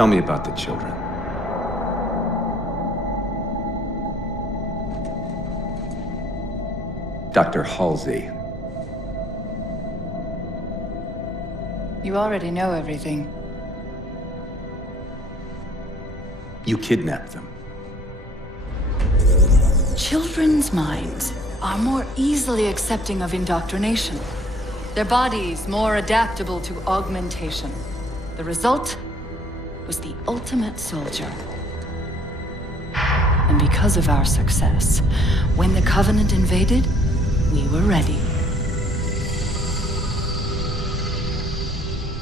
Tell me about the children. Dr. Halsey. You already know everything. You kidnapped them. Children's minds are more easily accepting of indoctrination. Their bodies more adaptable to augmentation. The result was the ultimate soldier. And because of our success, when the Covenant invaded, we were ready.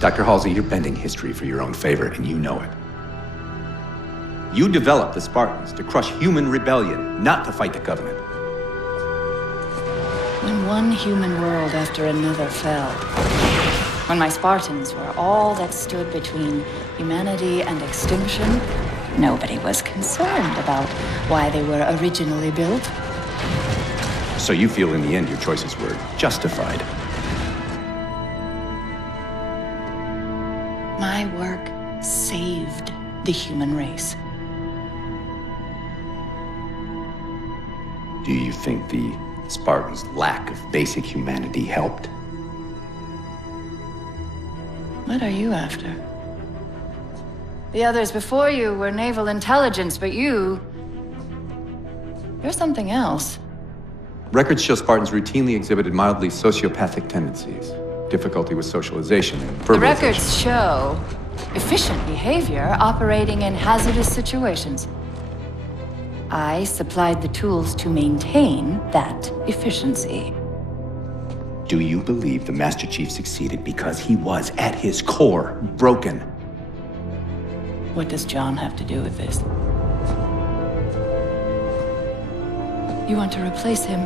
Dr. Halsey, you're bending history for your own favor, and you know it. You developed the Spartans to crush human rebellion, not to fight the Covenant. When one human world after another fell, when my Spartans were all that stood between humanity and extinction, nobody was concerned about why they were originally built. So you feel in the end your choices were justified? My work saved the human race. Do you think the Spartans' lack of basic humanity helped? What are you after? The others before you were naval intelligence, but you're something else. Records show Spartans routinely exhibited mildly sociopathic tendencies, difficulty with socialization and verbalization. The records show efficient behavior operating in hazardous situations. I supplied the tools to maintain that efficiency. Do you believe the Master Chief succeeded because he was, at his core, broken? What does John have to do with this? You want to replace him?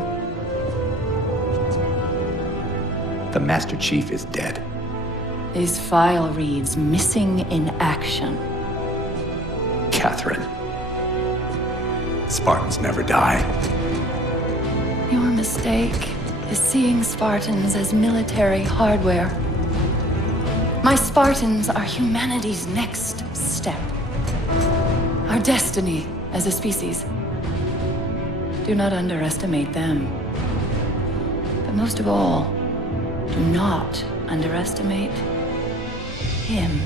The Master Chief is dead. His file reads missing in action. Catherine. Spartans never die. Your mistake is seeing Spartans as military hardware. My Spartans are humanity's next step. Our destiny as a species. Do not underestimate them. But most of all, do not underestimate him.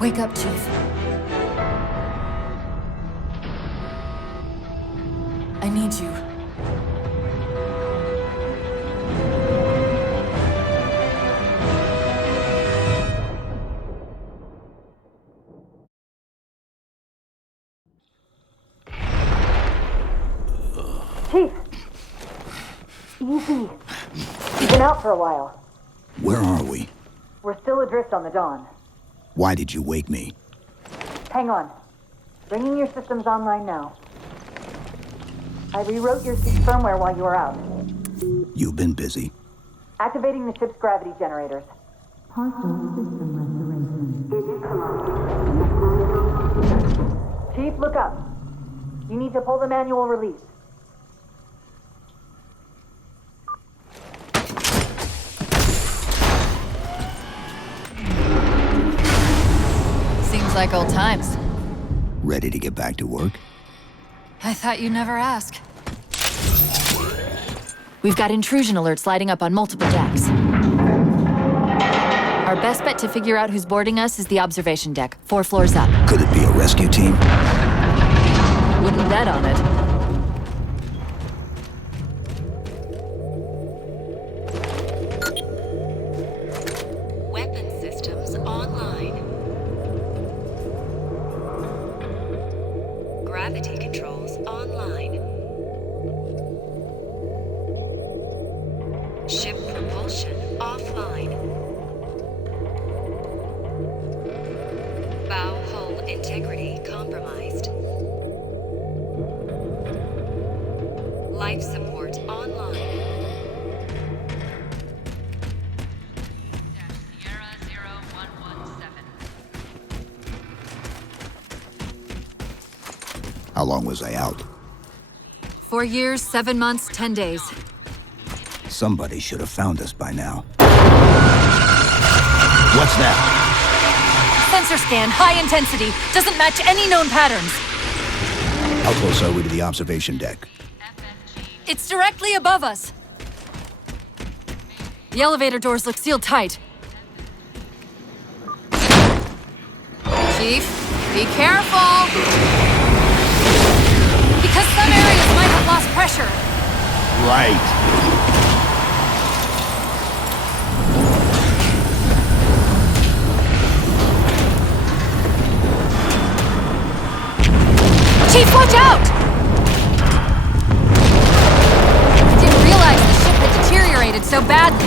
Wake up, Chief. I need you. Chief! Easy. You've been out for a while. Where are we? We're still adrift on the Dawn. Why did you wake me? Hang on. Bringing your systems online now. I rewrote your suit's firmware while you were out. You've been busy. Activating the ship's gravity generators. Chief, look up. You need to pull the manual release. Seems like old times. Ready to get back to work? I thought you'd never ask. We've got intrusion alerts lighting up on multiple decks. Our best bet to figure out who's boarding us is the observation deck, 4 floors up. Could it be a rescue team? Wouldn't bet on it. Weapon systems online. Gravity controls online. Ship propulsion offline. Bow hull integrity compromised. Life support online. Sierra 0117. How long was I out? 4 years, 7 months, 10 days. Somebody should have found us by now. What's that? Sensor scan, high intensity. Doesn't match any known patterns. How close are we to the observation deck? It's directly above us. The elevator doors look sealed tight. Chief, be careful! Because some areas might have lost pressure. Right. Chief, watch out! I didn't realize the ship had deteriorated so badly.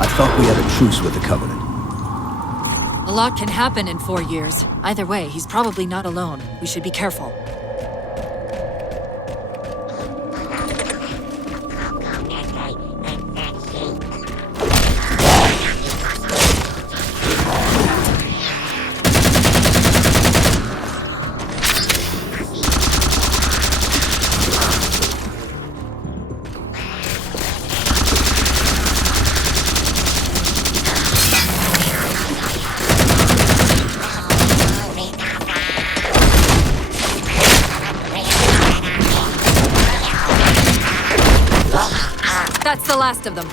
I thought we had a truce with the Covenant. A lot can happen in 4 years. Either way, he's probably not alone. We should be careful. That's the last of them.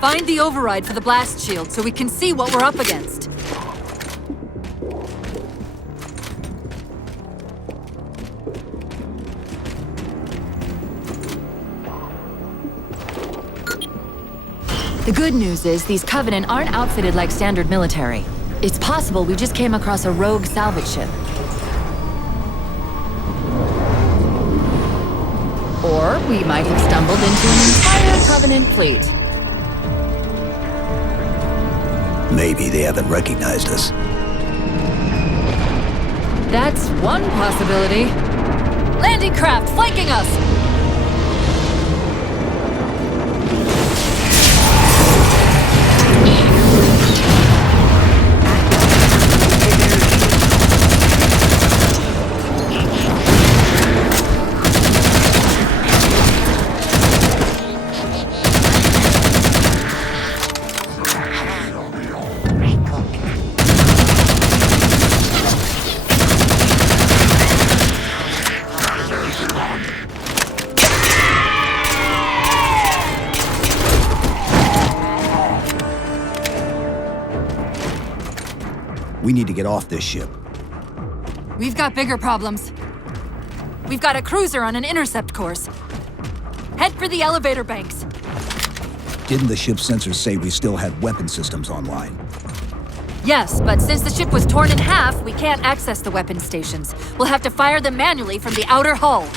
Find the override for the blast shield so we can see what we're up against. The good news is these Covenant aren't outfitted like standard military. It's possible we just came across a rogue salvage ship. Or we might have stumbled into an entire Covenant fleet. Maybe they haven't recognized us. That's one possibility. Landing craft flanking us! We need to get off this ship. We've got bigger problems. We've got a cruiser on an intercept course. Head for the elevator banks. Didn't the ship's sensors say we still had weapon systems online? Yes, but since the ship was torn in half, we can't access the weapon stations. We'll have to fire them manually from the outer hull.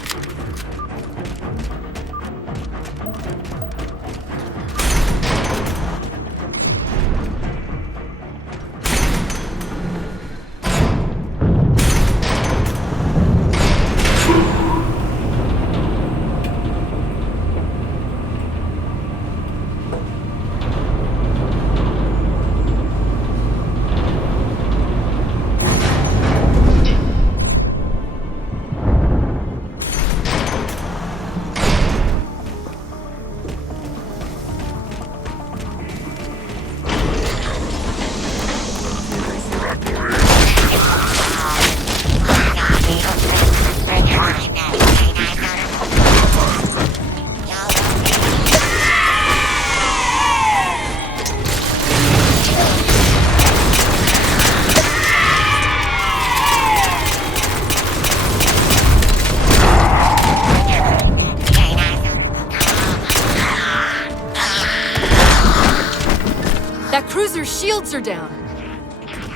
That cruiser's shields are down.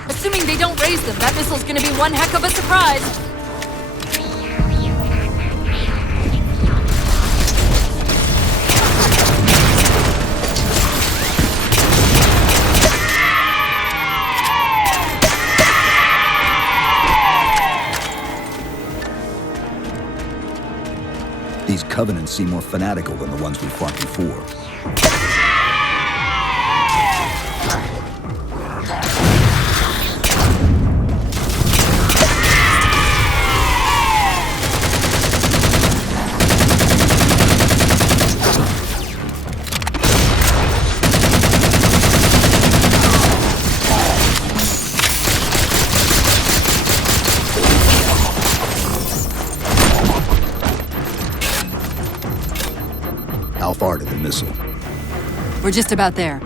Assuming they don't raise them, that missile's gonna be one heck of a surprise. These Covenants seem more fanatical than the ones we fought before. How far to the missile? We're just about there.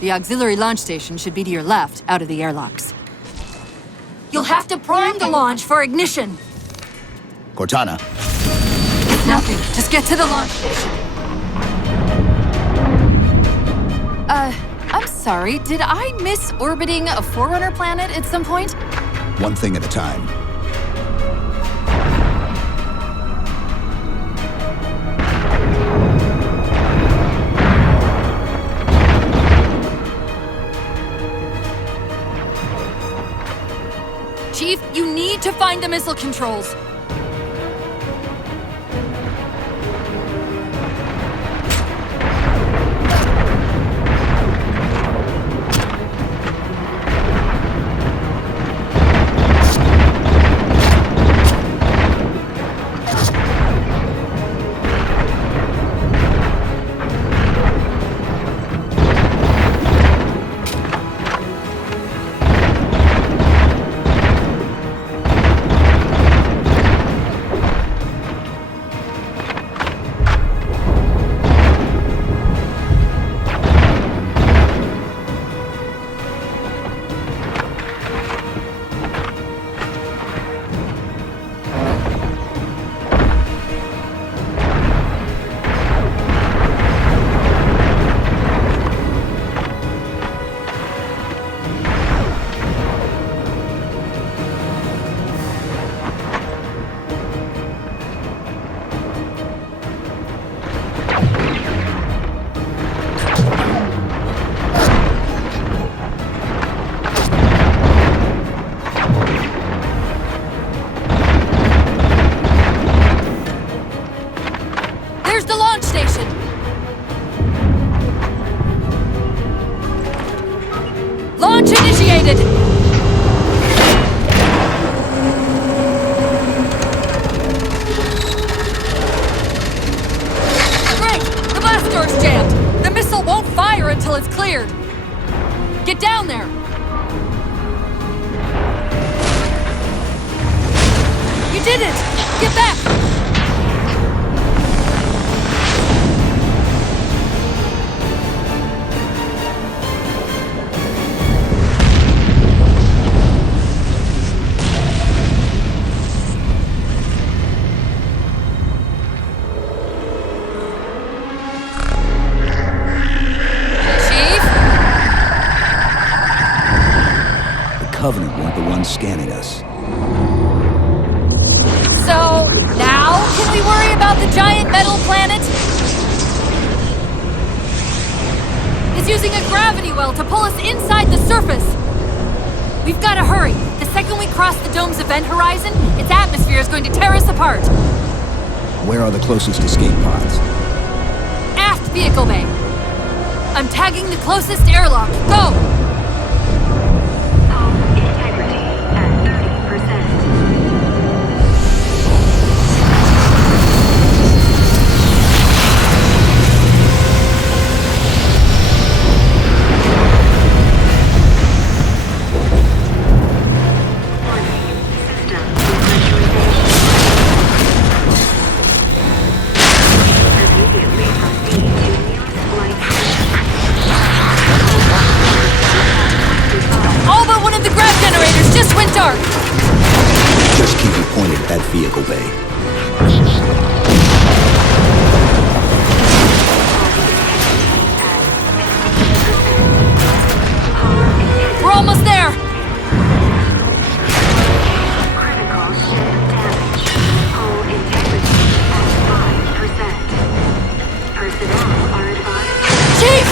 The auxiliary launch station should be to your left, out of the airlocks. You'll have to prime the launch for ignition! Cortana, Nothing. Just get to the launch station. I'm sorry. Did I miss orbiting a Forerunner planet at some point? one thing at a time. Chief, you need to find the missile controls. Launch initiated! Great! The blast door's jammed! The missile won't fire until it's cleared! Get down there! You did it! Get back! Covenant weren't the ones scanning us. So, now can we worry about the giant metal planet? It's using a gravity well to pull us inside the surface. We've got to hurry. The second we cross the dome's event horizon, its atmosphere is going to tear us apart. Where are the closest escape pods? Aft vehicle bay. I'm tagging the closest airlock. Go! Just keep it pointed at that vehicle bay. We're almost there! Critical ship damage. Hull integrity at 5%. Personnel are advised. Chief!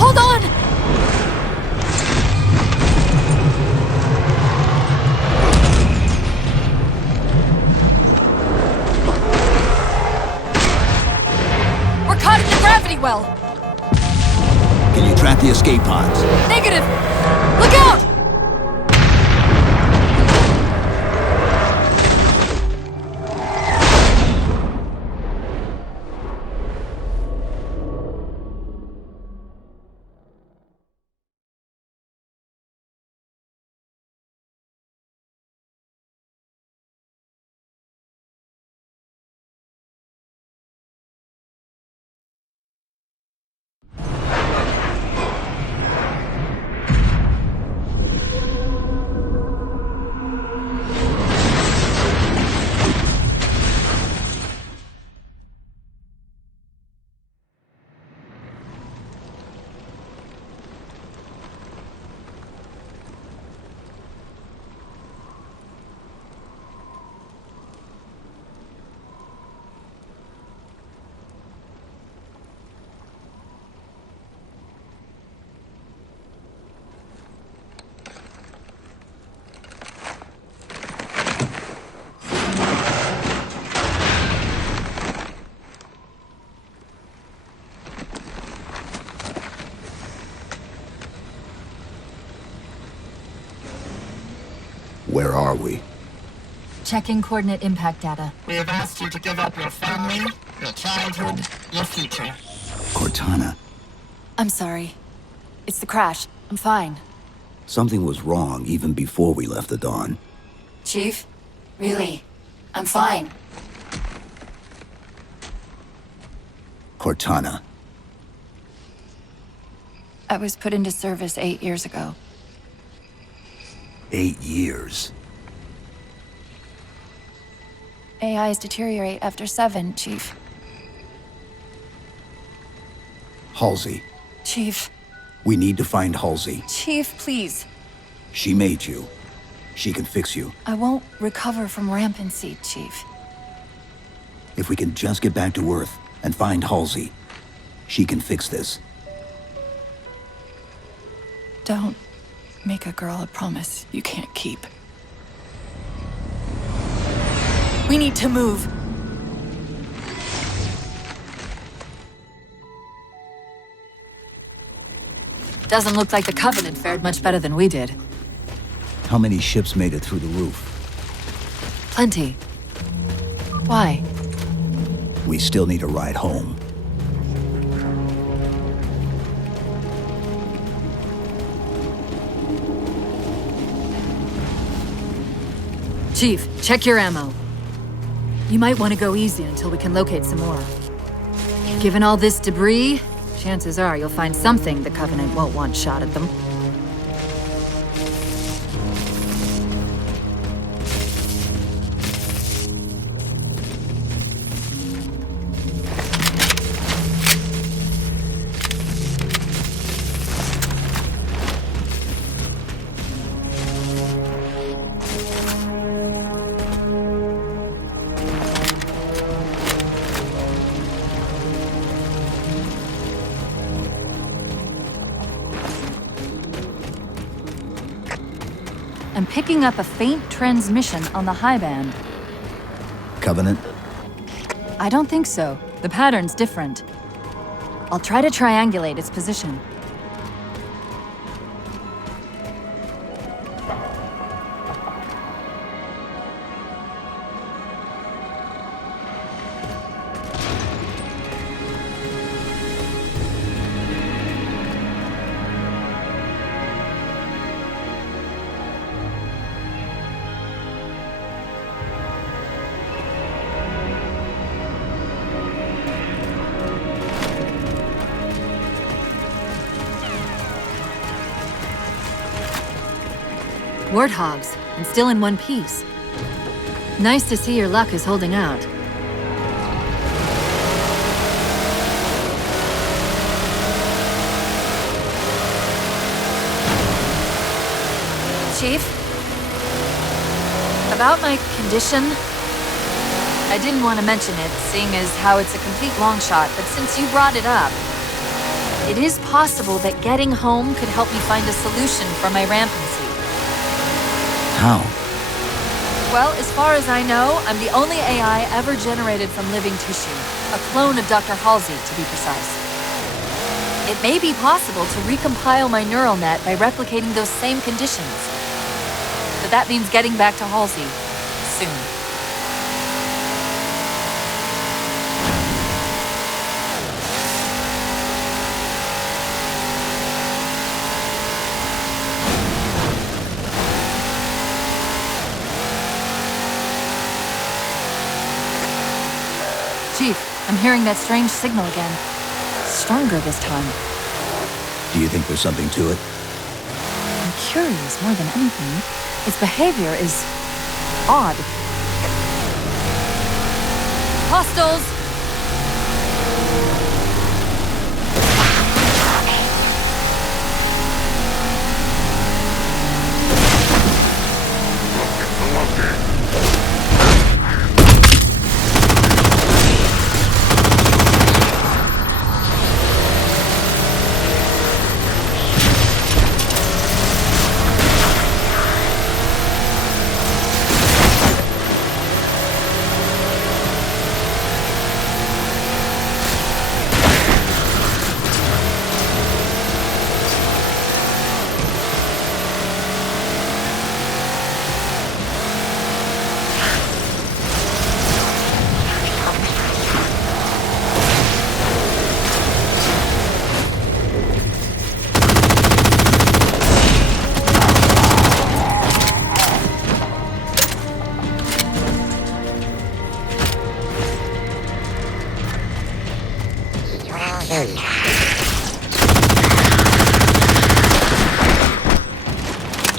Hold on! We're caught in the gravity well. Can you track the escape pods? Negative! Look out! Where are we? Checking coordinate impact data. We have asked you to give up your family, your childhood, your future. Cortana. I'm sorry. It's the crash. I'm fine. Something was wrong even before we left the Dawn. Chief? Really? I'm fine. Cortana. I was put into service 8 years ago. 8 years. AIs deteriorate after 7, Chief. Halsey. Chief. We need to find Halsey. Chief, please. She made you. She can fix you. I won't recover from rampancy, Chief. If we can just get back to Earth and find Halsey, she can fix this. Don't make a girl a promise you can't keep. We need to move. Doesn't look like the Covenant fared much better than we did. How many ships made it through the roof? Plenty. Why? We still need a ride home. Chief, check your ammo. You might want to go easy until we can locate some more. Given all this debris, chances are you'll find something the Covenant won't want shot at them. I'm picking up a faint transmission on the high band. Covenant? I don't think so. The pattern's different. I'll try to triangulate its position. Warthogs, and still in one piece. Nice to see your luck is holding out. Chief? About my condition? I didn't want to mention it, seeing as how it's a complete long shot, but since you brought it up, it is possible that getting home could help me find a solution for my rampancy. How? Well, as far as I know, I'm the only AI ever generated from living tissue. A clone of Dr. Halsey, to be precise. It may be possible to recompile my neural net by replicating those same conditions. But that means getting back to Halsey soon. Chief, I'm hearing that strange signal again. Stronger this time. Do you think there's something to it? I'm curious more than anything. Its behavior is odd. Hostiles!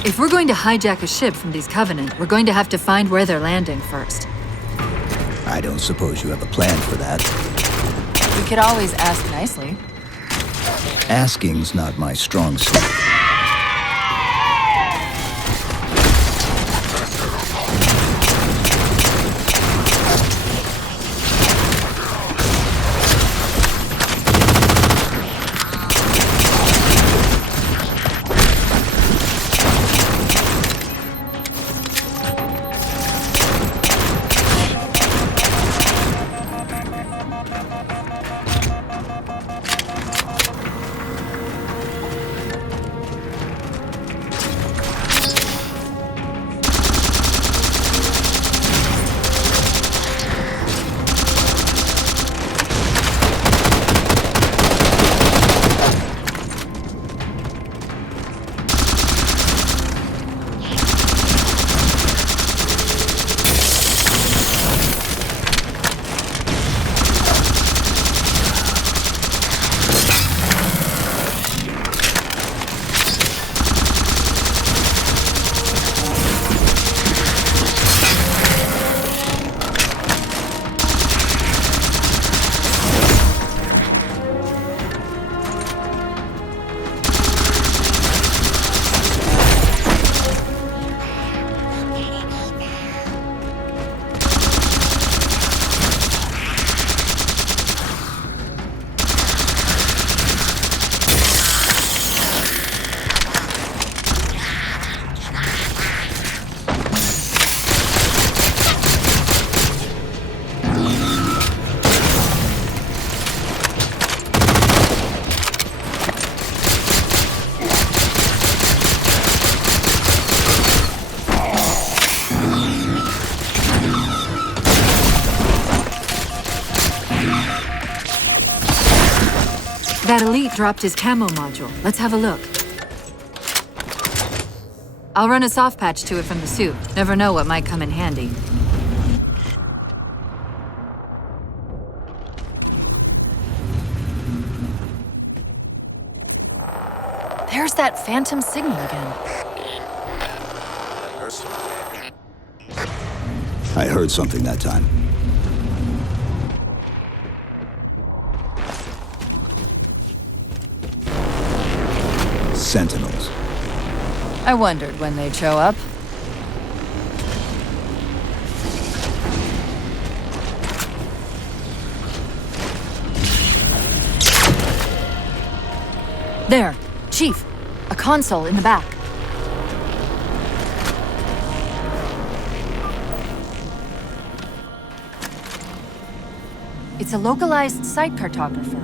If we're going to hijack a ship from these Covenant, we're going to have to find where they're landing first. I don't suppose you have a plan for that. We could always ask nicely. Asking's not my strong suit. That elite dropped his camo module. Let's have a look. I'll run a soft patch to it from the suit. Never know what might come in handy. There's that phantom signal again. I heard something that time. Sentinels. I wondered when they'd show up. There, Chief. A console in the back. It's a localized site cartographer.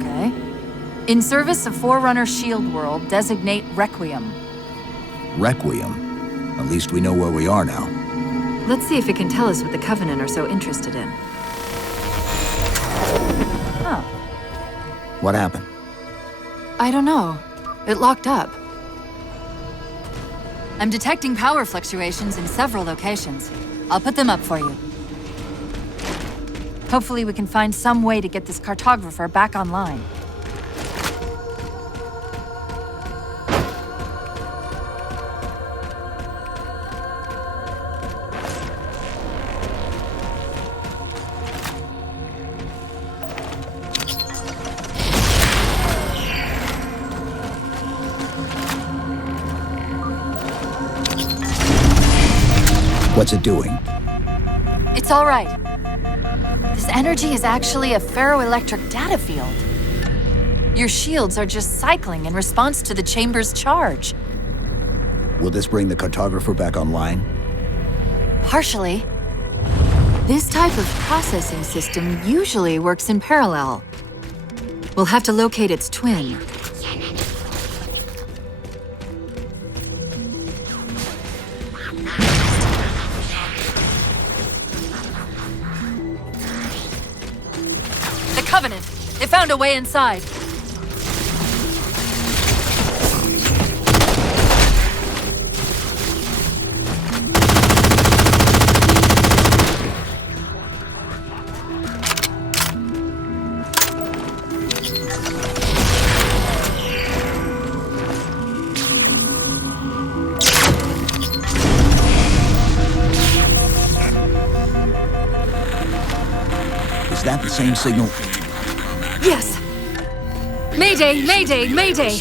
Okay. In service of Forerunner Shield World, designate Requiem. Requiem? At least we know where we are now. Let's see if it can tell us what the Covenant are so interested in. Huh. What happened? I don't know. It locked up. I'm detecting power fluctuations in several locations. I'll put them up for you. Hopefully we can find some way to get this cartographer back online. What's it doing? It's all right. This energy is actually a ferroelectric data field. Your shields are just cycling in response to the chamber's charge. Will this bring the cartographer back online? Partially. This type of processing system usually works in parallel. We'll have to locate its twin. The Covenant! They found a way inside. same signal? Yes. Mayday, mayday, mayday.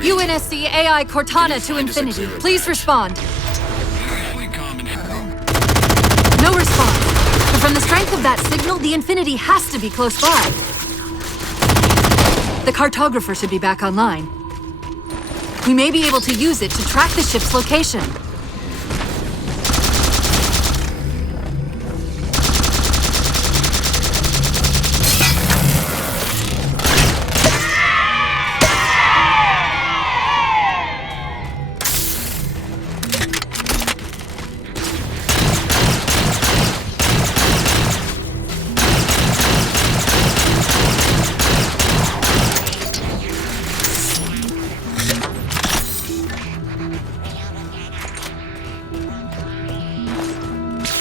UNSC AI Cortana to Infinity. Please respond. No response. But from the strength of that signal, the Infinity has to be close by. The cartographer should be back online. We may be able to use it to track the ship's location.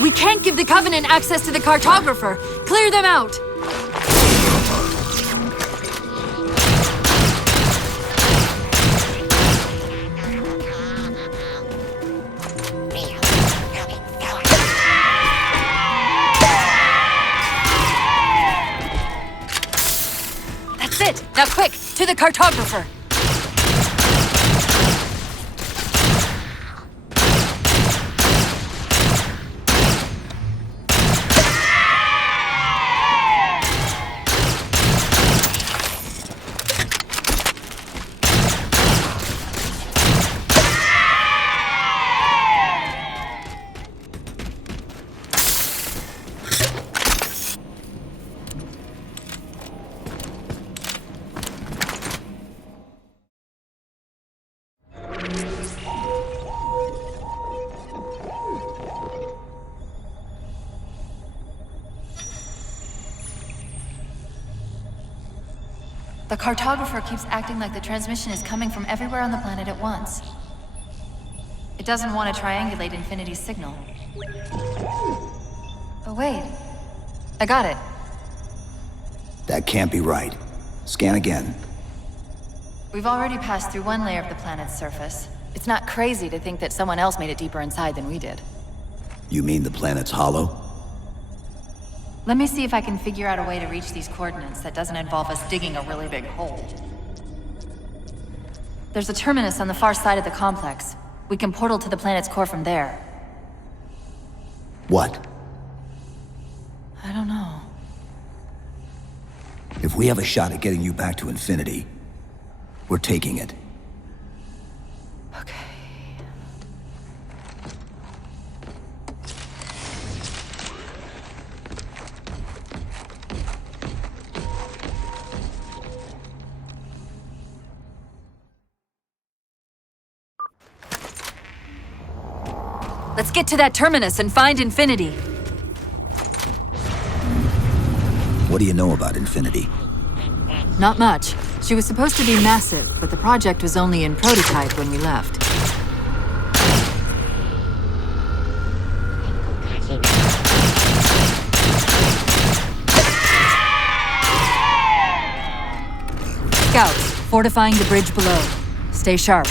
We can't give the Covenant access to the cartographer. Clear them out. That's it. Now quick, to the cartographer. The cartographer keeps acting like the transmission is coming from everywhere on the planet at once. It doesn't want to triangulate Infinity's signal. Oh wait, I got it. That can't be right. Scan again. We've already passed through one layer of the planet's surface. It's not crazy to think that someone else made it deeper inside than we did. You mean the planet's hollow? Let me see if I can figure out a way to reach these coordinates that doesn't involve us digging a really big hole. There's a terminus on the far side of the complex. We can portal to the planet's core from there. What? I don't know. If we have a shot at getting you back to Infinity, we're taking it. Okay. Let's get to that terminus and find Infinity. What do you know about Infinity? Not much. She was supposed to be massive, but the project was only in prototype when we left. Scouts, fortifying the bridge below. Stay sharp.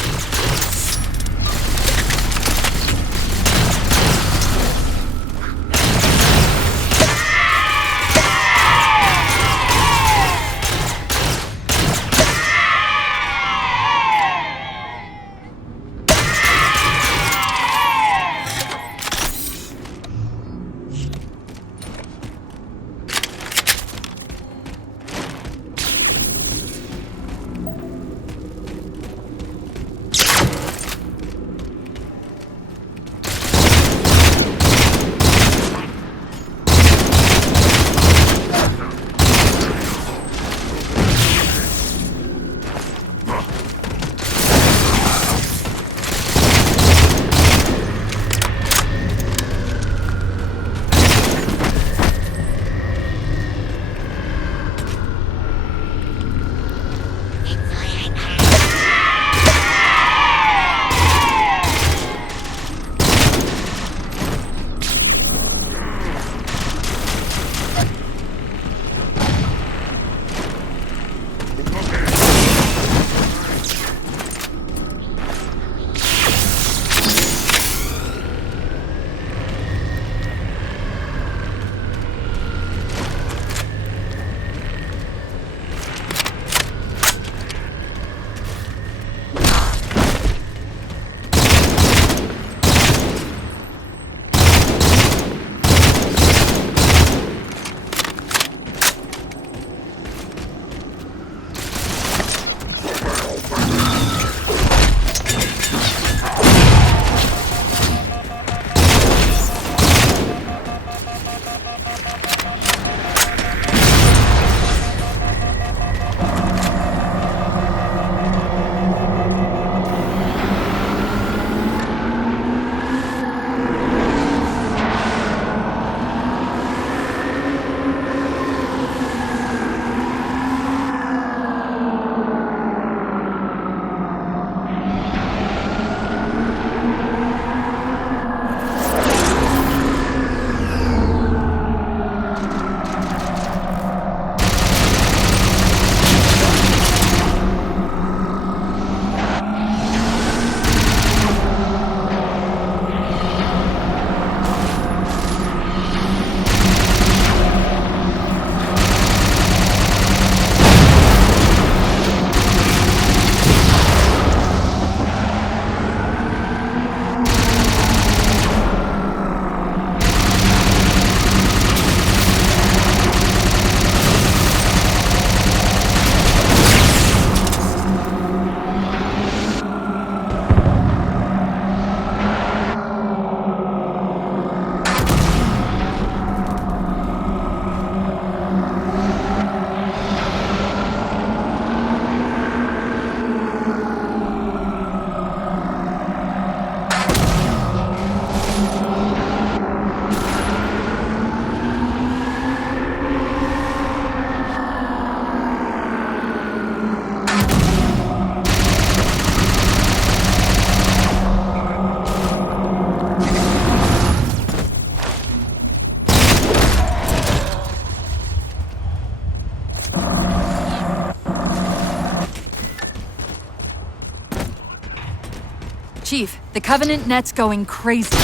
Chief, the Covenant net's going crazy.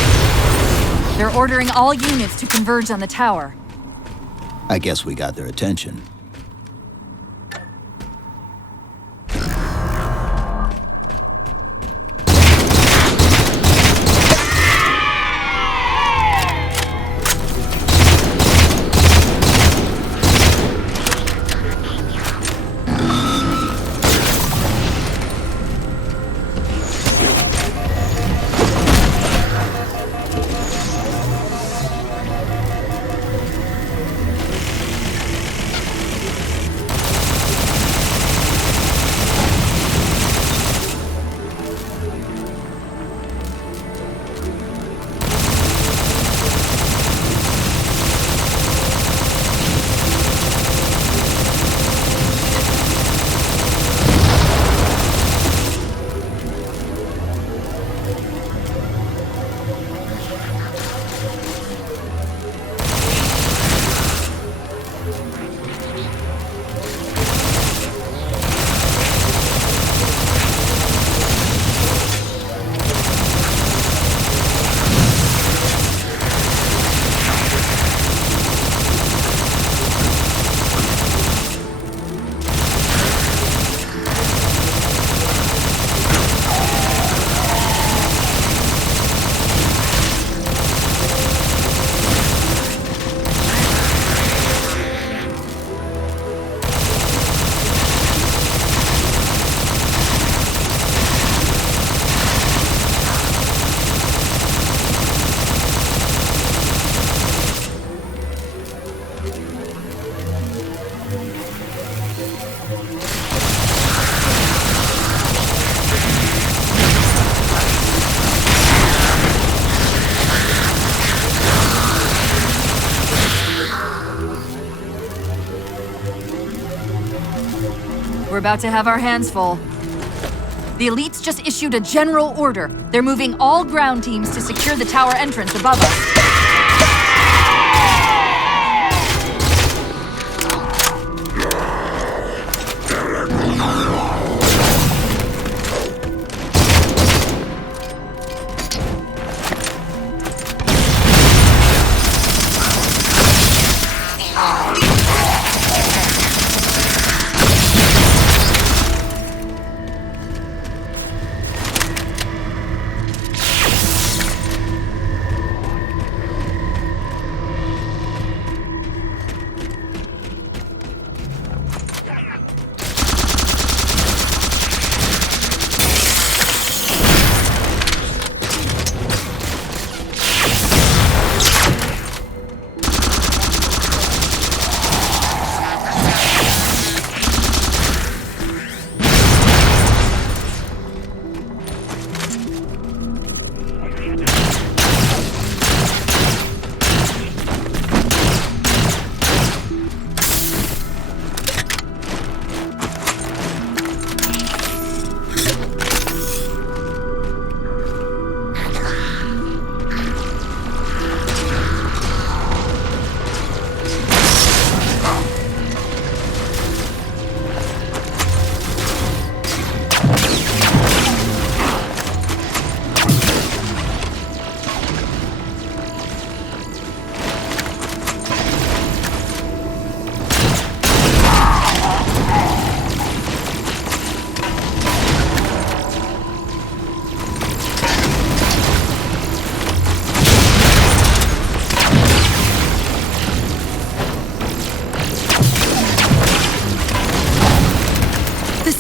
They're ordering all units to converge on the tower. I guess we got their attention. We're about to have our hands full. The elites just issued a general order. They're moving all ground teams to secure the tower entrance above us.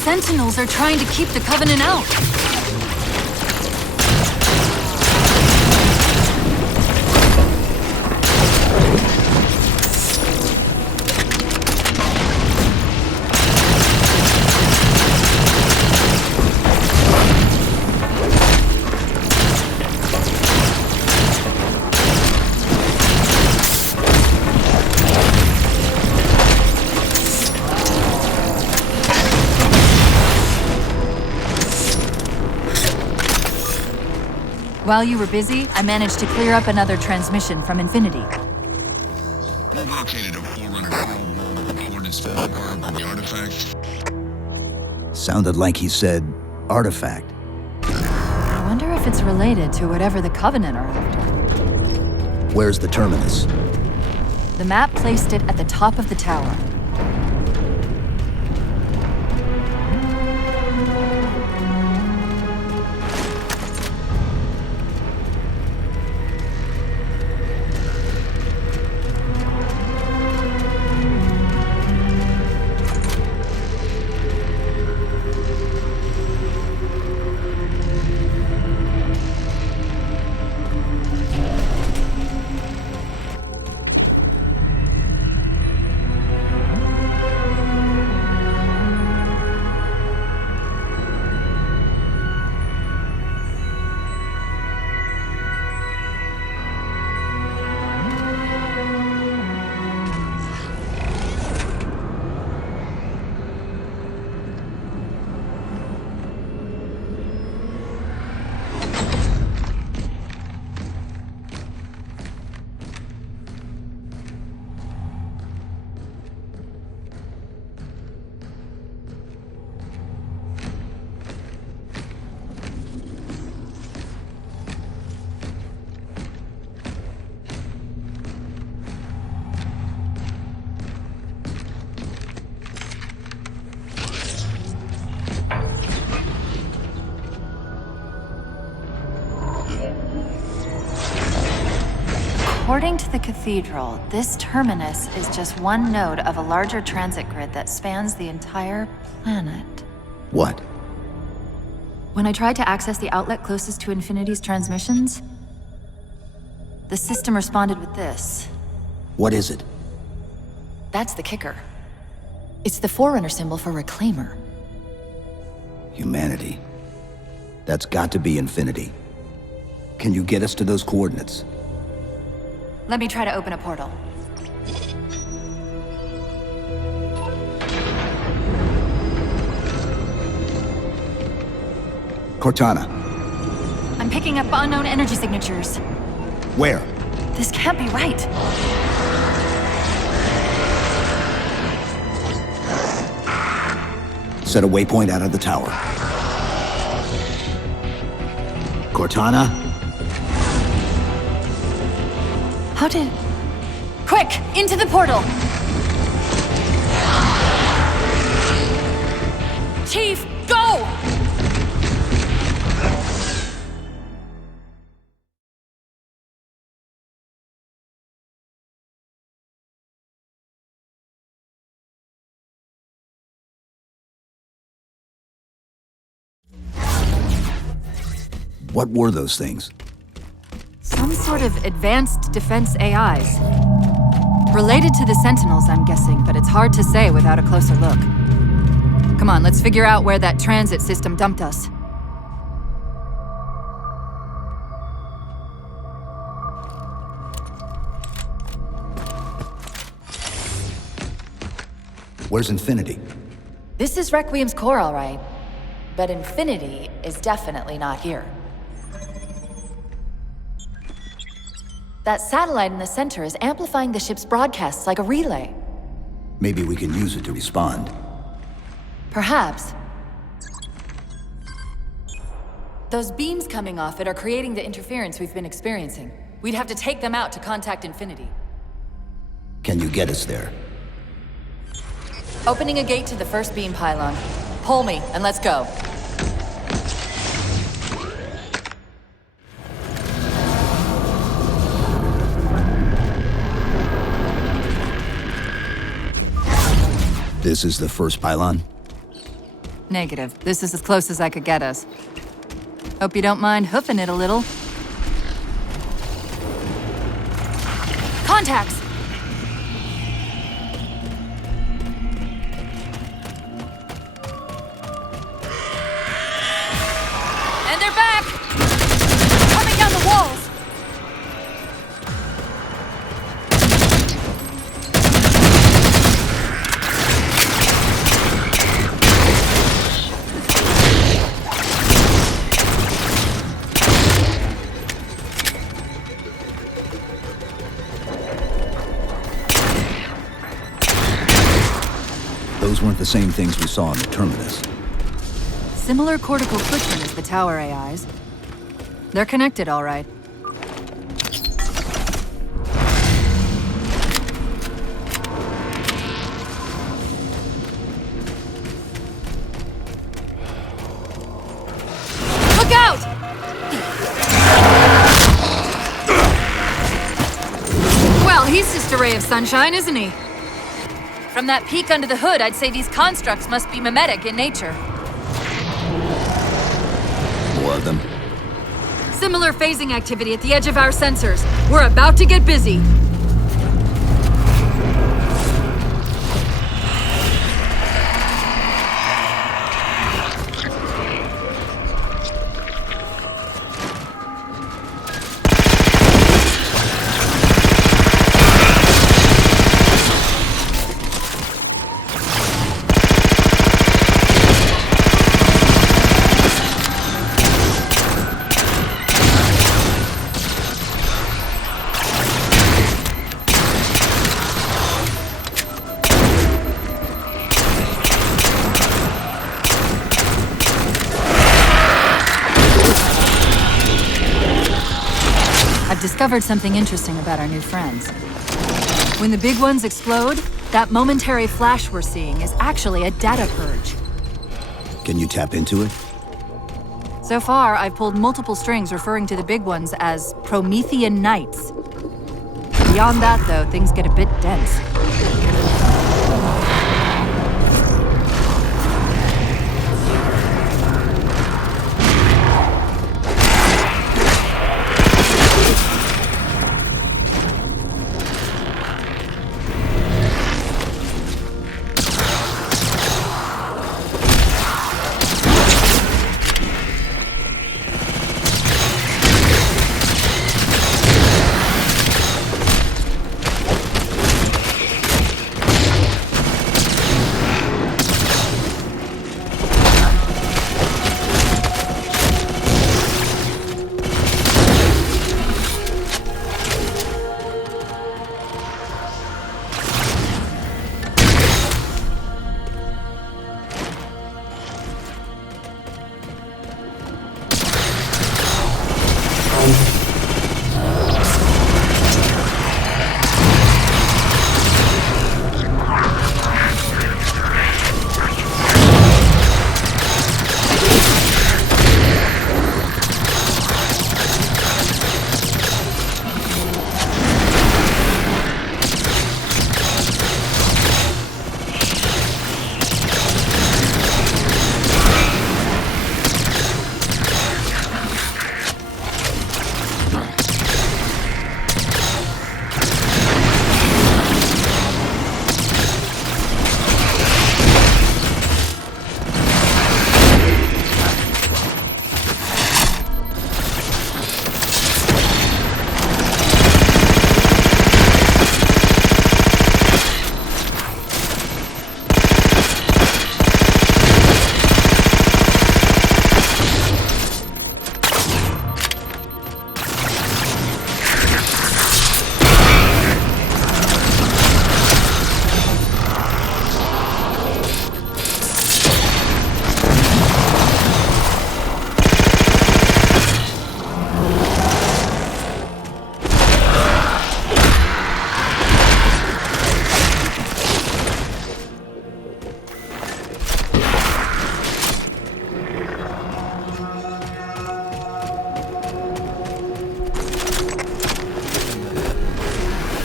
Sentinels are trying to keep the Covenant out. While you were busy, I managed to clear up another transmission from Infinity. We located a Forerunner coordinates for the artifact. Sounded like he said artifact. I wonder if it's related to whatever the Covenant are after. Where's the terminus? The map placed it at the top of the tower. According to the cathedral, this terminus is just one node of a larger transit grid that spans the entire planet. What? When I tried to access the outlet closest to Infinity's transmissions, the system responded with this. What is it? That's the kicker. It's the Forerunner symbol for Reclaimer. Humanity. That's got to be Infinity. Can you get us to those coordinates? Let me try to open a portal. Cortana. I'm picking up unknown energy signatures. Where? This can't be right. Set a waypoint out of the tower. Cortana? How did... Quick! Into the portal! Chief, go! What were those things? Some sort of advanced defense AIs. Related to the Sentinels, I'm guessing, but it's hard to say without a closer look. Come on, let's figure out where that transit system dumped us. Where's Infinity? This is Requiem's core, all right. But Infinity is definitely not here. That satellite in the center is amplifying the ship's broadcasts like a relay. Maybe we can use it to respond. Perhaps. Those beams coming off it are creating the interference we've been experiencing. We'd have to take them out to contact Infinity. Can you get us there? Opening a gate to the first beam pylon. Pull me, and let's go. This is the first pylon? Negative. This is as close as I could get us. Hope you don't mind hoofing it a little. Contacts! And they're back! Coming down the walls! Those weren't the same things we saw in the terminus. Similar cortical footprint as the tower AIs. They're connected, all right. Look out! Well, he's just a ray of sunshine, isn't he? From that peek under the hood, I'd say these constructs must be mimetic in nature. More of them. Similar phasing activity at the edge of our sensors. We're about to get busy. I've discovered something interesting about our new friends. When the big ones explode, that momentary flash we're seeing is actually a data purge. Can you tap into it? So far, I've pulled multiple strings referring to the big ones as Promethean Knights. Beyond that, though, things get a bit dense.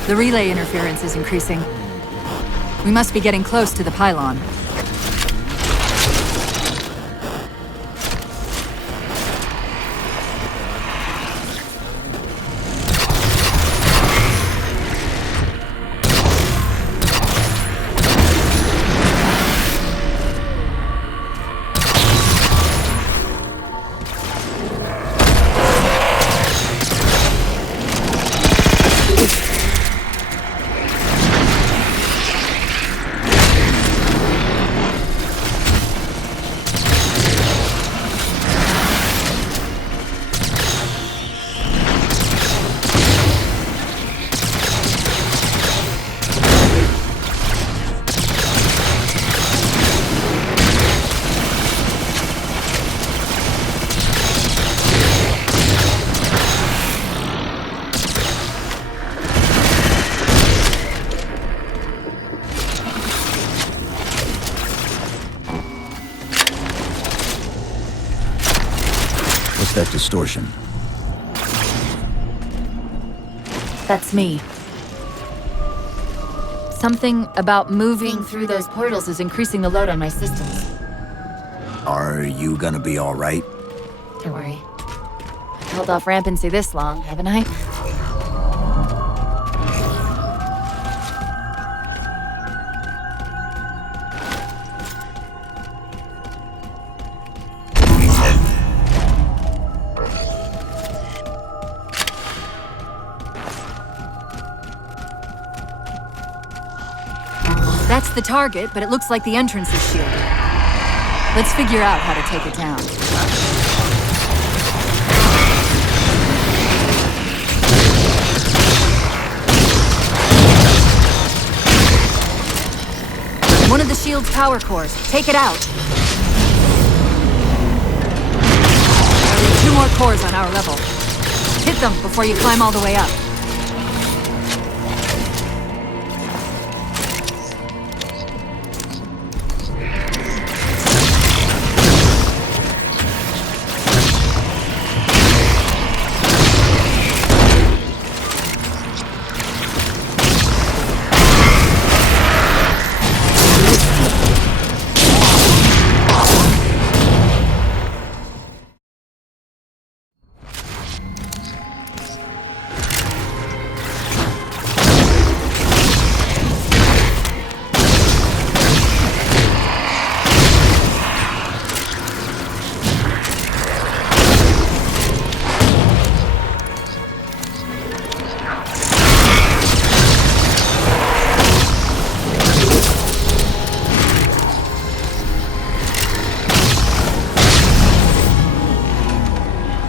The relay interference is increasing. We must be getting close to the pylon. What's that distortion? That's me. Something about moving through those portals is increasing the load on my systems. Are you gonna be all right? Don't worry. I've held off rampancy this long, haven't I? That's the target, but it looks like the entrance is shielded. Let's figure out how to take it down. One of the shield's power cores. Take it out. There are 2 more cores on our level. Hit them before you climb all the way up.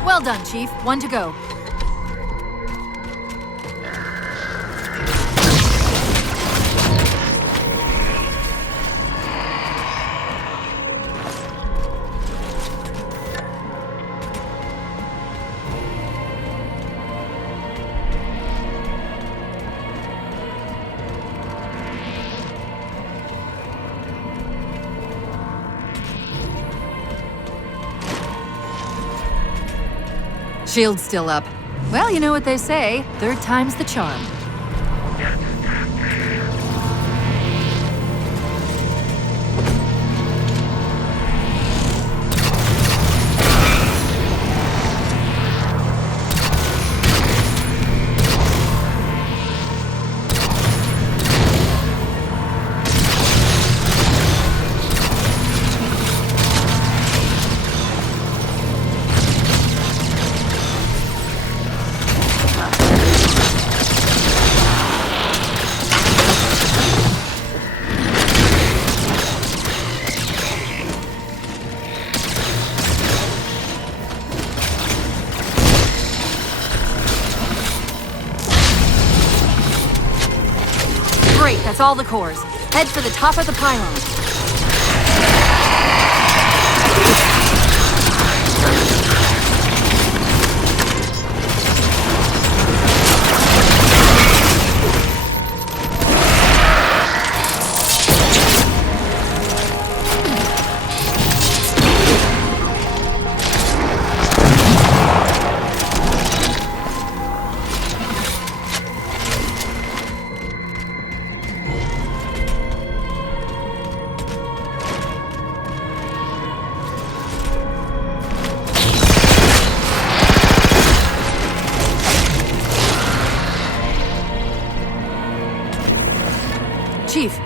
Well done, Chief. 1 to go. Shield's still up. Well, you know what they say. 3rd time's the charm. Great, that's all the cores. Head for the top of the pylon. Chief,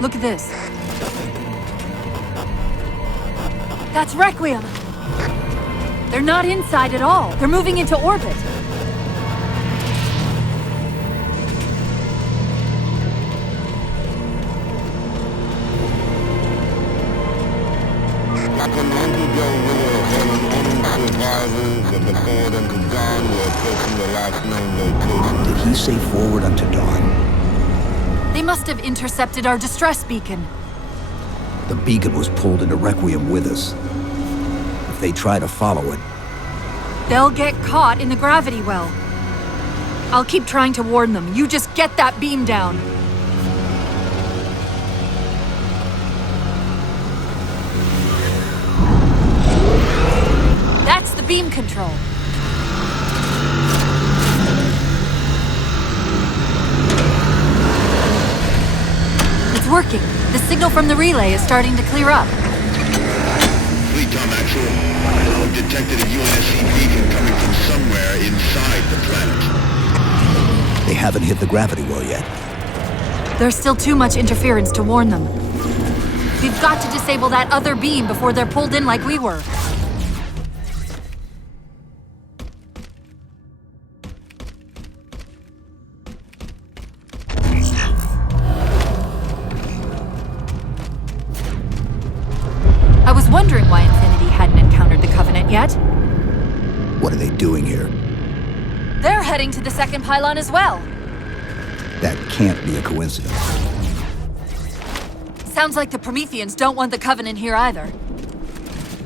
look at this. That's Requiem! They're not inside at all. They're moving into orbit. Did he say forward unto dawn? They must have intercepted our distress beacon. The beacon was pulled into Requiem with us. If they try to follow it... They'll get caught in the gravity well. I'll keep trying to warn them. You just get that beam down. That's the beam control. It's working. The signal from the relay is starting to clear up. Fleet Tom Actual. I've detected a UNSC beacon coming from somewhere inside the planet. They haven't hit the gravity well yet. There's still too much interference to warn them. We've got to disable that other beam before they're pulled in like we were. I was wondering why Infinity hadn't encountered the Covenant yet. What are they doing here? They're heading to the second pylon as well. That can't be a coincidence. Sounds like the Prometheans don't want the Covenant here either.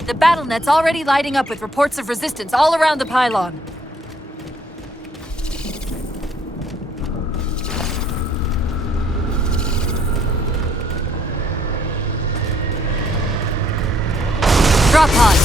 The BattleNet's already lighting up with reports of resistance all around the pylon. Drop pod.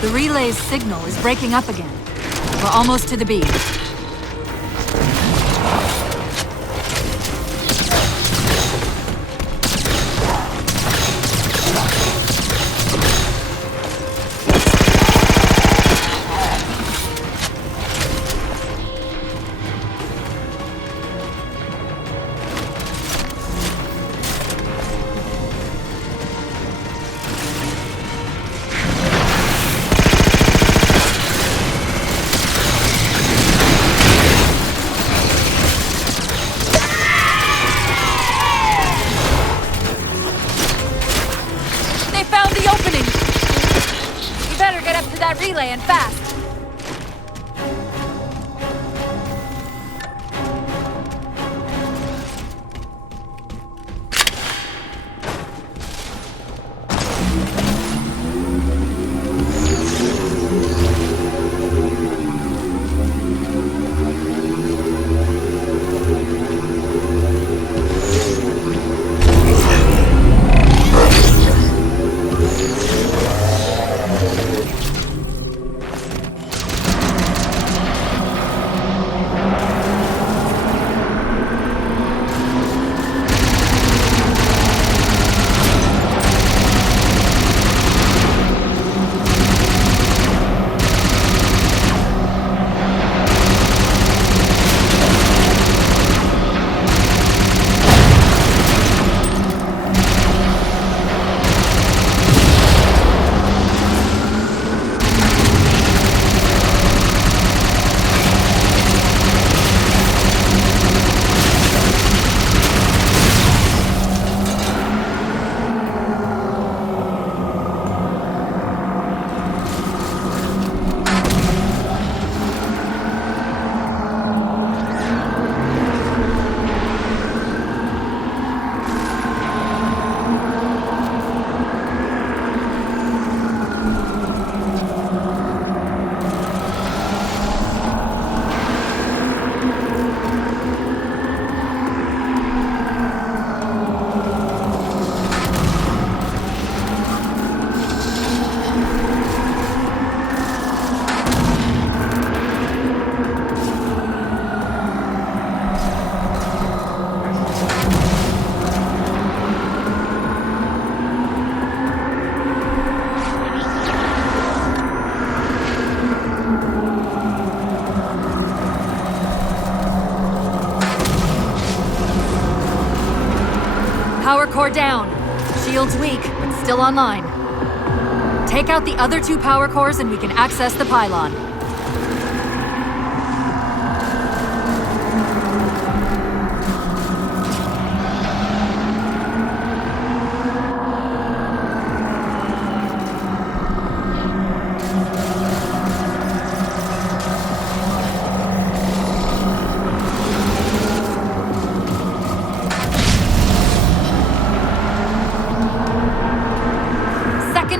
The relay's signal is breaking up again. We're almost to the beam. Relay and fast. power core down. Shield's weak, but still online. Take out the other 2 power cores and we can access the pylon.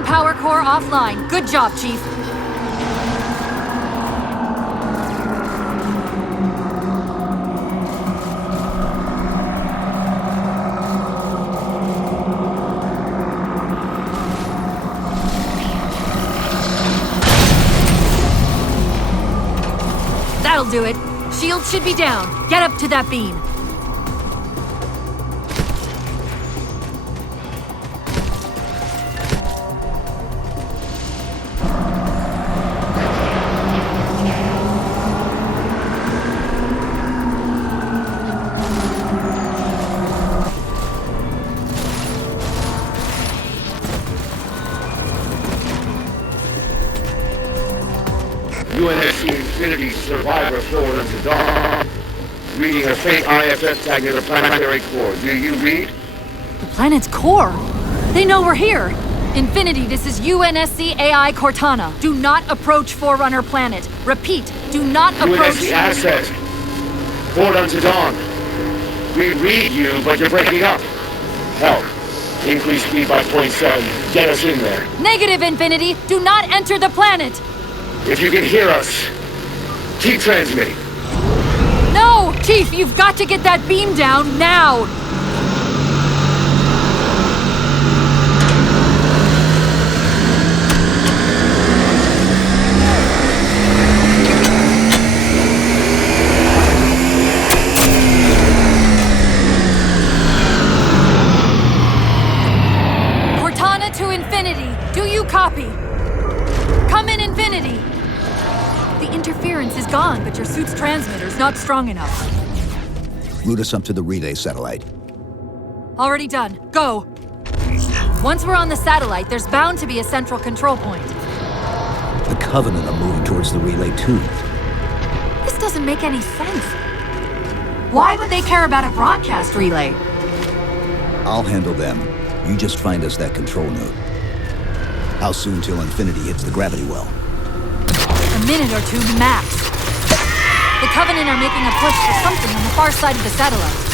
Power core offline. Good job, Chief. That'll do it. Shield should be down. Get up to that beam. UNSC Infinity survivor forward unto dawn. Reading a faint IFF tag near the planetary core. Do you read? The planet's core? They know we're here. Infinity, this is UNSC AI Cortana. Do not approach Forerunner planet. Repeat, do not approach... UNSC asset. Forward unto dawn. We read you, but you're breaking up. Help. Increase speed by 0.7. Get us in there. Negative, Infinity. Do not enter the planet. If you can hear us, keep transmitting. No! Chief, you've got to get that beam down now! Cortana to Infinity. Do you copy? Come in, Infinity. The interference is gone, but your suit's transmitter's not strong enough. Route us up to the relay satellite. Already done. Go! Once we're on the satellite, there's bound to be a central control point. The Covenant are moving towards the relay too. This doesn't make any sense. Why would they care about a broadcast relay? I'll handle them. You just find us that control node. How soon till Infinity hits the gravity well? A minute or 2 max. The Covenant are making a push for something on the far side of the satellite.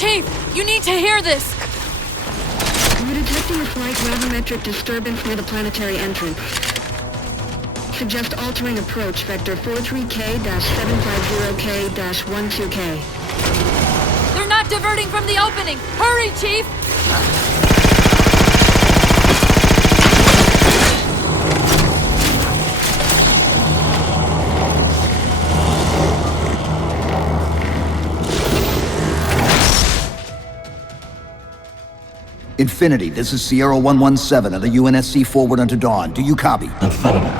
Chief, you need to hear this! We're detecting a slight gravimetric disturbance near the planetary entrance. Suggest altering approach vector 43K-750K-12K. They're not diverting from the opening! Hurry, Chief! Infinity, this is Sierra 117 of the UNSC forward unto dawn. Do you copy? Affirmative.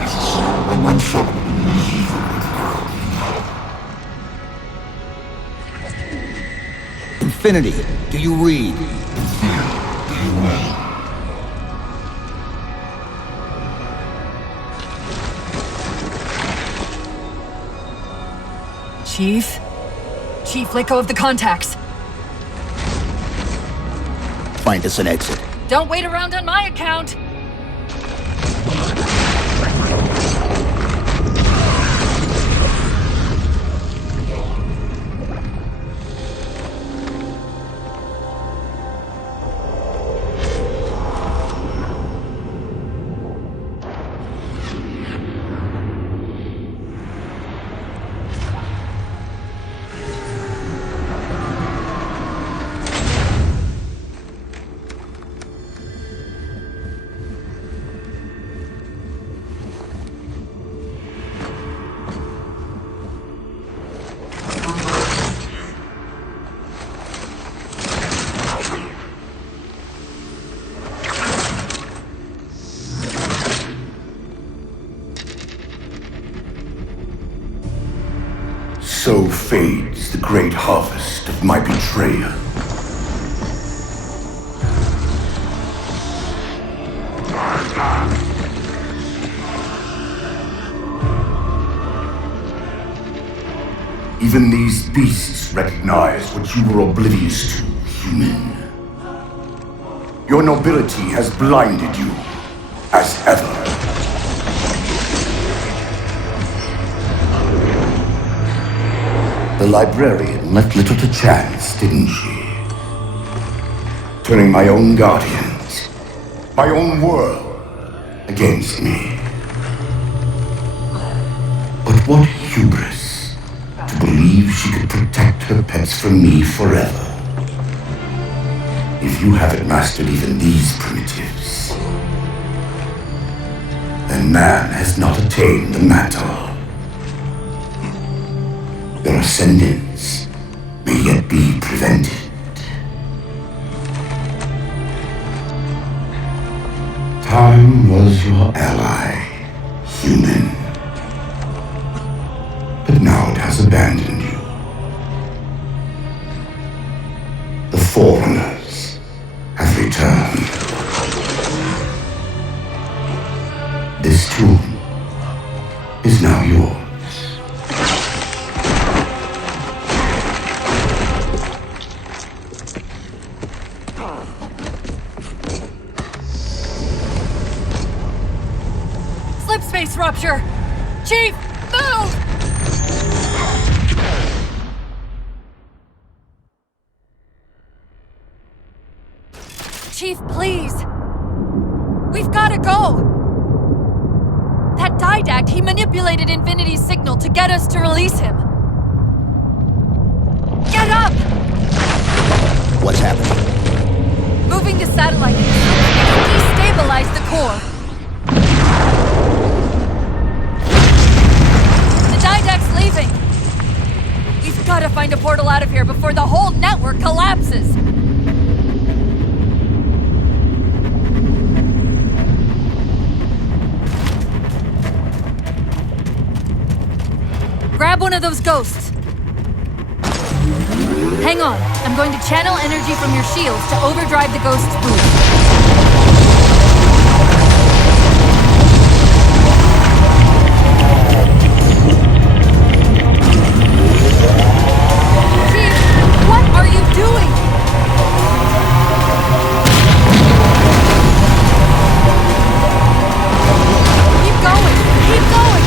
117. Infinity, do you read? Chief? Chief, let go of the contacts. Find us an exit. Don't wait around on my account. So fades the great harvest of my betrayal. Even these beasts recognize what you were oblivious to, human. Your nobility has blinded you, as ever. The librarian left little to chance, didn't she? Turning my own guardians, my own world, against me. But what hubris to believe she could protect her pets from me forever. If you haven't mastered even these primitives, then man has not attained the mantle. Your ascendance may yet be prevented. Time was your ally, human. But now it has abandoned you. The Forerunners have returned. This tomb is now yours. Slipspace rupture! Chief, move! Chief, please! We've gotta go! That didact, he manipulated Infinity's signal to get us to release him. Get up! What's happening? Moving the satellite destabilized the core. The didact's leaving. We've gotta find a portal out of here before the whole network collapses. Grab one of those ghosts. Hang on, I'm going to channel energy from your shields to overdrive the ghost's boost. Chief, what are you doing? Keep going, keep going!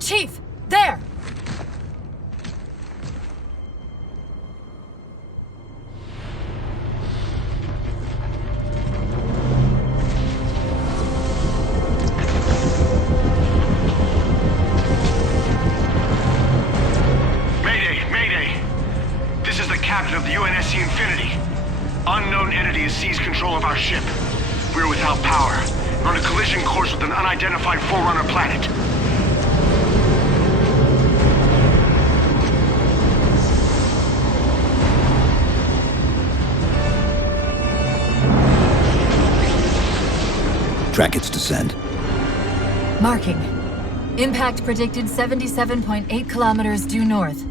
Chief, there! Captain of the UNSC Infinity. Unknown entity has seized control of our ship. We're without power. We're on a collision course with an unidentified Forerunner planet. Track its descent. Marking. Impact predicted 77.8 kilometers due north.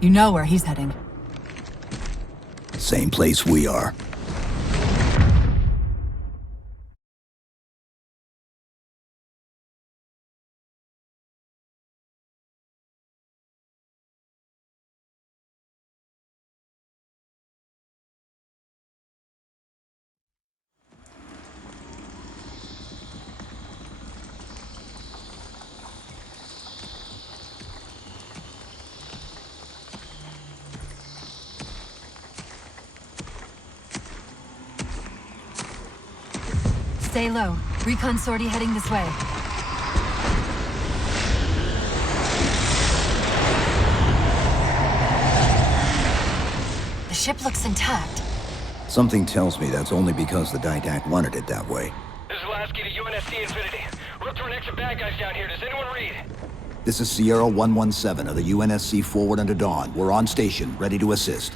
You know where he's heading. Same place we are. Stay low. Recon sortie heading this way. The ship looks intact. Something tells me that's only because the Didact wanted it that way. This is Lasky to UNSC Infinity. We're up to an extra bad guys down here. Does anyone read? This is Sierra 117 of the UNSC Forward Under Dawn. We're on station, ready to assist.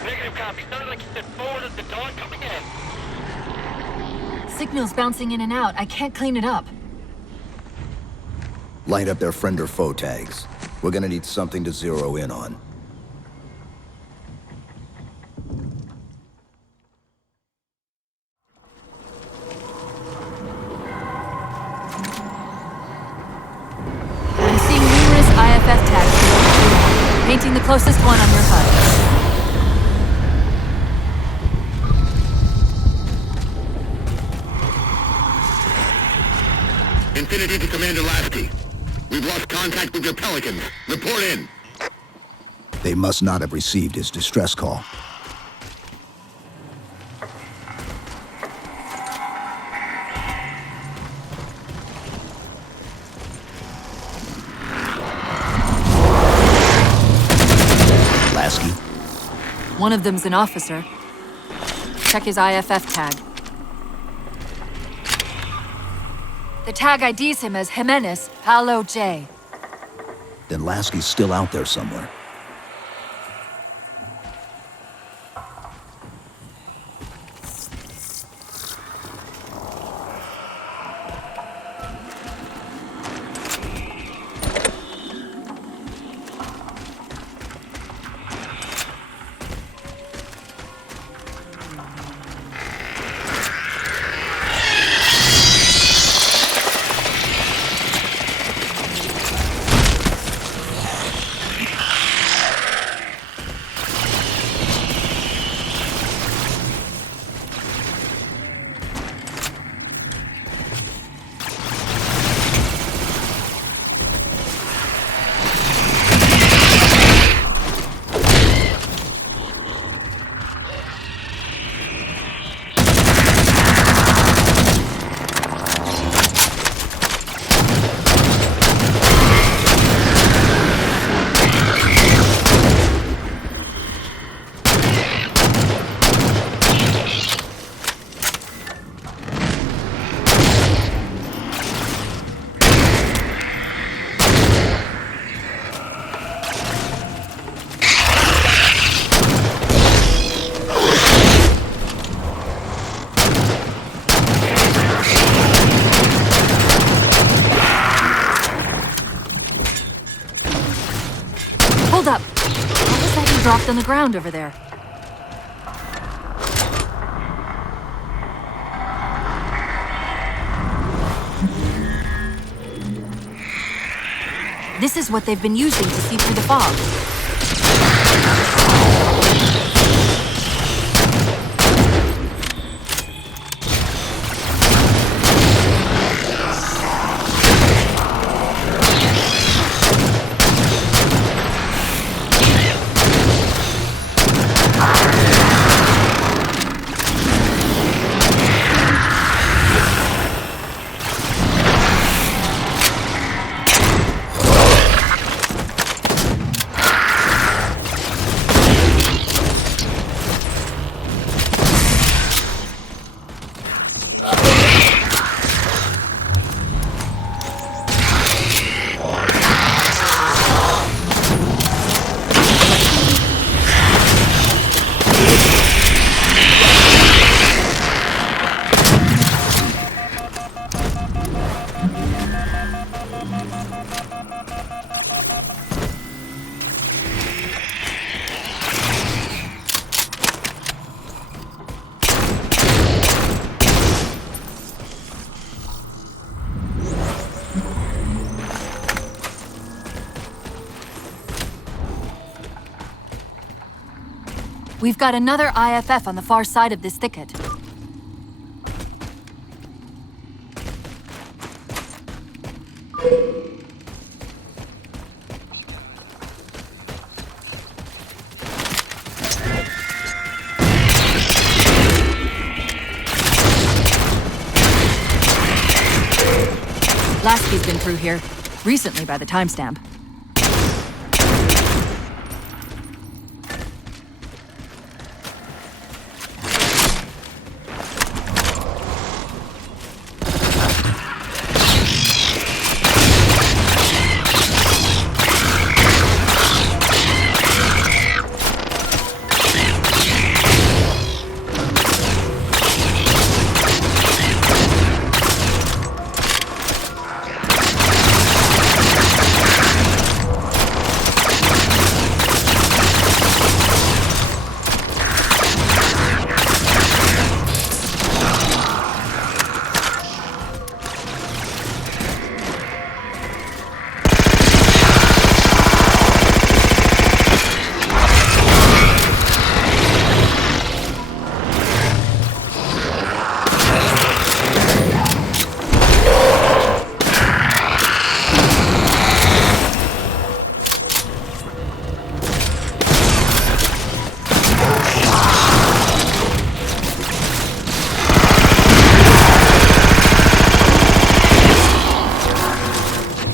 Negative copy. Sounded like you said forward at the dawn coming in. Signal's bouncing in and out. I can't clean it up. Light up their friend or foe tags. We're gonna need something to zero in on. I'm seeing numerous IFF tags. Painting the closest one on your HUD. Infinity to Commander Lasky. We've lost contact with your Pelicans. Report in. They must not have received his distress call. Lasky? One of them's an officer. Check his IFF tag. The tag IDs him as Jimenez Paolo J. Then Lasky's still out there somewhere. dropped on the ground over there. This is what they've been using to see through the fog. We've got another IFF on the far side of this thicket. Lasky's been through here, recently by the timestamp.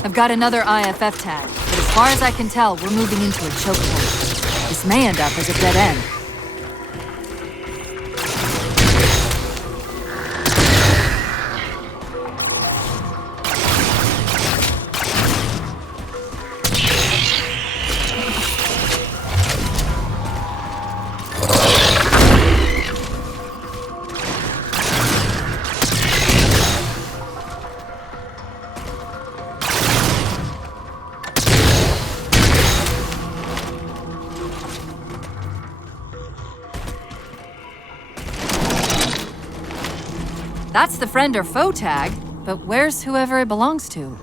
I've got another IFF tag, but as far as I can tell, we're moving into a choke point. This may end up as a dead end. That's the friend or foe tag, but where's whoever it belongs to?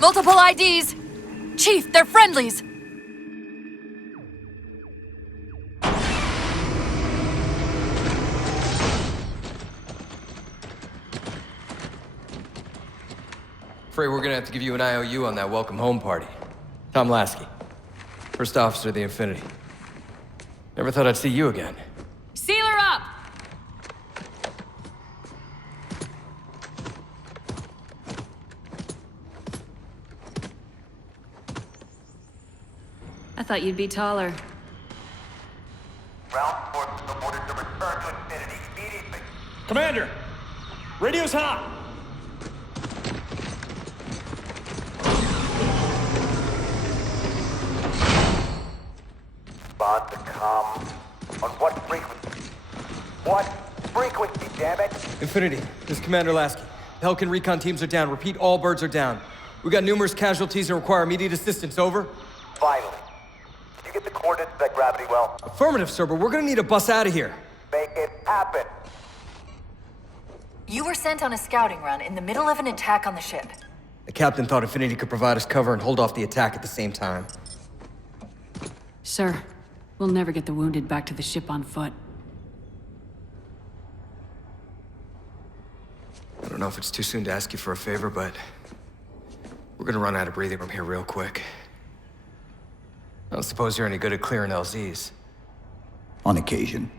Multiple IDs! Chief, they're friendlies! Afraid we're gonna have to give you an IOU on that welcome home party. Tom Lasky, First Officer of the Infinity. Never thought I'd see you again. Seal her up! I thought you'd be taller. Ground forces are ordered to return to Infinity immediately. Commander! Radio's hot! respond to comm? On what frequency? What frequency, damn it? Infinity, this is Commander Lasky. Pelican recon teams are down. Repeat, all birds are down. We got numerous casualties and require immediate assistance. Over. Finally. Did you get the coordinates of that gravity well? Affirmative, sir, but we're gonna need a bus out of here. Make it happen. You were sent on a scouting run in the middle of an attack on the ship. The captain thought Infinity could provide us cover and hold off the attack at the same time. Sir, we'll never get the wounded back to the ship on foot. I don't know if it's too soon to ask you for a favor, but we're gonna run out of breathing room here real quick. I don't suppose you're any good at clearing LZs. On occasion.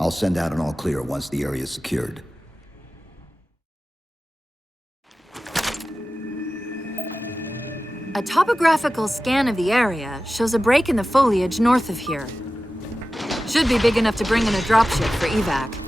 I'll send out an all clear once the area is secured. A topographical scan of the area shows a break in the foliage north of here. Should be big enough to bring in a dropship for evac.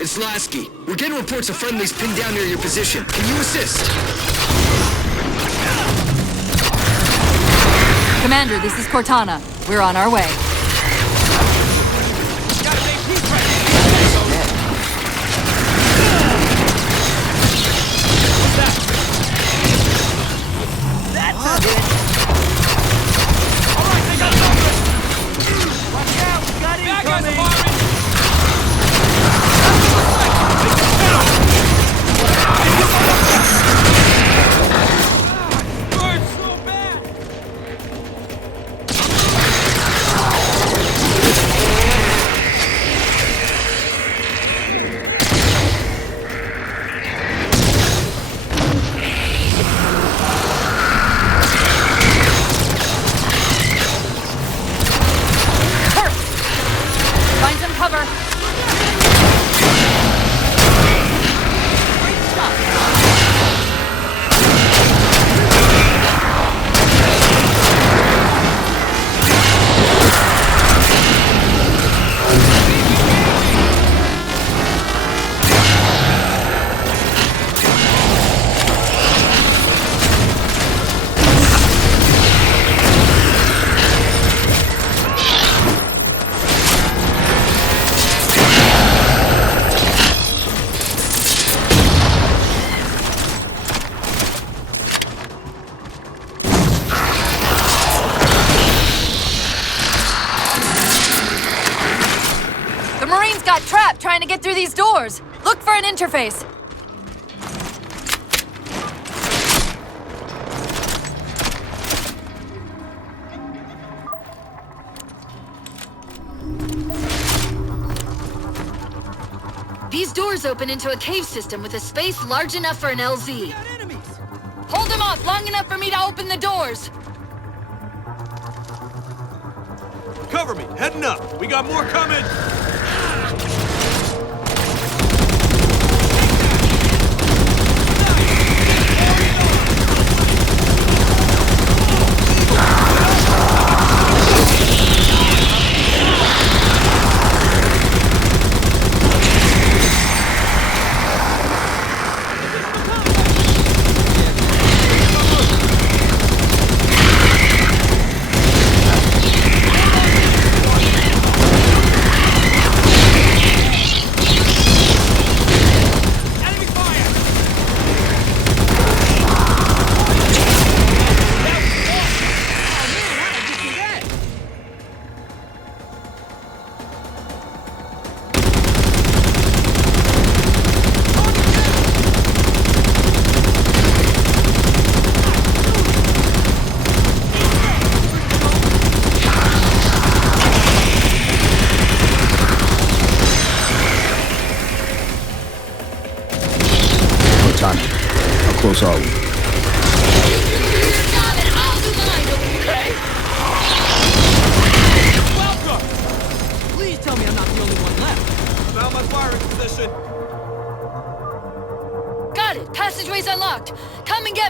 It's Lasky. We're getting reports of friendlies pinned down near your position. Can you assist? Commander, this is Cortana. We're on our way. That's not it. All right, they got something. Watch out, we got incoming. Trying to get through these doors. Look for an interface. These doors open into a cave system with a space large enough for an LZ. Hold them off long enough for me to open the doors. Cover me, heading up. We got more coming.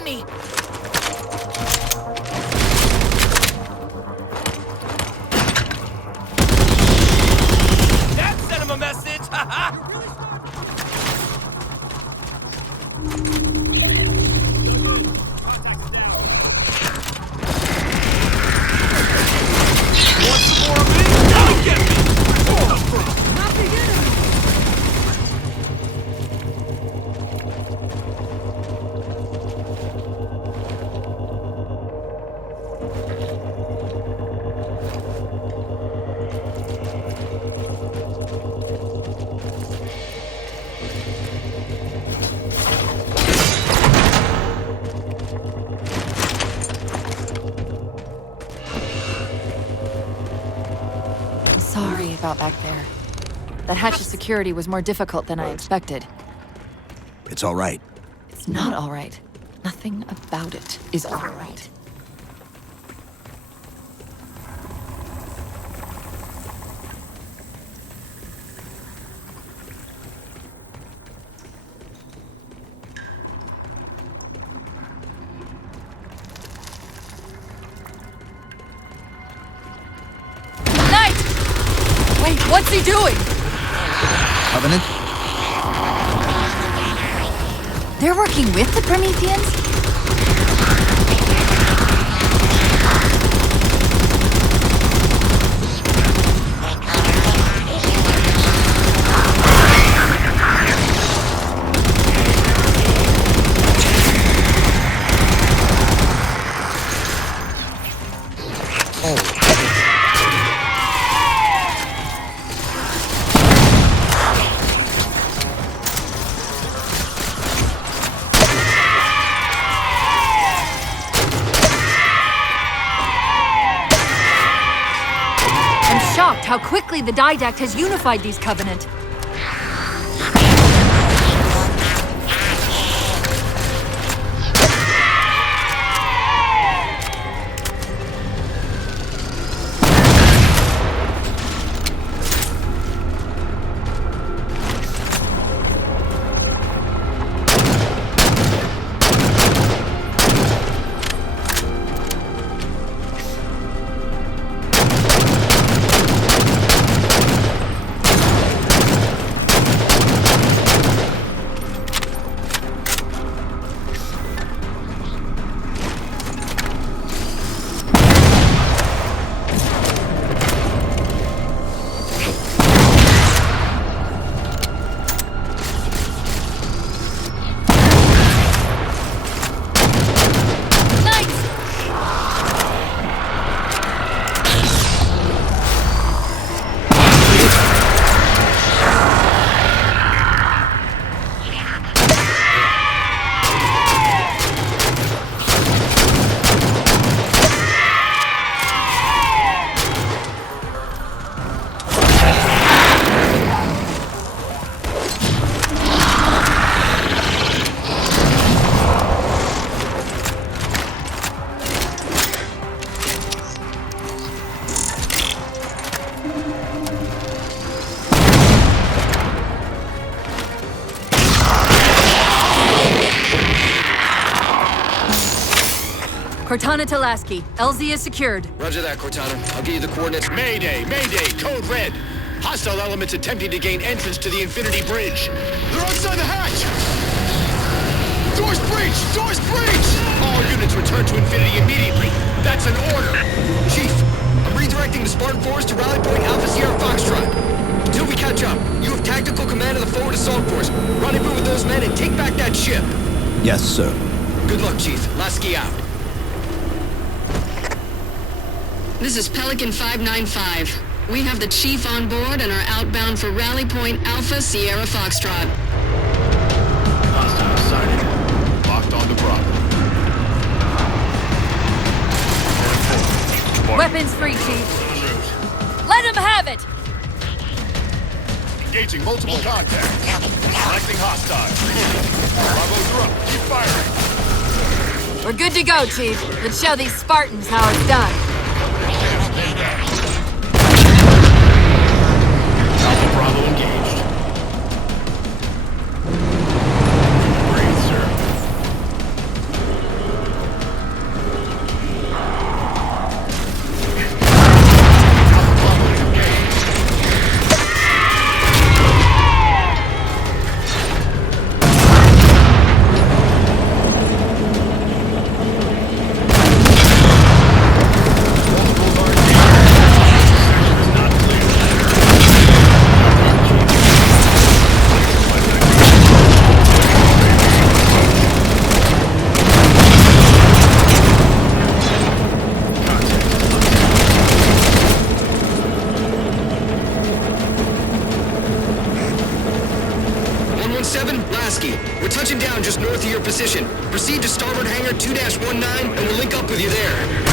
on me! That sent him a message! Haha! Want some more of me? Come get me! Not beginning! Sorry about back there. That hatch of security was more difficult than I expected. It's all right. It's not all right. Nothing about it is all right. Knight! Wait, what's he doing? Covenant? They're working with the Prometheans? Shocked how quickly the Didact has unified these Covenant. Cortana to Lasky. LZ is secured. Roger that, Cortana. I'll give you the coordinates. Mayday! Mayday! Code red! Hostile elements attempting to gain entrance to the Infinity Bridge. They're outside the hatch! Doors breached! Doors breached! All units return to Infinity immediately. That's an order. Chief, I'm redirecting the Spartan force to Rally Point Alpha Sierra Foxtrot. Until we catch up, you have tactical command of the forward assault force. Rendezvous with those men and take back that ship. Yes, sir. Good luck, Chief. Lasky out. This is Pelican 595. We have the Chief on board and are outbound for Rally Point Alpha Sierra Foxtrot. Hostile sighted. Locked on the Bravo. Weapons free, Chief. Let him have it! Engaging multiple contacts. Selecting hostiles. Bravos are up. Keep firing. We're good to go, Chief. Let's show these Spartans how it's done. Alpha Bravo engaged. Breathe, sir. Touching down just north of your position. Proceed to starboard hangar 2-19 and we'll link up with you there.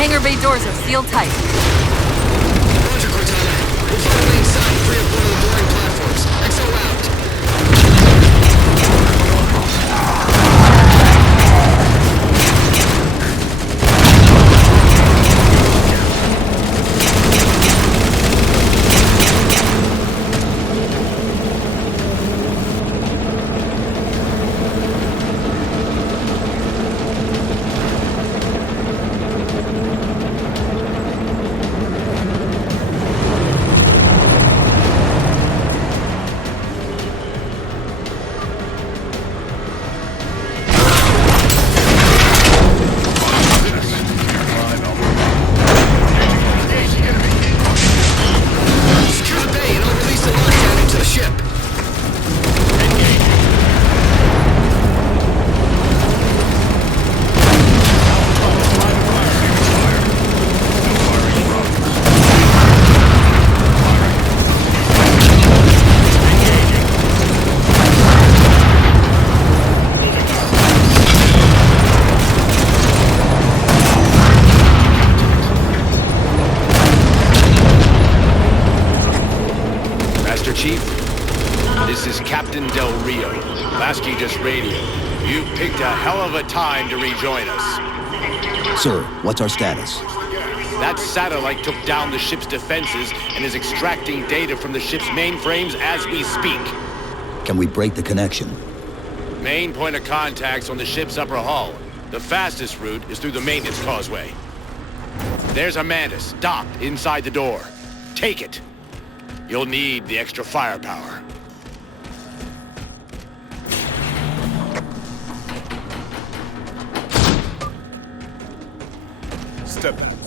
Hangar bay doors are sealed tight. Roger, Cortana. We'll find a way inside and free up one of the mooring platforms. XO out. Chief, this is Captain Del Rio. Lasky just radioed. You picked a hell of a time to rejoin us. Sir, what's our status? That satellite took down the ship's defenses and is extracting data from the ship's mainframes as we speak. Can we break the connection? Main point of contact's on the ship's upper hull. The fastest route is through the maintenance causeway. There's a Mantis docked inside the door. Take it. You'll need the extra firepower. Step back.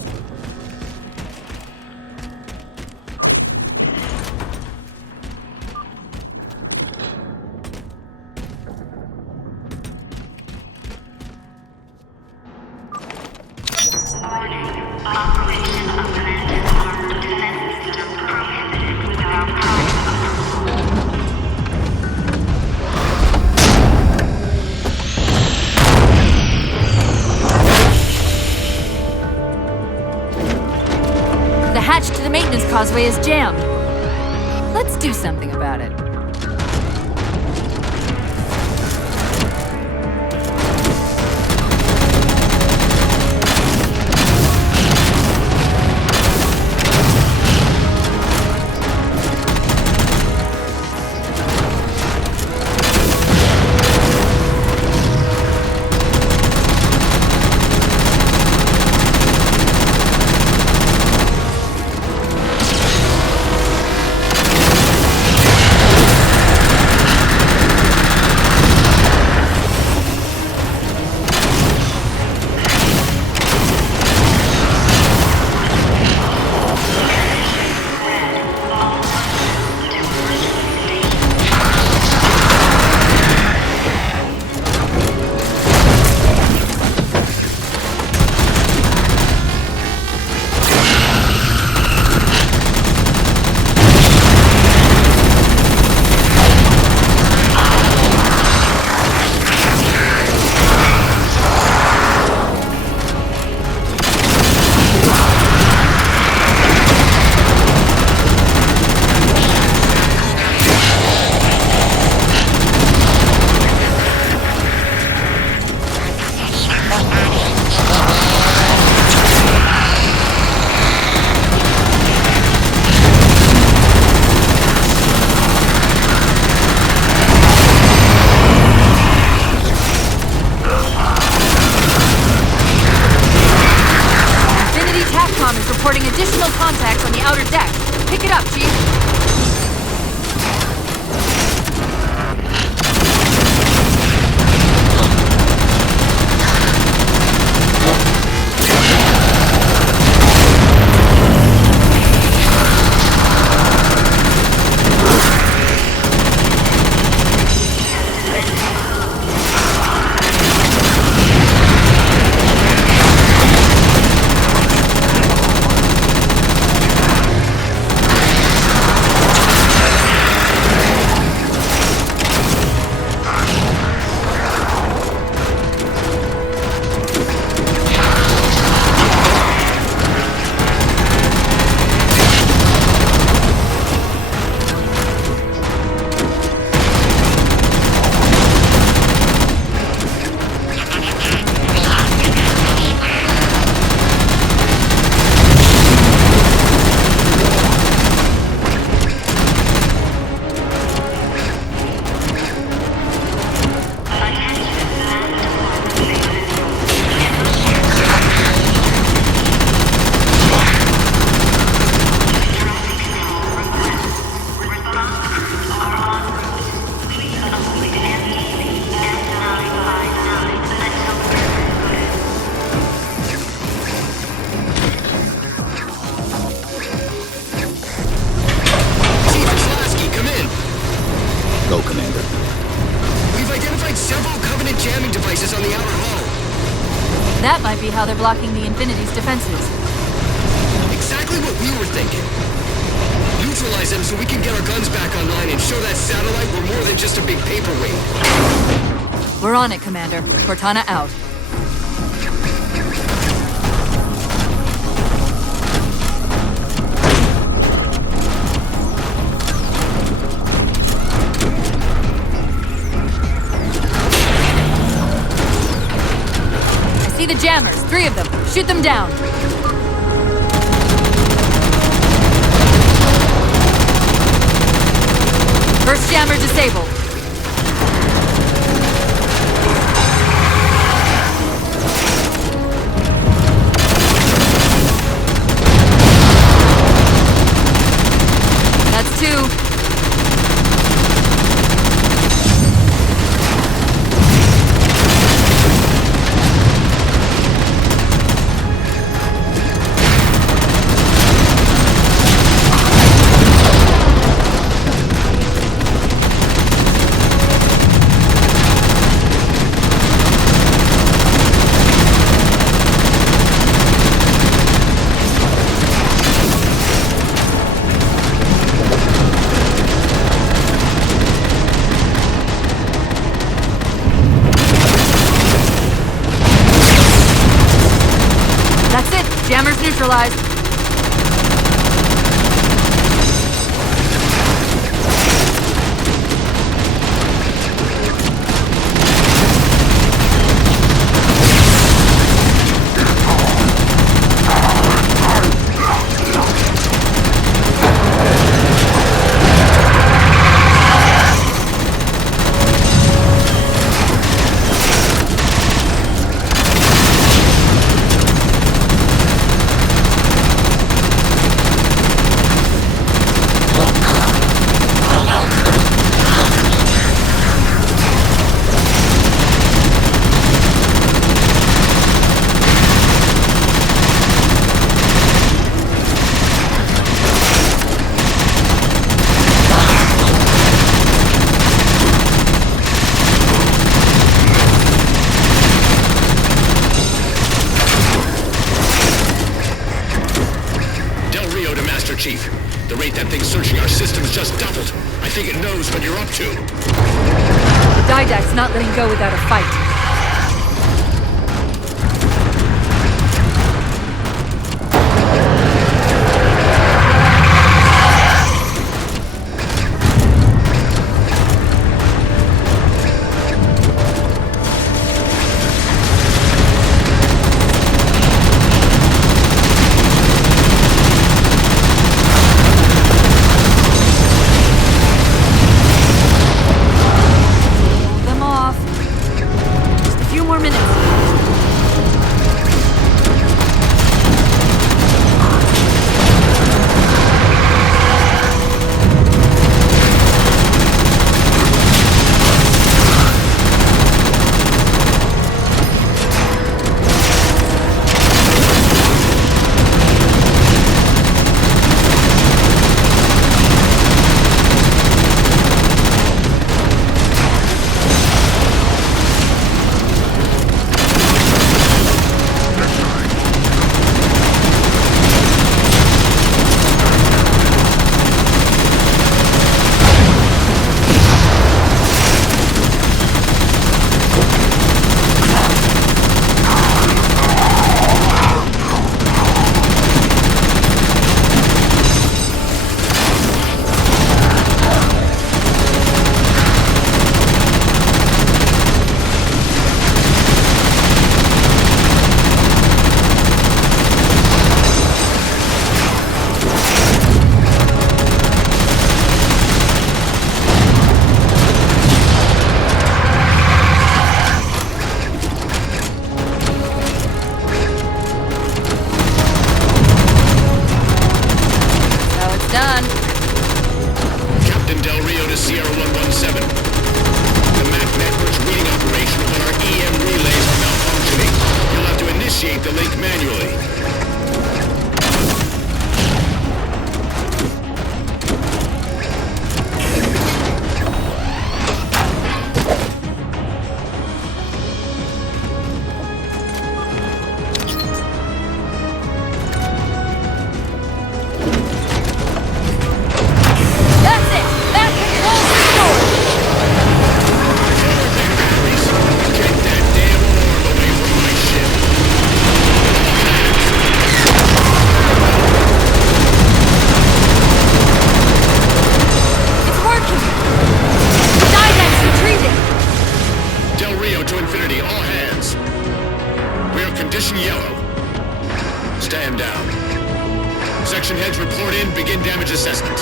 causeway is jammed. Let's do something about it. Reporting additional contacts on the outer deck. Pick it up, Chief. That might be how they're blocking the Infinity's defenses. Exactly what we were thinking. Neutralize them so we can get our guns back online and show that satellite we're more than just a big paperweight. We're on it, Commander. Cortana out. See the jammers, 3 of them. Shoot them down. First jammer disabled. That's 2. Jammers neutralized. Didact's not letting go without a fight. Done. Captain Del Rio to Sierra 117. The map network's reading operation, but our EM relays are malfunctioning. You'll have to initiate the link manually. Condition yellow. Stand down. Section heads report in. Begin damage assessment.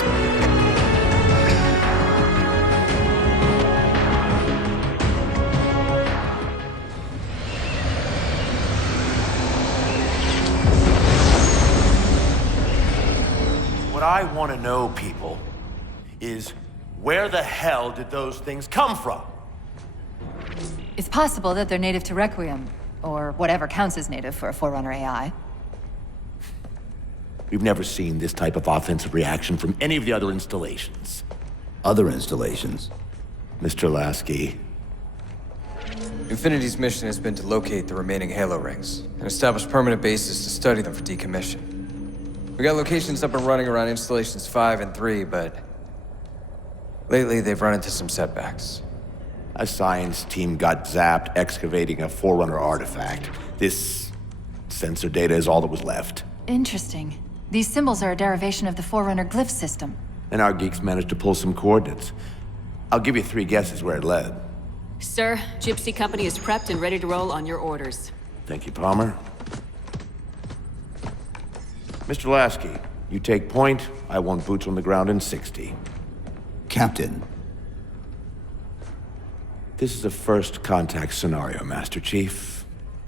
What I want to know, people, is where the hell did those things come from? It's possible that they're native to Requiem, or whatever counts as native for a Forerunner AI. We've never seen this type of offensive reaction from any of the other installations. Other installations? Mr. Lasky. Infinity's mission has been to locate the remaining Halo rings, and establish permanent bases to study them for decommission. We got locations up and running around installations 5 and 3, but lately they've run into some setbacks. A science team got zapped excavating a Forerunner artifact. This sensor data is all that was left. Interesting. These symbols are a derivation of the Forerunner glyph system. And our geeks managed to pull some coordinates. I'll give you 3 guesses where it led. Sir, Gypsy Company is prepped and ready to roll on your orders. Thank you, Palmer. Mr. Lasky, you take point. I want boots on the ground in 60. Captain. This is a first contact scenario, Master Chief.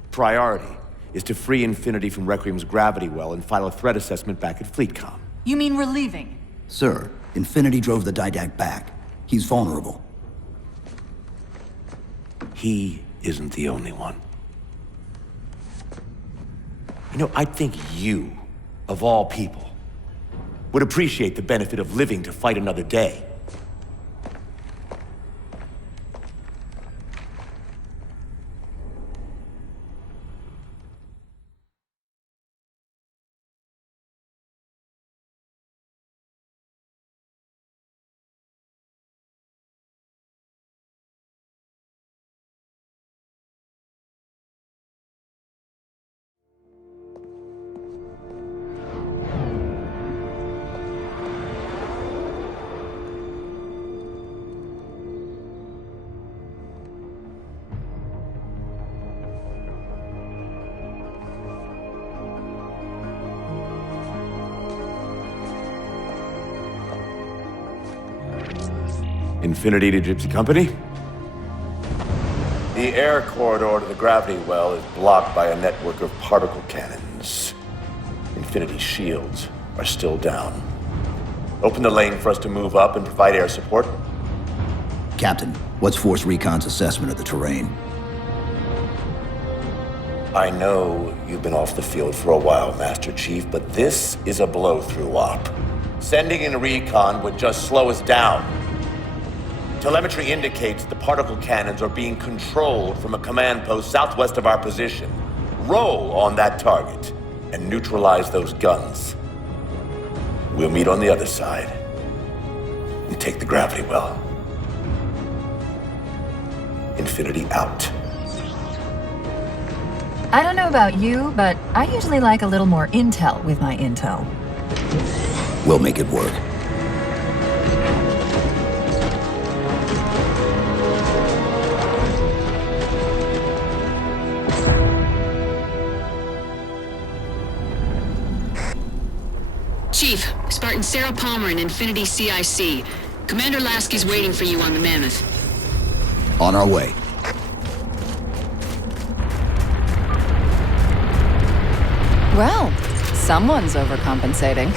Priority is to free Infinity from Requiem's gravity well and file a threat assessment back at FleetCom. You mean we're leaving? Sir, Infinity drove the Didact back. He's vulnerable. He isn't the only one. You know, I think you, of all people, would appreciate the benefit of living to fight another day. Infinity to Gypsy Company? The air corridor to the gravity well is blocked by a network of particle cannons. Infinity's shields are still down. Open the lane for us to move up and provide air support. Captain, what's Force Recon's assessment of the terrain? I know you've been off the field for a while, Master Chief, but this is a blow-through op. Sending in recon would just slow us down. Telemetry indicates the particle cannons are being controlled from a command post southwest of our position. Roll on that target and neutralize those guns. We'll meet on the other side and take the gravity well. Infinity out. I don't know about you, but I usually like a little more intel with my intel. We'll make it work. Chief, Spartan Sarah Palmer in Infinity CIC. Commander Lasky's waiting for you on the Mammoth. On our way. Well, someone's overcompensating.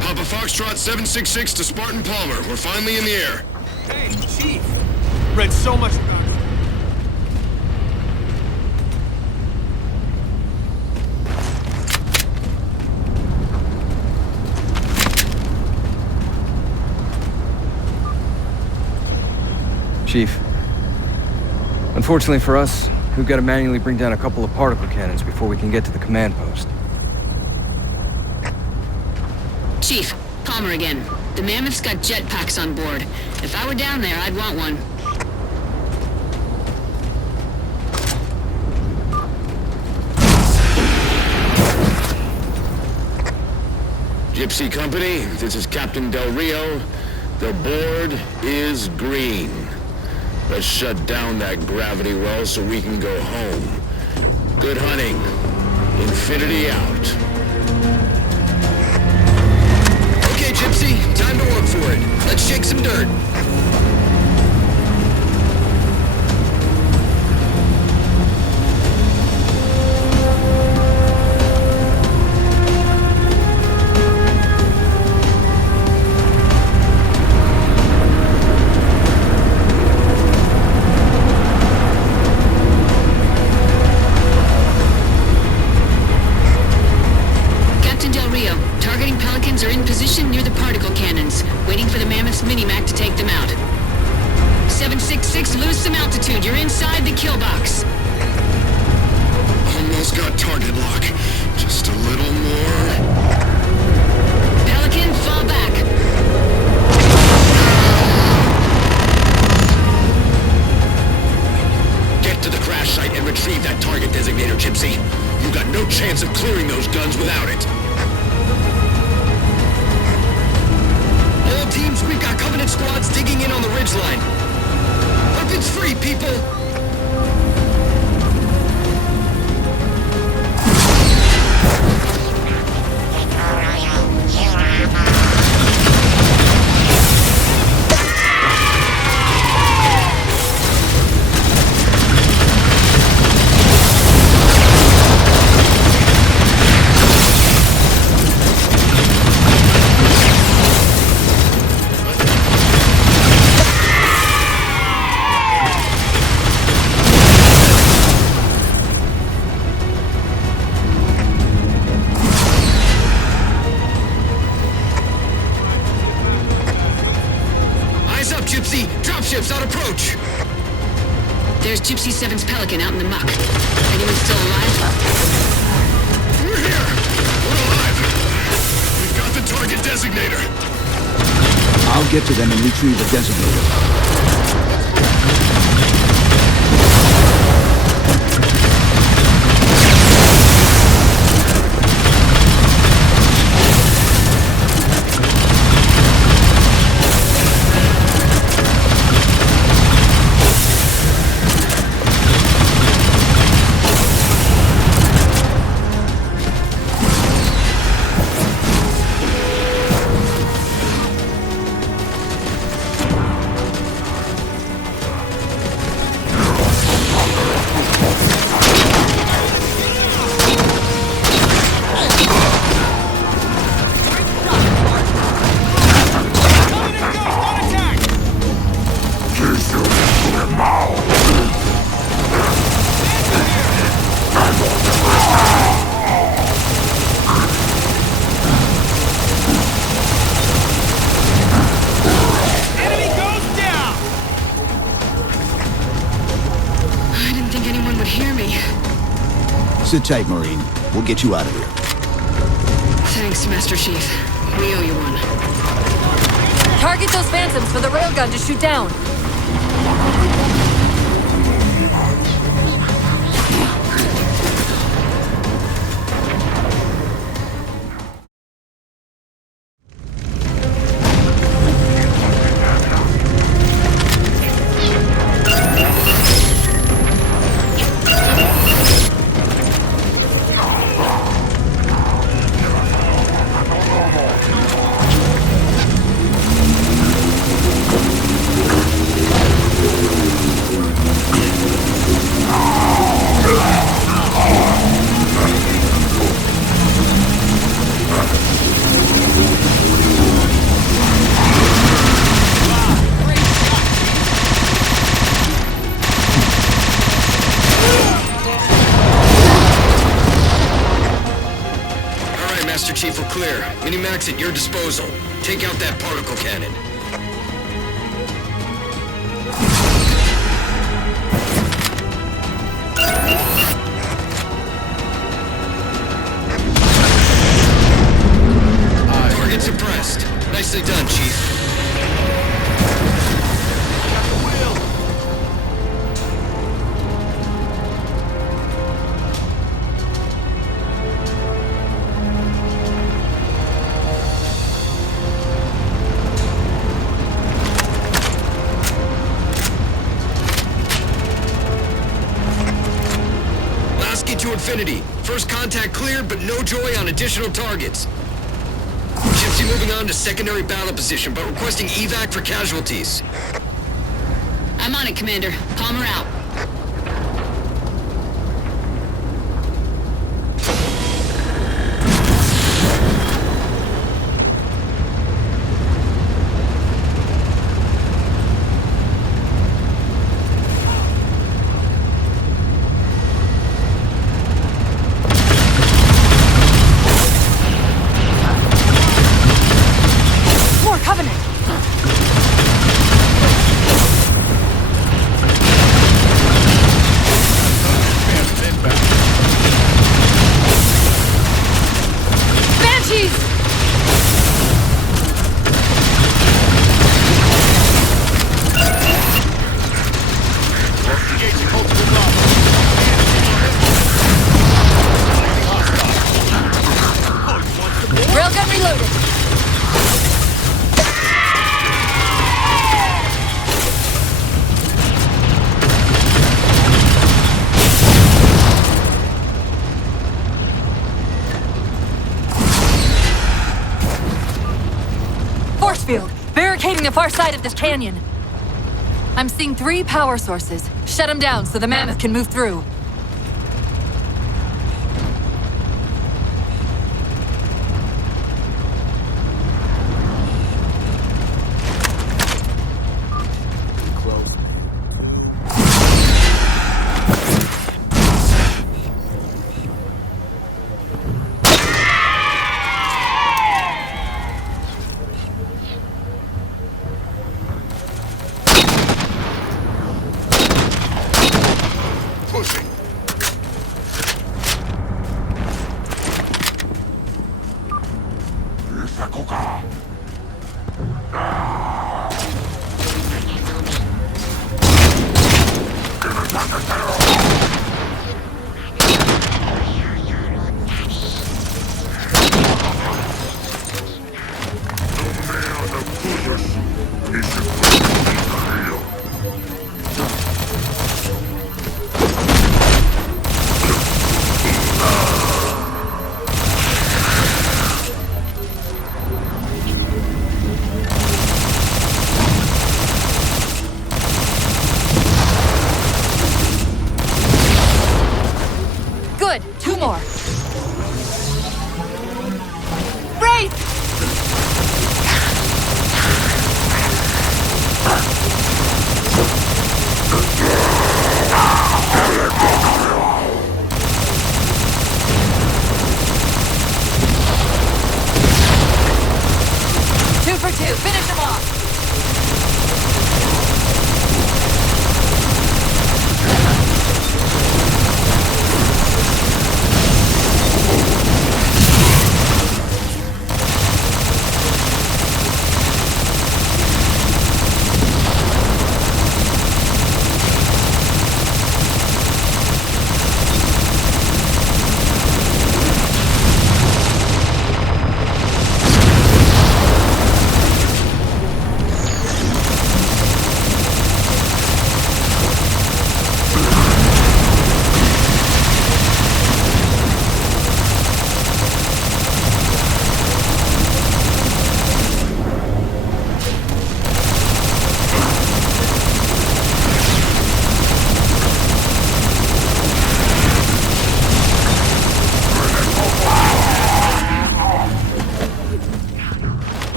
Papa Foxtrot 766 to Spartan Palmer. We're finally in the air. Hey, Chief. Read so much about you. Chief. Unfortunately for us, we've got to manually bring down a couple of particle cannons before we can get to the command post. Chief, Palmer again. The Mammoth's got jetpacks on board. If I were down there, I'd want one. Gypsy Company, this is Captain Del Rio. The board is green. Let's shut down that gravity well so we can go home. Good hunting. Infinity out. Okay, Gypsy, time to work for it. Let's shake some dirt. Mini-Mac to take them out. 766, lose some altitude. You're inside the kill box. Almost got target lock. Just a little more. Pelican, fall back. Get to the crash site and retrieve that target designator, Gypsy. You've got no chance of clearing those guns without it. Teams, we've got Covenant squads digging in on the ridgeline. Weapons free, people! Dropships on approach! There's Gypsy 7's Pelican out in the muck. Anyone still alive? We're here! We're alive! We've got the target designator! I'll get to them and retrieve the designator. not hear me. Sit tight, Marine. We'll get you out of here. Thanks, Master Chief. We owe you one. Target those phantoms for the railgun to shoot down. Master Chief, we're clear. Minimax at your disposal. Take out that particle cannon. Target suppressed. Nicely done, Chief. To Infinity. First contact cleared, but no joy on additional targets. Gypsy moving on to secondary battle position, but requesting evac for casualties. I'm on it, Commander. Palmer out. Railgun reloaded. Force field, barricading the far side of this canyon. I'm seeing 3 power sources. Shut them down so the mammoth can move through. Pushing.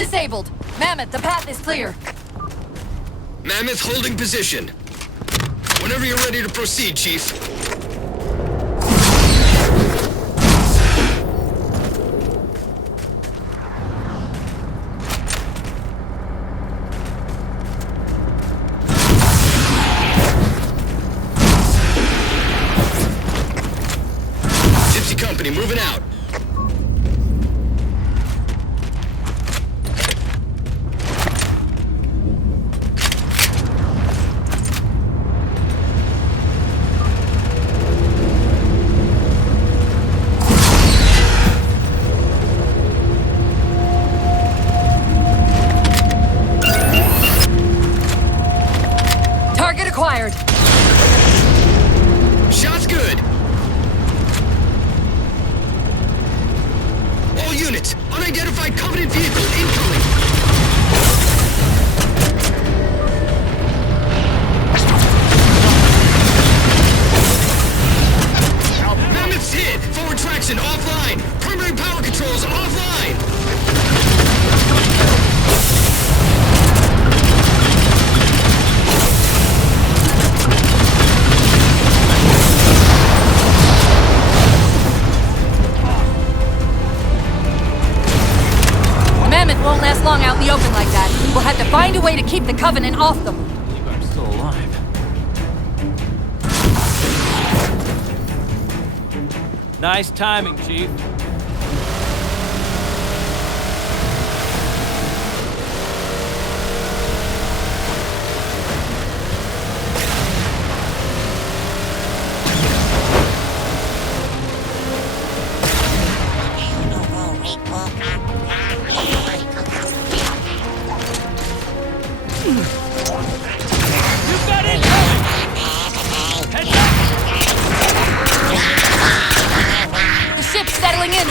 disabled. Mammoth, the path is clear. Mammoth holding position. Whenever you're ready to proceed, Chief. Gypsy Company moving out. Acquired. Shot's good. All units, unidentified Covenant vehicle incoming. Mammoth's hit. Forward traction offline. Primary power controls offline. Won't last long out in the open like that. We'll have to find a way to keep the Covenant off them. I believe I'm still alive. Nice timing, Chief.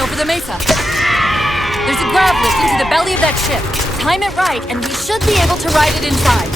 Over the mesa. There's a grav lift into the belly of that ship. Time it right, and we should be able to ride it inside.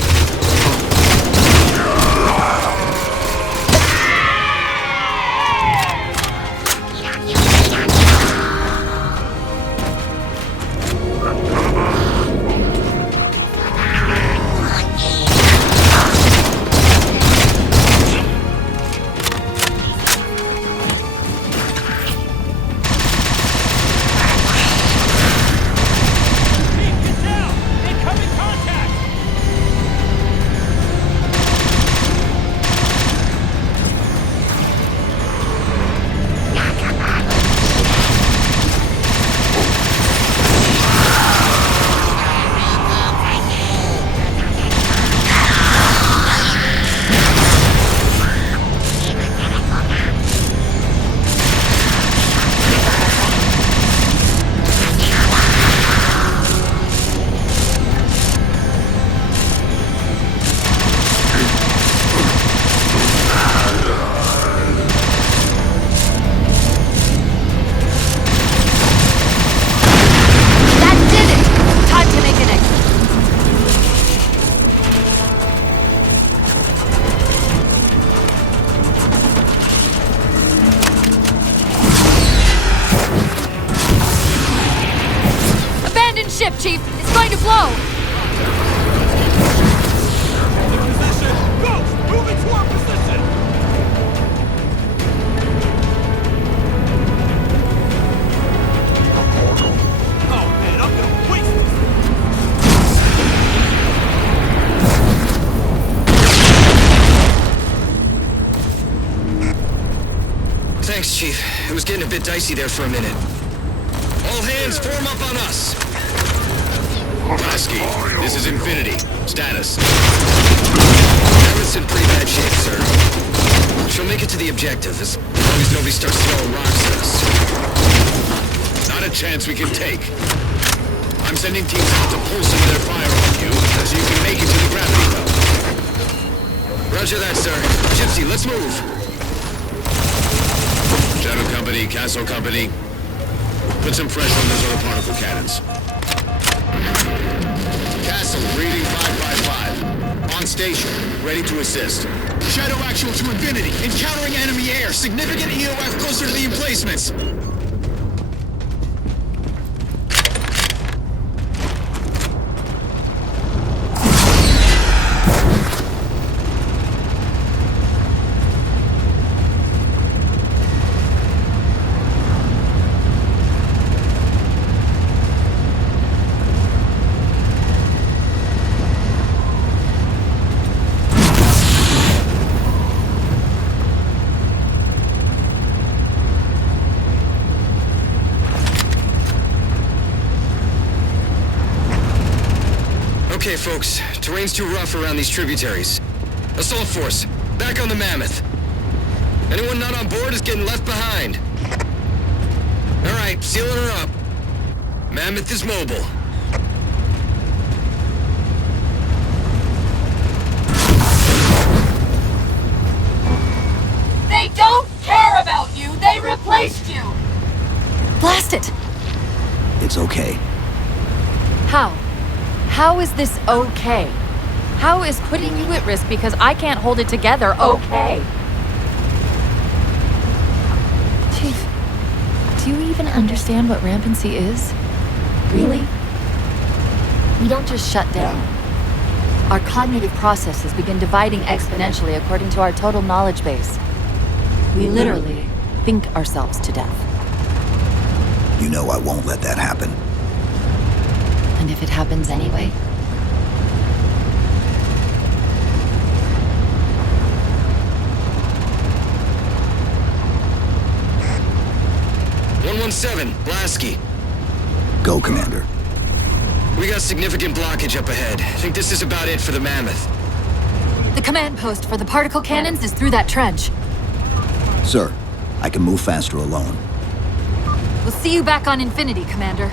Ship, Chief! It's going to blow! Position! Ghost! Moving to our position! Oh man, I'm gonna waste this! Thanks, Chief. It was getting a bit dicey there for a minute. All hands form up on us! Lasky, this is Infinity. Status. Mammoth's in pretty bad shape, sir. She'll make it to the objective as long as nobody starts throwing rocks at us. Not a chance we can take. I'm sending teams out to pull some of their fire on you, so you can make it to the gravity well. Roger that, sir. Gypsy, let's move. Shadow Company, Castle Company. Put some pressure on those other particle cannons. Castle, reading 555. On station, ready to assist. Shadow actual to Infinity. Encountering enemy air. Significant EOF closer to the emplacements. folks. Terrain's too rough around these tributaries. Assault force, back on the Mammoth. Anyone not on board is getting left behind. All right, sealing her up. Mammoth is mobile. They don't care about you! They replaced you! Blast it! It's okay. How? How is this okay? How is putting you at risk because I can't hold it together okay? Chief, do you even understand what rampancy is? Really? We don't just shut down. Our cognitive processes begin dividing exponentially according to our total knowledge base. We literally think ourselves to death. You know I won't let that happen. And if it happens anyway? Lasky. Go, Commander. We got significant blockage up ahead. I think this is about it for the Mammoth. The command post for the particle cannons is through that trench. Sir, I can move faster alone. We'll see you back on Infinity, Commander.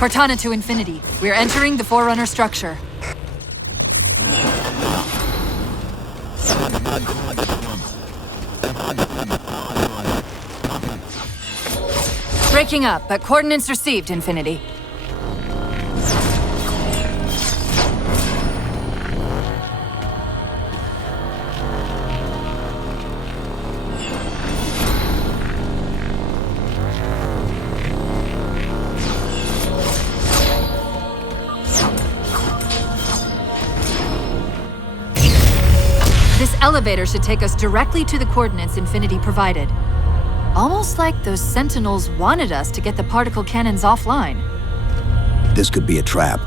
Cortana to Infinity. We're entering the Forerunner structure. Breaking up, but coordinates received, Infinity. This elevator should take us directly to the coordinates Infinity provided. Almost like those Sentinels wanted us to get the particle cannons offline. This could be a trap.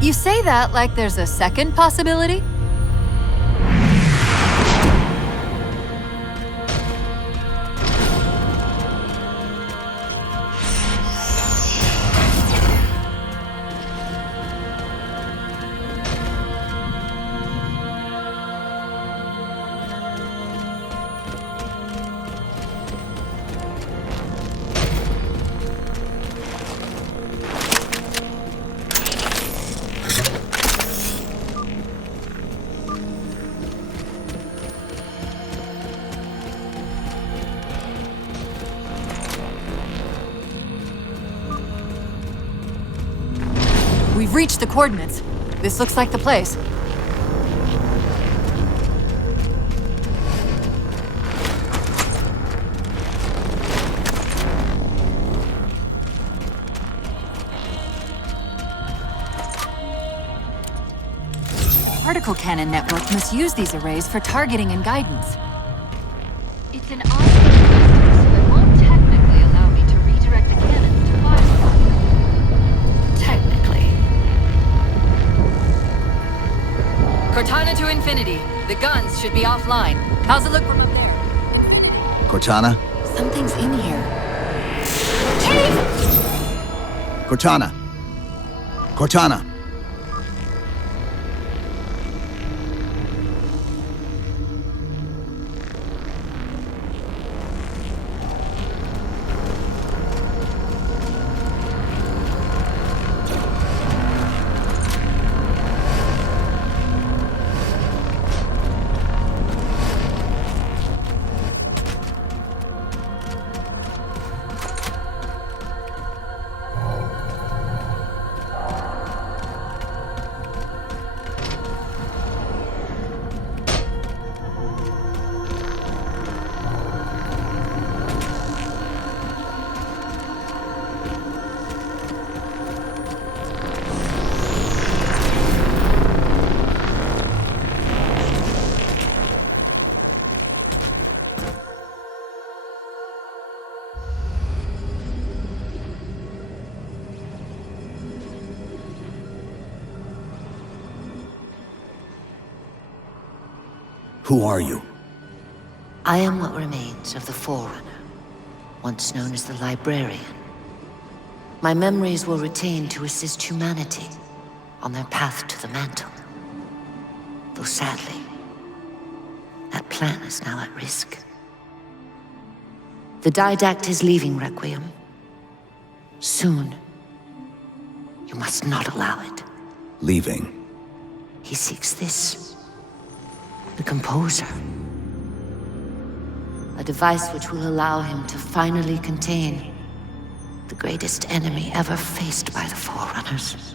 You say that like there's a second possibility? We've reached the coordinates. This looks like the place. Particle cannon network must use these arrays for targeting and guidance. It's an odd system, so it won't technically allow me to redirect the cannons to fire. Technically. Cortana to Infinity. The guns should be offline. How's it look from up there? Cortana? Something's in here. Cortana! Cortana! Who are you? I am what remains of the Forerunner, once known as the Librarian. My memories were retained to assist humanity on their path to the mantle. Though sadly, that plan is now at risk. The Didact is leaving Requiem. Soon. You must not allow it. Leaving? He seeks this. The Composer. A device which will allow him to finally contain the greatest enemy ever faced by the Forerunners.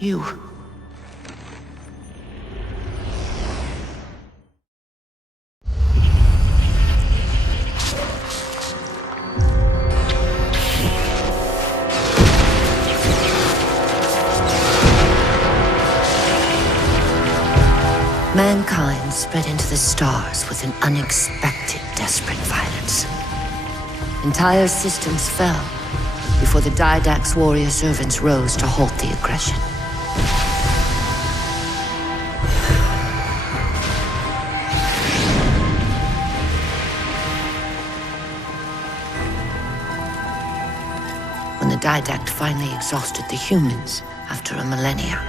You. Mankind spread into the stars with an unexpected, desperate violence. Entire systems fell before the Didact's warrior servants rose to halt the aggression. When the Didact finally exhausted the humans after a millennia,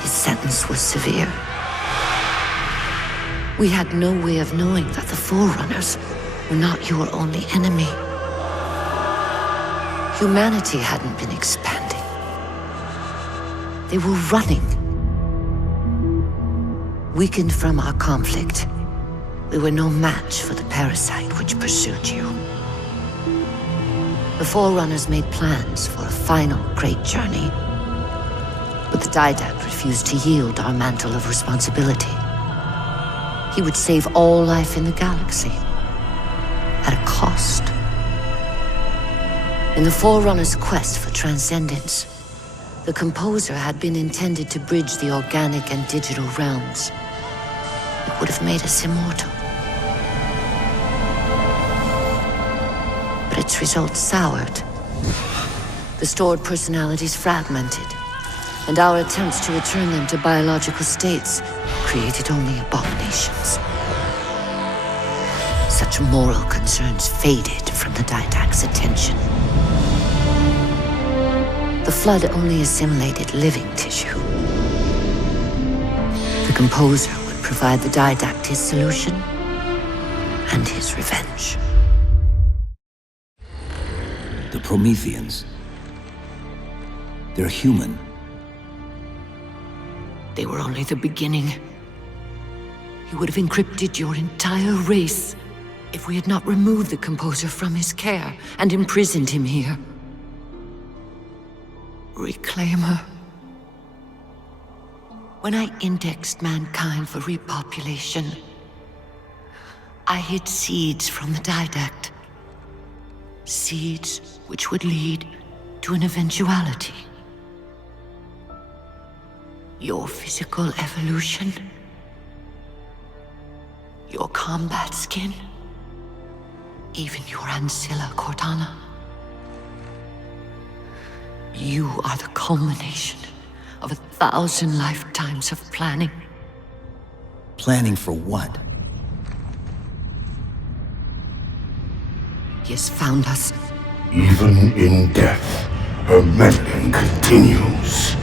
his sentence was severe. We had no way of knowing that the Forerunners were not your only enemy. Humanity hadn't been expanding. They were running. Weakened from our conflict, we were no match for the parasite which pursued you. The Forerunners made plans for a final great journey, but the Didact refused to yield our mantle of responsibility. He would save all life in the galaxy, at a cost. In the Forerunners' quest for transcendence, the Composer had been intended to bridge the organic and digital realms. It would have made us immortal. But its results soured. The stored personalities fragmented, and our attempts to return them to biological states created only abominations. Such moral concerns faded from the Didact's attention. The Flood only assimilated living tissue. The Composer would provide the Didact his solution and his revenge. The Prometheans. They're human. They were only the beginning. He would have encrypted your entire race if we had not removed the Composer from his care and imprisoned him here. Reclaimer. When I indexed mankind for repopulation, I hid seeds from the Didact. Seeds which would lead to an eventuality. Your physical evolution, your combat skin, even your ancilla cortana. You are the culmination of 1,000 lifetimes of planning. Planning for what? He has found us. Even in death, her meddling continues.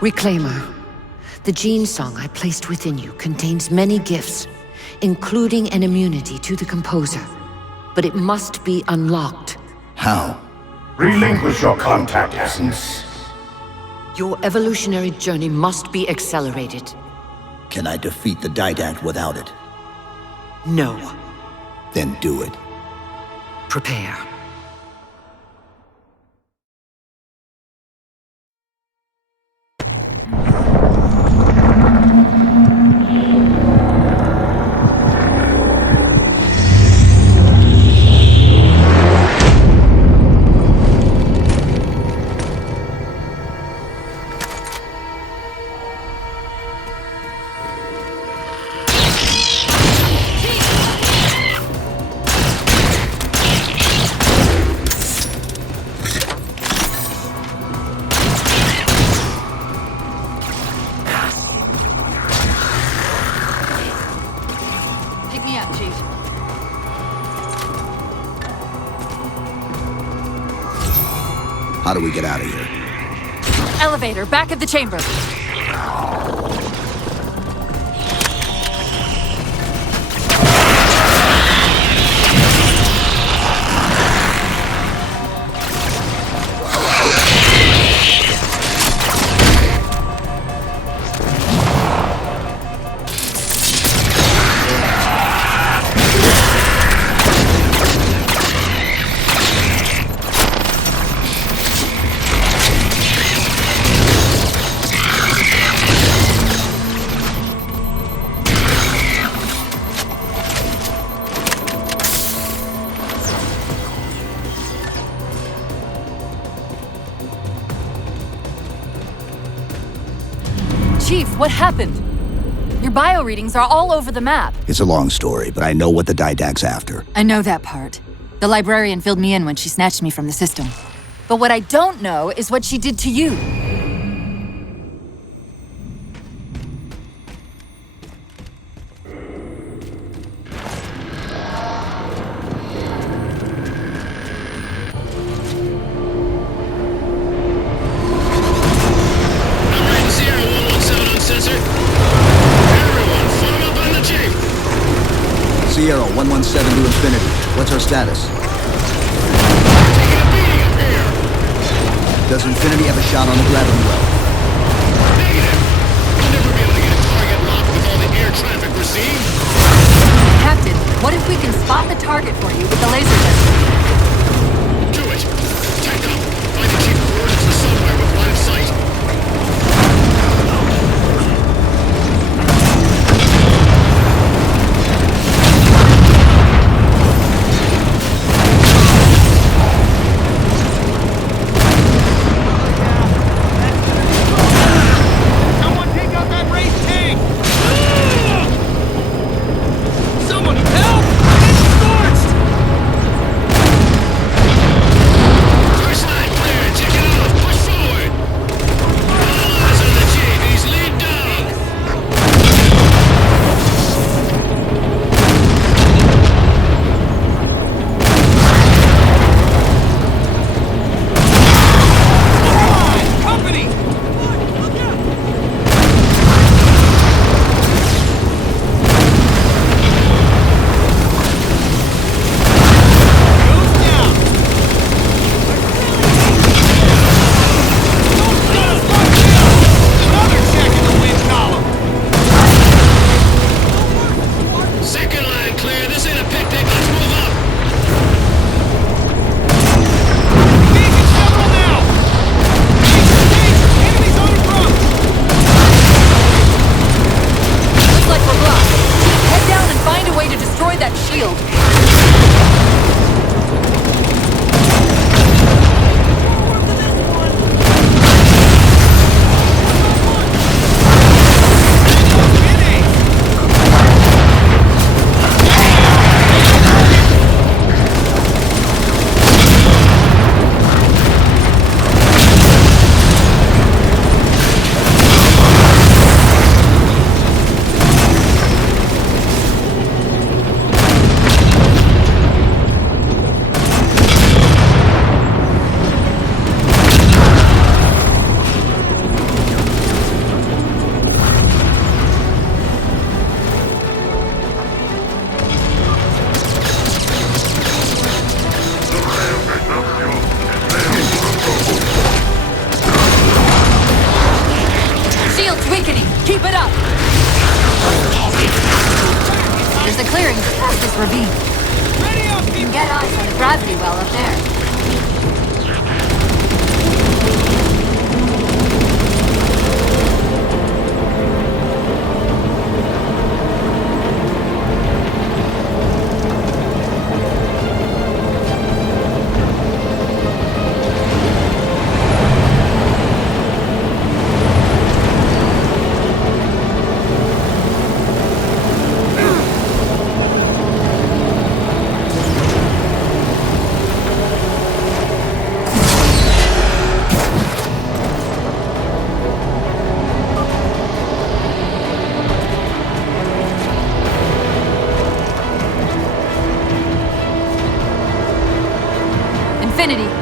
Reclaimer. The gene song I placed within you contains many gifts, including an immunity to the Composer. But it must be unlocked. How? Relinquish your contact essence. Your evolutionary journey must be accelerated. Can I defeat the Didact without it? No. Then do it. Prepare. How do we get out of here? Elevator, back of the chamber. Chief, what happened? Your bio readings are all over the map. It's a long story, but I know what the Didact's after. I know that part. The librarian filled me in when she snatched me from the system. But what I don't know is what she did to you. Sierra 117. 7 to Infinity. What's our status? Does Infinity have a shot on the gravity well? Negative. We'll never be able to get a target locked with all the air traffic we're seeing. Captain, what if we can spot the target for you with the laser laser? Do it. Tech up. Find the chief coordinates for somewhere with line of sight.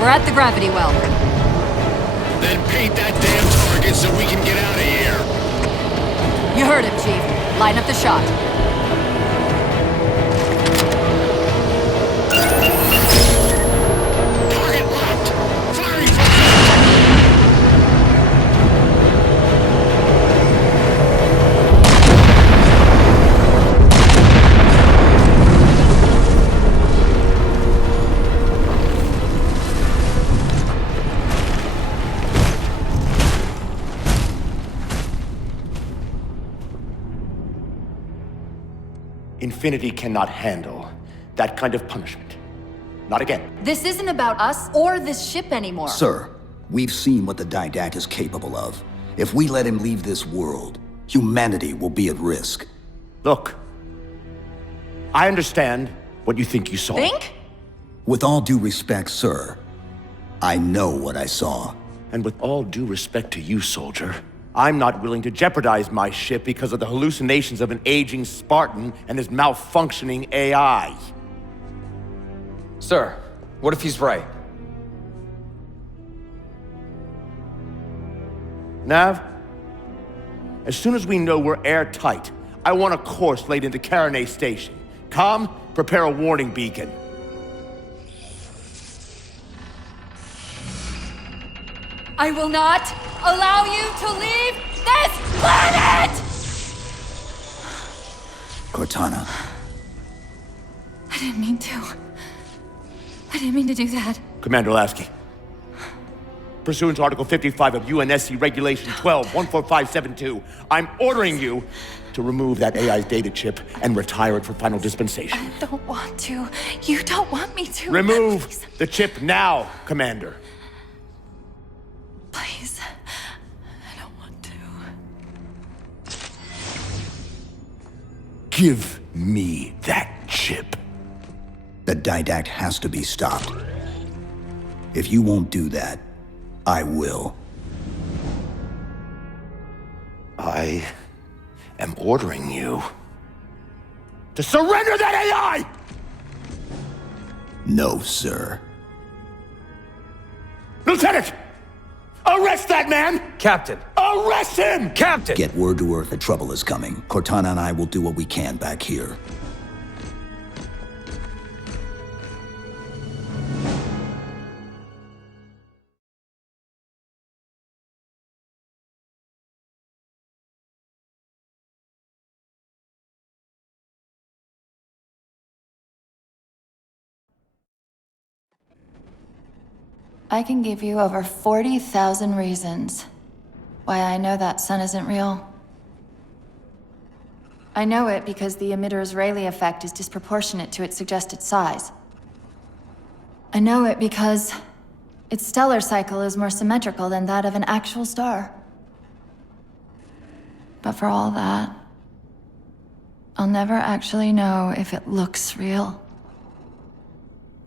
We're at the gravity well. Then paint that damn target so we can get out of here. You heard him, Chief. Line up the shot. Target locked. Firing from Infinity cannot handle that kind of punishment. Not again. This isn't about us or this ship anymore. Sir, we've seen what the Didact is capable of. If we let him leave this world, humanity will be at risk. Look, I understand what you think you saw. Think? With all due respect, sir, I know what I saw. And with all due respect to you, soldier, I'm not willing to jeopardize my ship because of the hallucinations of an aging Spartan and his malfunctioning AI. Sir, what if he's right? Nav, as soon as we know we're airtight, I want a course laid into Carenay Station. Com, Prepare a warning beacon. I will not allow you to leave this planet! Cortana. I didn't mean to. I didn't mean to do that. Commander Lasky. Pursuant to Article 55 of UNSC Regulation 12-14572, I'm ordering you to remove that AI's data chip and retire it for final dispensation. I don't want to. You don't want me to. Remove Please. the chip now, Commander. Please. I don't want to. Give me that chip. The didact has to be stopped. If you won't do that, I will. I am ordering you to surrender that AI! No, sir. Lieutenant! Arrest that man! Captain! Arrest him! Captain! Get word to Earth that trouble is coming. Cortana and I will do what we can back here. I can give you over 40,000 reasons why I know that sun isn't real. I know it because the emitter's Rayleigh effect is disproportionate to its suggested size. I know it because its stellar cycle is more symmetrical than that of an actual star. But for all that, I'll never actually know if it looks real.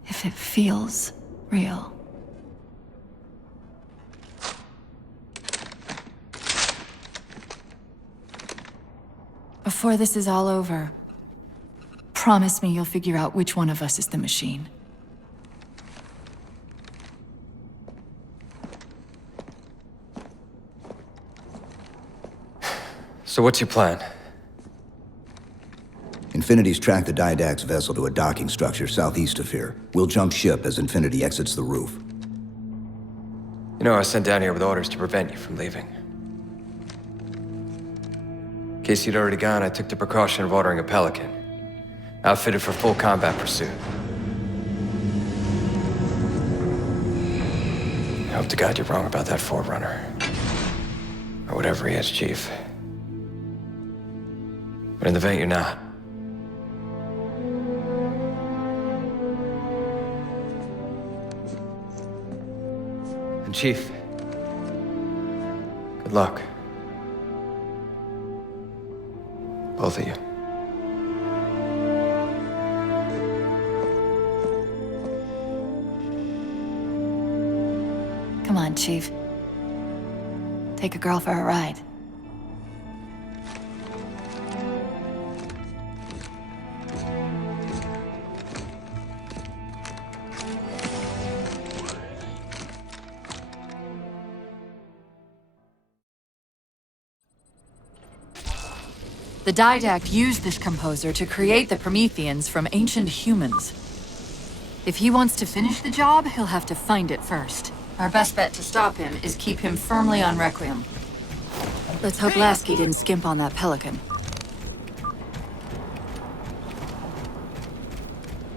If it feels real. Before this is all over, promise me you'll figure out which one of us is the machine. So what's your plan? Infinity's tracked the Didact's vessel to a docking structure southeast of here. We'll jump ship as Infinity exits the roof. You know, I was sent down here with orders to prevent you from leaving. In case you'd already gone, I took the precaution of ordering a Pelican, outfitted for full combat pursuit. I hope to God you're wrong about that Forerunner. Or whatever he is, Chief. But in the event you're not. And Chief, good luck. Both of you. Come on, Chief. Take a girl for a ride. The Didact used this composer to create the Prometheans from ancient humans. If he wants to finish the job, he'll have to find it first. Our best bet to stop him is keep him firmly on Requiem. Let's hope Lasky didn't skimp on that Pelican.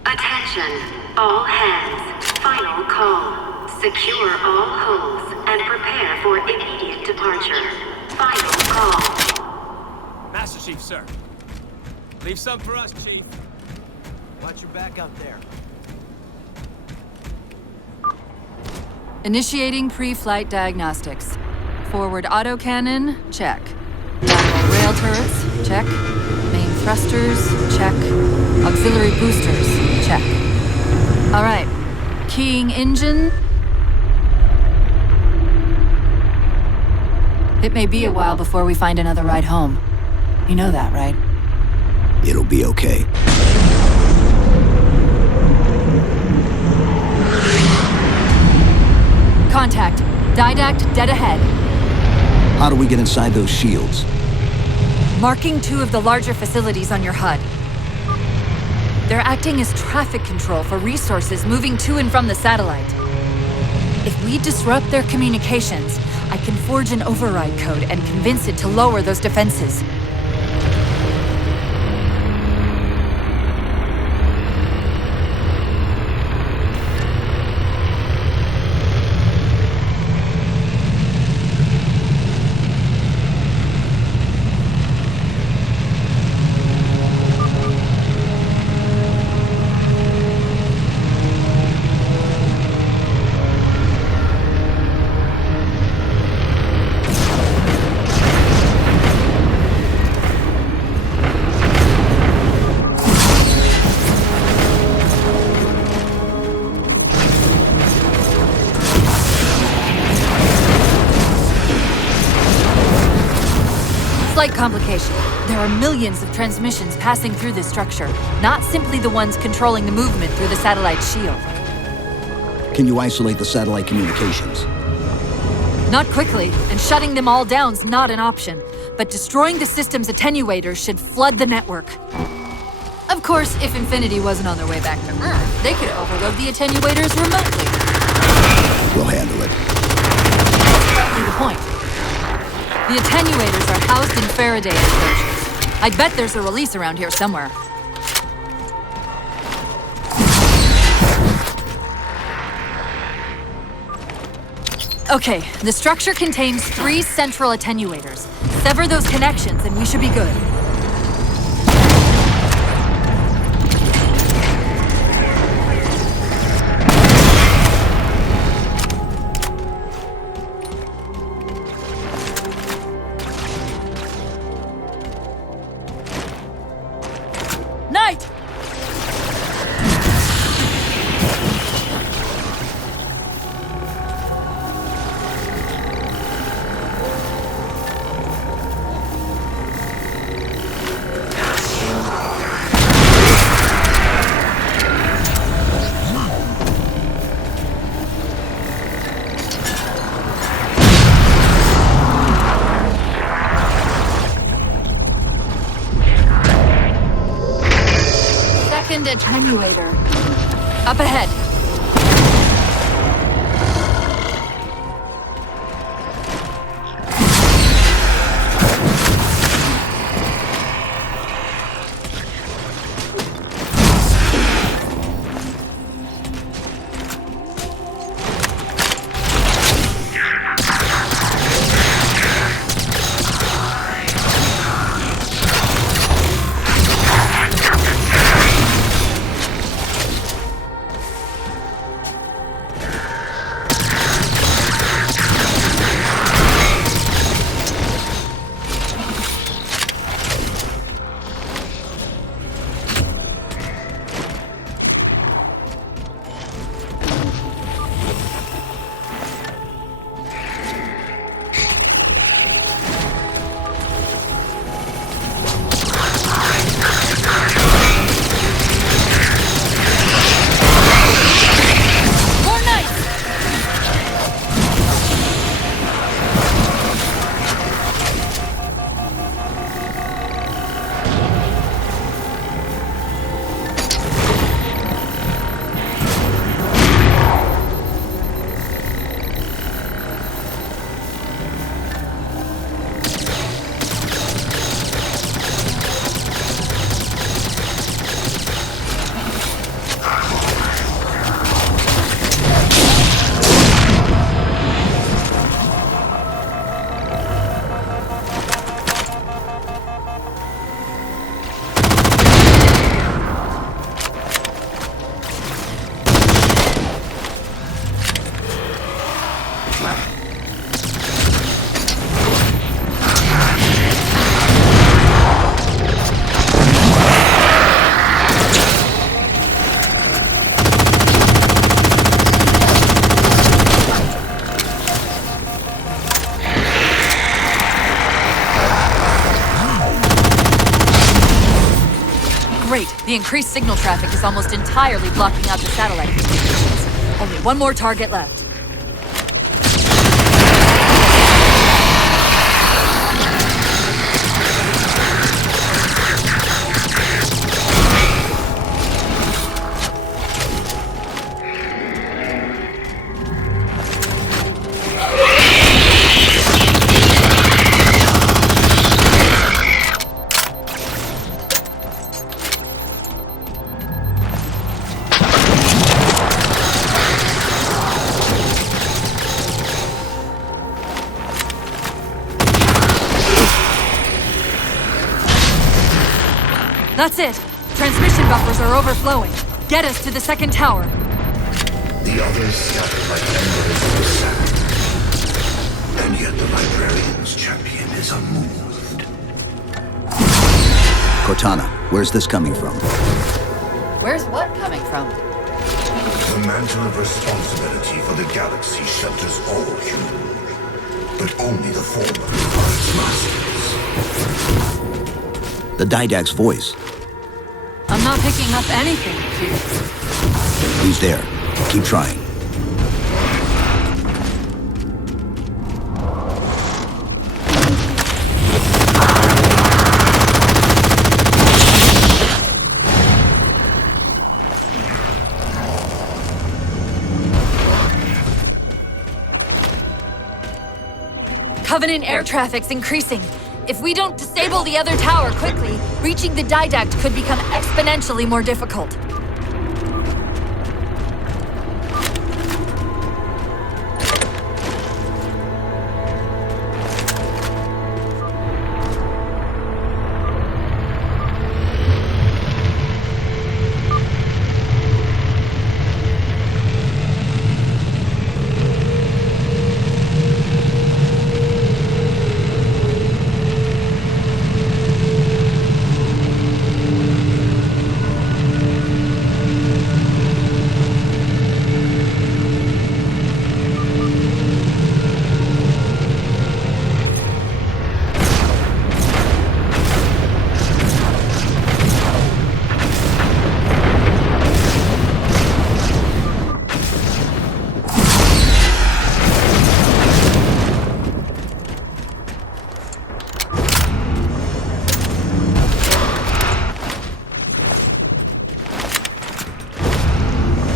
Attention, all hands. Final call. Secure all holds and prepare for immediate departure. Final call. Master Chief, sir. Leave some for us, Chief. Watch your back out there. Initiating pre-flight diagnostics. Forward autocannon, check. Lateral rail turrets, check. Main thrusters, check. Auxiliary boosters, check. All right. Keying engine. It may be a while before we find another ride home. You know that, right? It'll be okay. Contact. Didact dead ahead. How do we get inside those shields? Marking 2 of the larger facilities on your HUD. They're acting as traffic control for resources moving to and from the satellite. If we disrupt their communications, I can forge an override code and convince it to lower those defenses. Slight complication. There are millions of transmissions passing through this structure, not simply the ones controlling the movement through the satellite shield. Can you isolate the satellite communications? Not quickly, and shutting them all down's not an option. But destroying the system's attenuators should flood the network. Of course, if Infinity wasn't on their way back to Earth, they could overload the attenuators remotely. We'll handle it. That's exactly the point. The attenuators are housed in Faraday enclosures. I bet there's a release around here somewhere. Okay, the structure contains 3 central attenuators. Sever those connections and we should be good. Knight! Attenuator. Up ahead. The increased signal traffic is almost entirely blocking out the satellite communications. Only one more target left. That's it. Transmission buffers are overflowing. Get us to the second tower. The others scattered like embers in the sand. And yet the librarian's champion is unmoved. Cortana, where's this coming from? Where's what coming from? The mantle of responsibility for the galaxy shelters all human. But only the former are its masters. The Didact's voice. I'm not picking up anything, Chief. He's there. Keep trying. Covenant air traffic's increasing. If we don't disable the other tower quickly, reaching the Didact could become exponentially more difficult.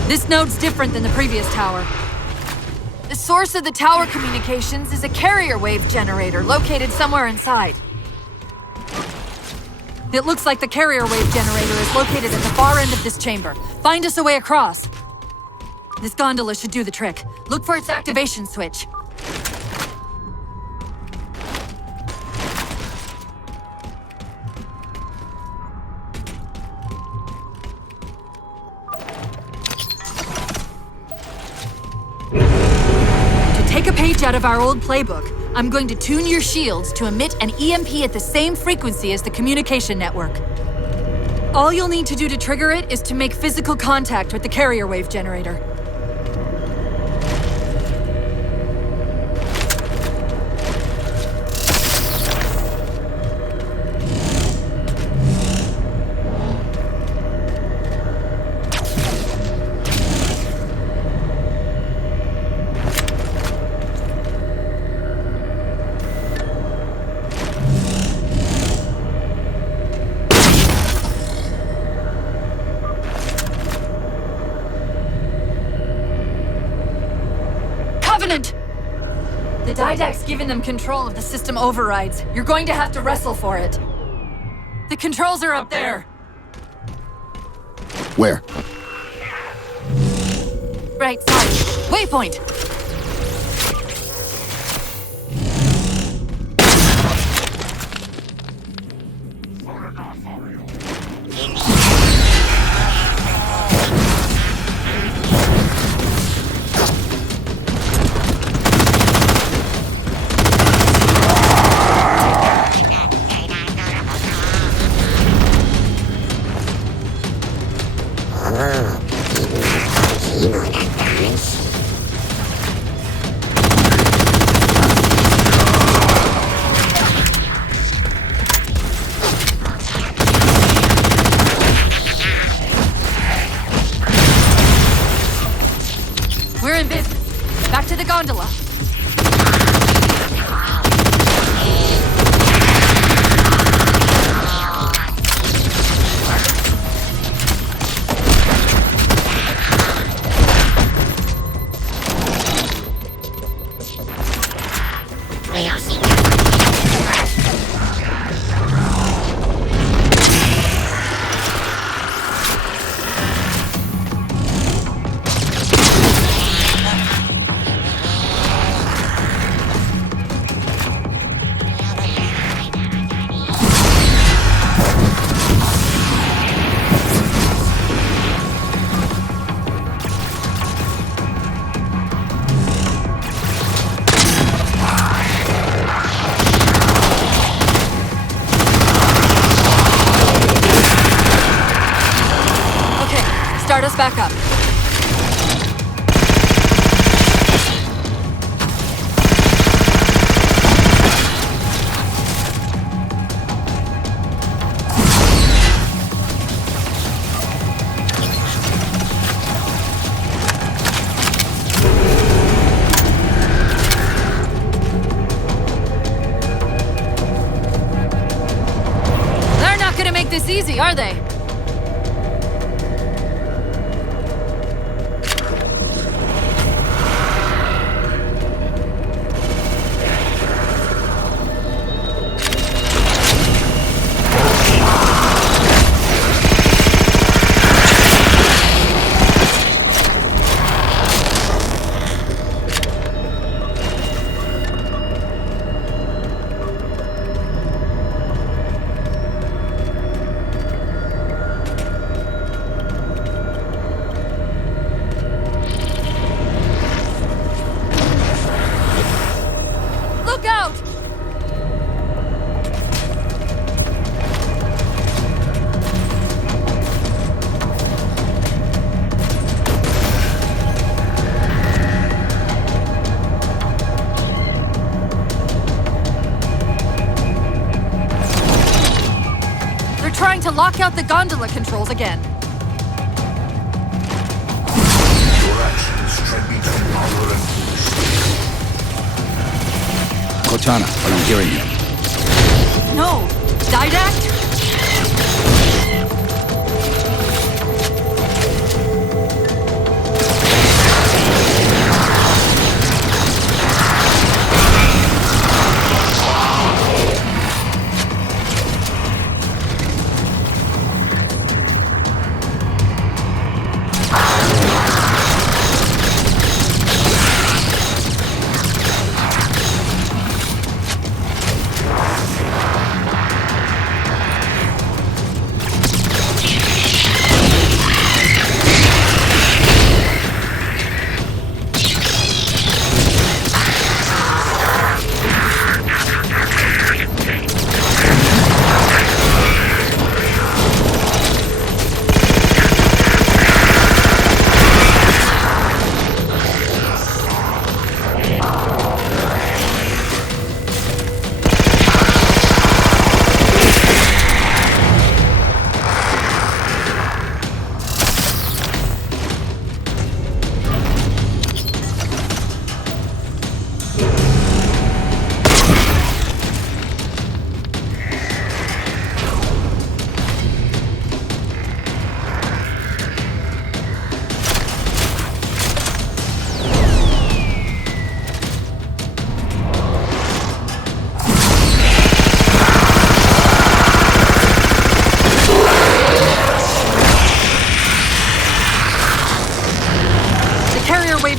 This node's different than the previous tower. The source of the tower communications is a carrier wave generator located somewhere inside. It looks like the carrier wave generator is located at the far end of this chamber. Find us a way across. This gondola should do the trick. Look for its activation switch. Take a page out of our old playbook. I'm going to tune your shields to emit an EMP at the same frequency as the communication network. All you'll need to do to trigger it is to make physical contact with the carrier wave generator. The Didact's given them control of the system overrides. You're going to have to wrestle for it. The controls are up there. Where? Right side. Waypoint! We're in business. Back to the gondola. back up. They're not gonna make this easy, are they? Look out! They're trying to lock out the gondola controls again. Your actions tread me to power and foolishness. Cortana, are you hearing me? No! Didact?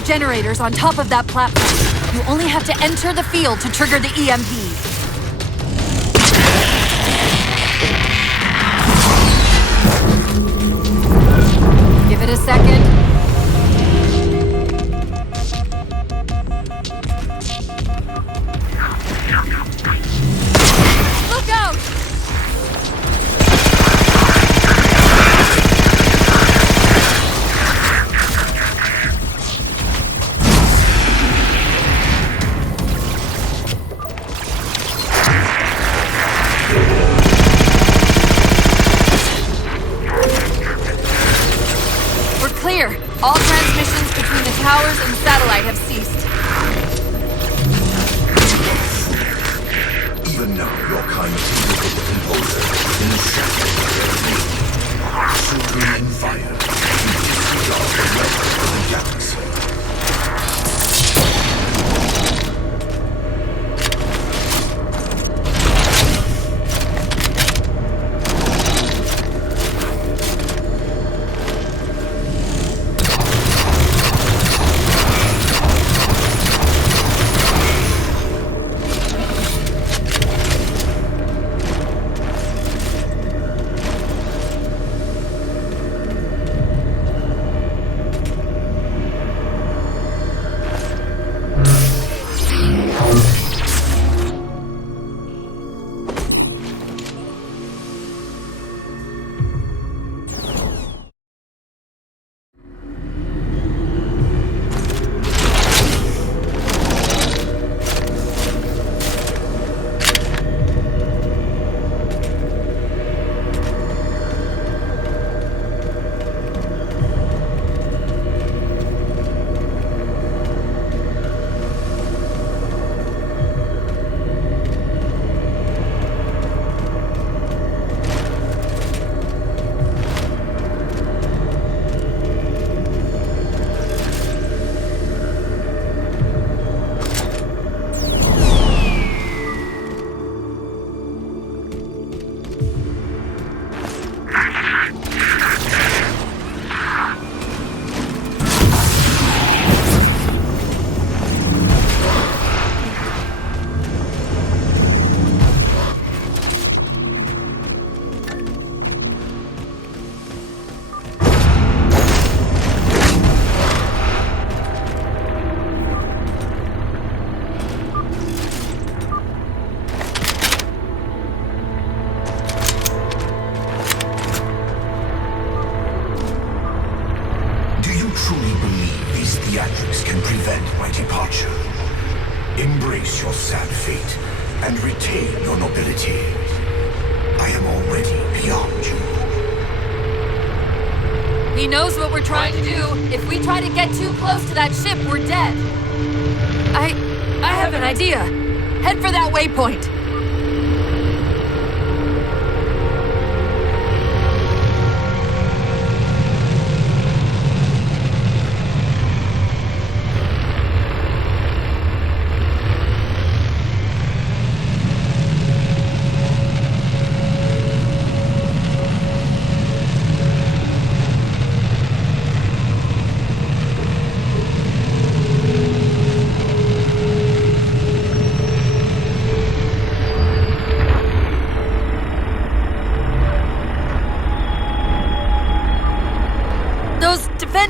Generators on top of that platform. You only have to enter the field to trigger the EMP. Give it a second. Look out! Clear. and retain your nobility. I am already beyond you. He knows what we're trying to do. If we try to get too close to that ship, we're dead. I have an idea. Head for that waypoint.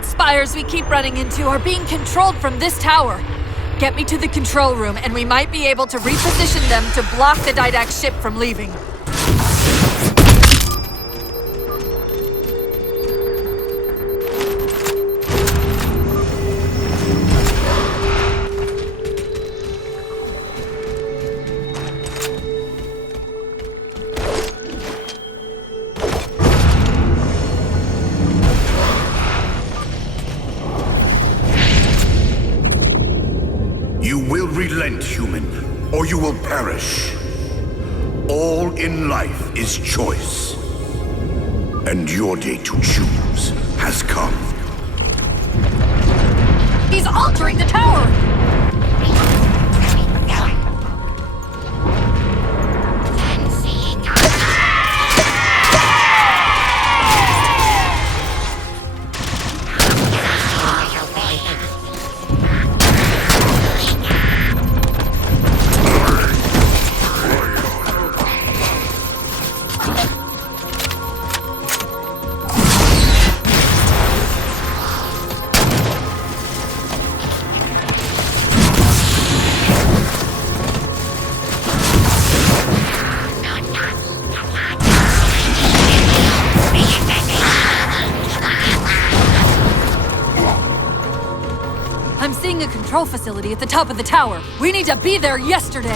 Spires we keep running into are being controlled from this tower. Get me to the control room, and we might be able to reposition them to block the Didact ship from leaving. Relent, human, or you will perish. All in life is choice. And your day to choose has come. He's altering the tower! Control facility at the top of the tower. We need to be there yesterday.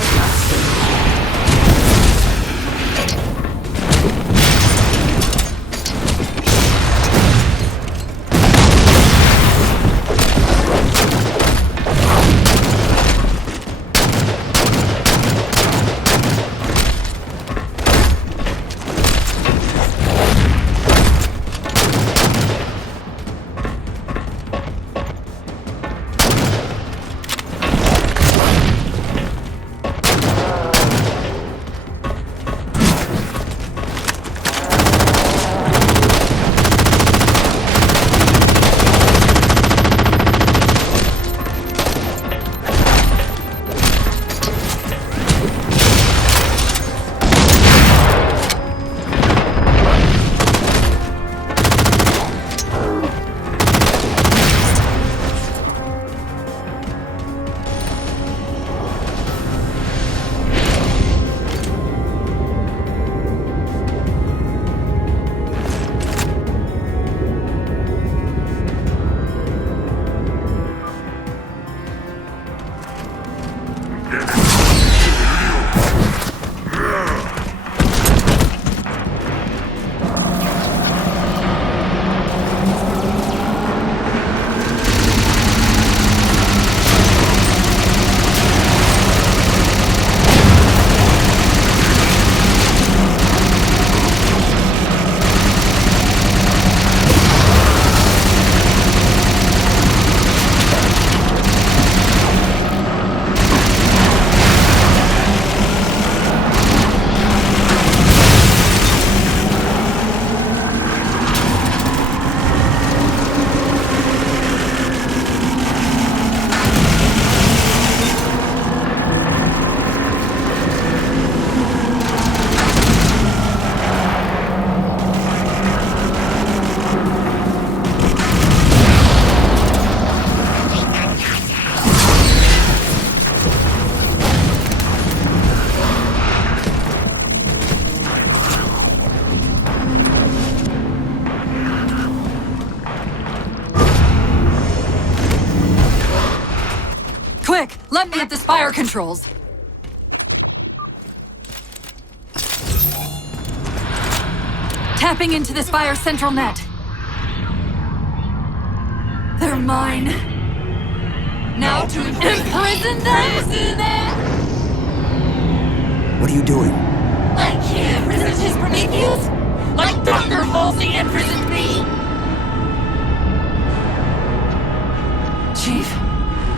Quick, let me at the Spire controls. tapping into this fire's central net. They're mine. Now to imprison them? What are you doing? I can't resist his Prometheus! Like Dr. Halsey imprisoned me! Chief?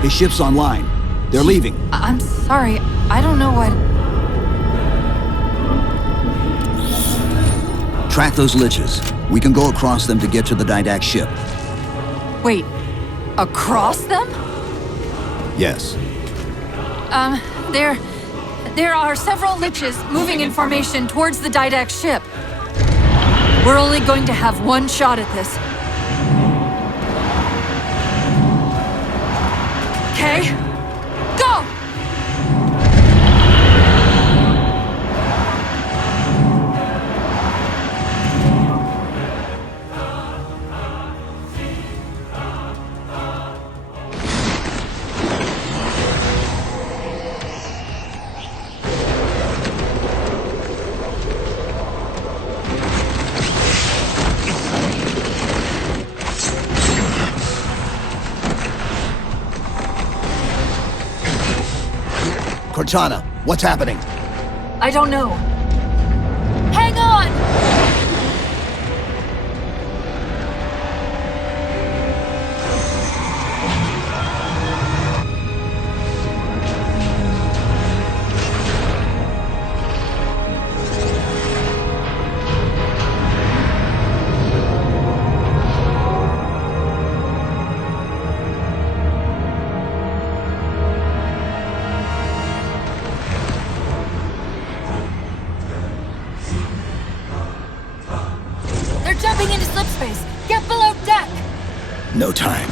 His ship's online. They're leaving. I'm sorry, I don't know what... Track those liches. We can go across them to get to the Didact ship. Wait, across them? Yes. There are several liches moving in formation towards the Didact ship. We're only going to have one shot at this. Okay? Go! Cortana, what's happening? I don't know. Hang on! Jumping into slip space! Get below deck! No time.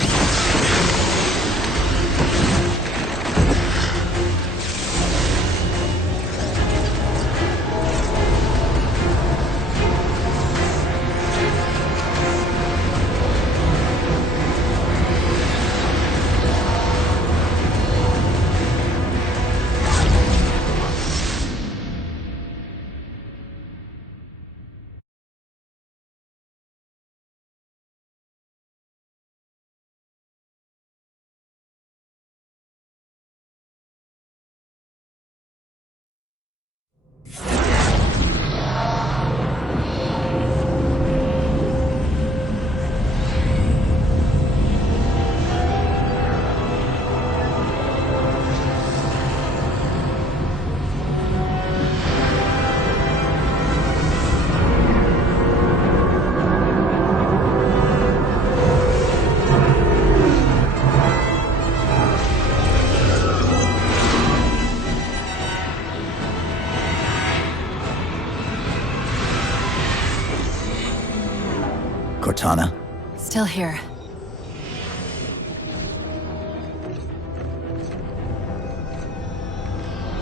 Cortana? Still here.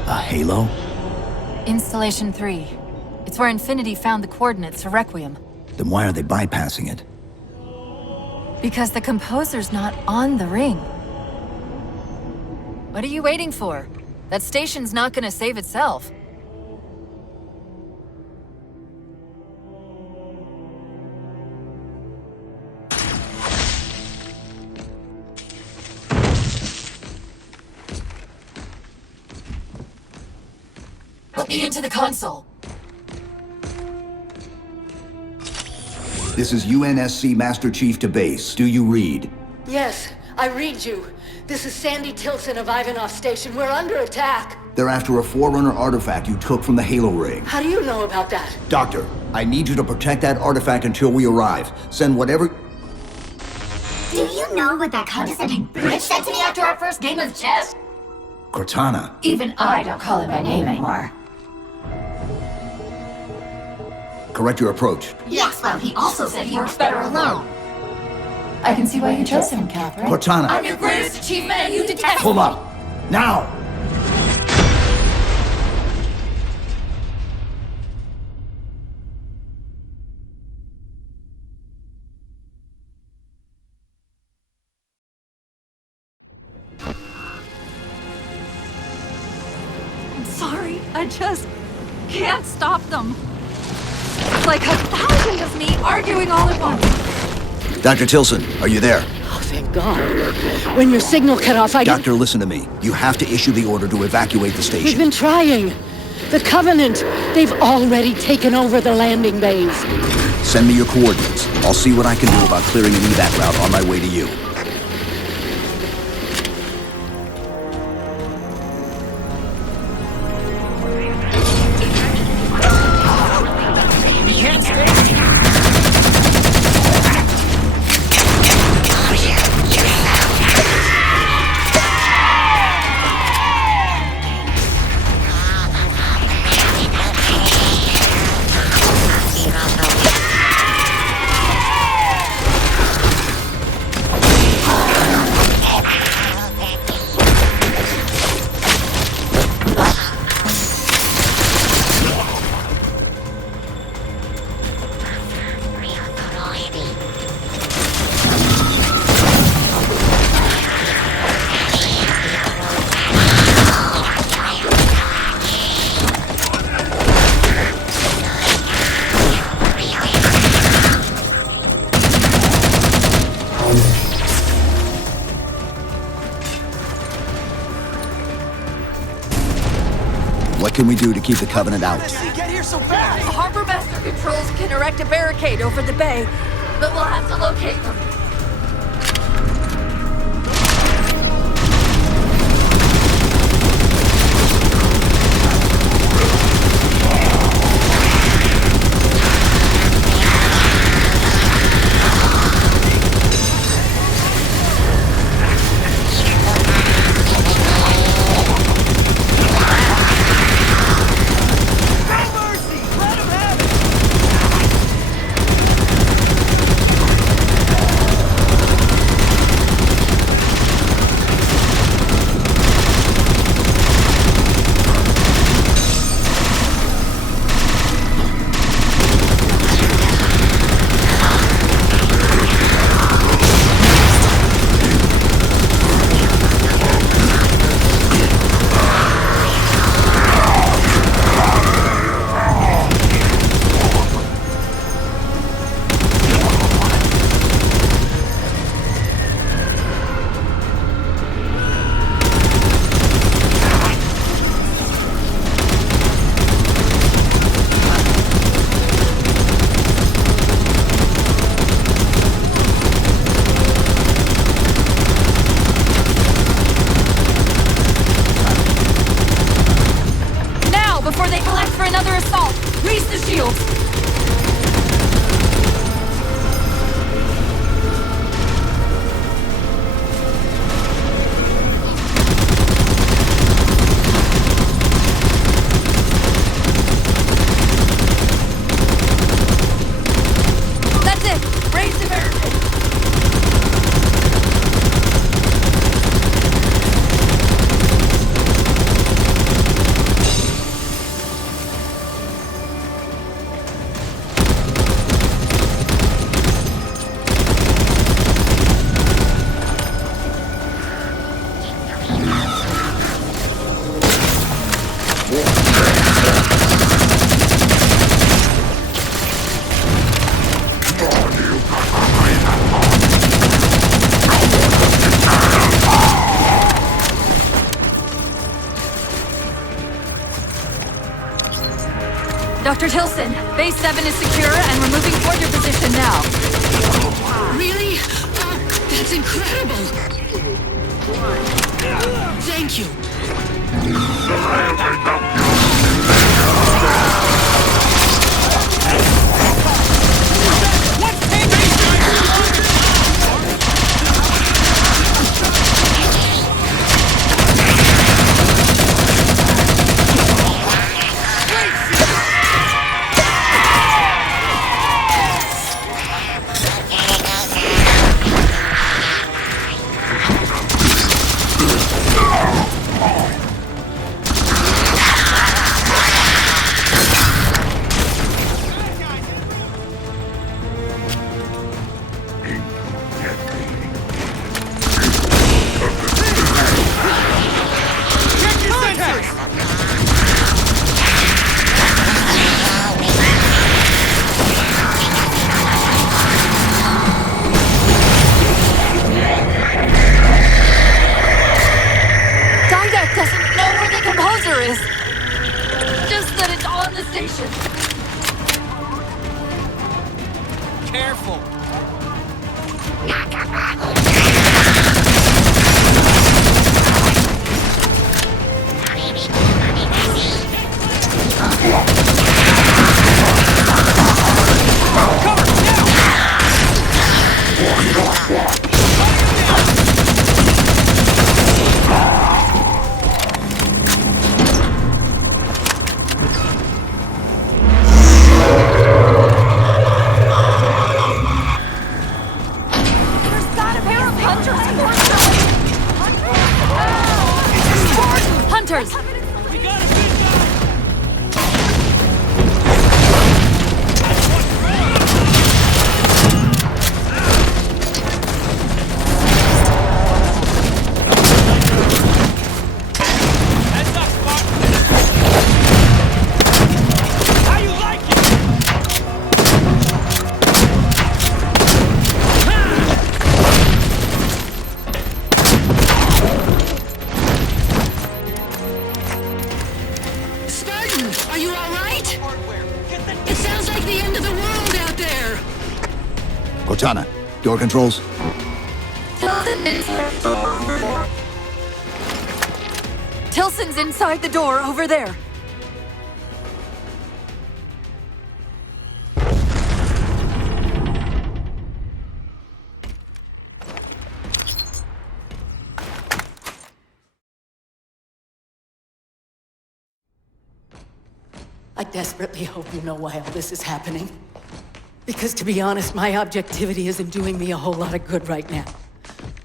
A halo? Installation 3. It's where Infinity found the coordinates for Requiem. Then why are they bypassing it? Because the composer's not on the ring. What are you waiting for? That station's not gonna save itself. Put me into the console. This is UNSC Master Chief to base. Do you read? Yes, I read you. This is Sandy Tilson of Ivanov Station. We're under attack. They're after a Forerunner artifact you took from the Halo ring. How do you know about that? Doctor, I need you to protect that artifact until we arrive. Send whatever... Do you know what that condescending bitch said to me after our first game of chess? Cortana. Even I don't call him by name anymore. Correct your approach. Yes, well, he also said he works better alone. I can see why you chose him, Catherine. Cortana. I'm your greatest achievement and you detest— Hold up! Now! I'm sorry, I just can't stop them. It's like 1,000 of me arguing all at once. Dr. Tilson, are you there? Oh, thank God. When your signal cut off, Doctor, listen to me. You have to issue the order to evacuate the station. We've been trying. The Covenant, they've already taken over the landing bays. Send me your coordinates. I'll see what I can do about clearing an evac route on my way to you. What can we do to keep the Covenant out? Get here so fast! Harbor Master Controls can erect a barricade over the bay, but we'll have to locate them. Dr. Tilson, Base 7 is secure, and we're moving toward your position now. Really? That's incredible! Thank you. on the station! Careful! Hunters! We got a big guy! Heads up, Spartan! How you like it? Spartan, are you all right? It sounds like the end of the world out there. Cortana, door controls. Tilson's inside the door, over there. I desperately hope you know why all this is happening. Because to be honest, my objectivity isn't doing me a whole lot of good right now.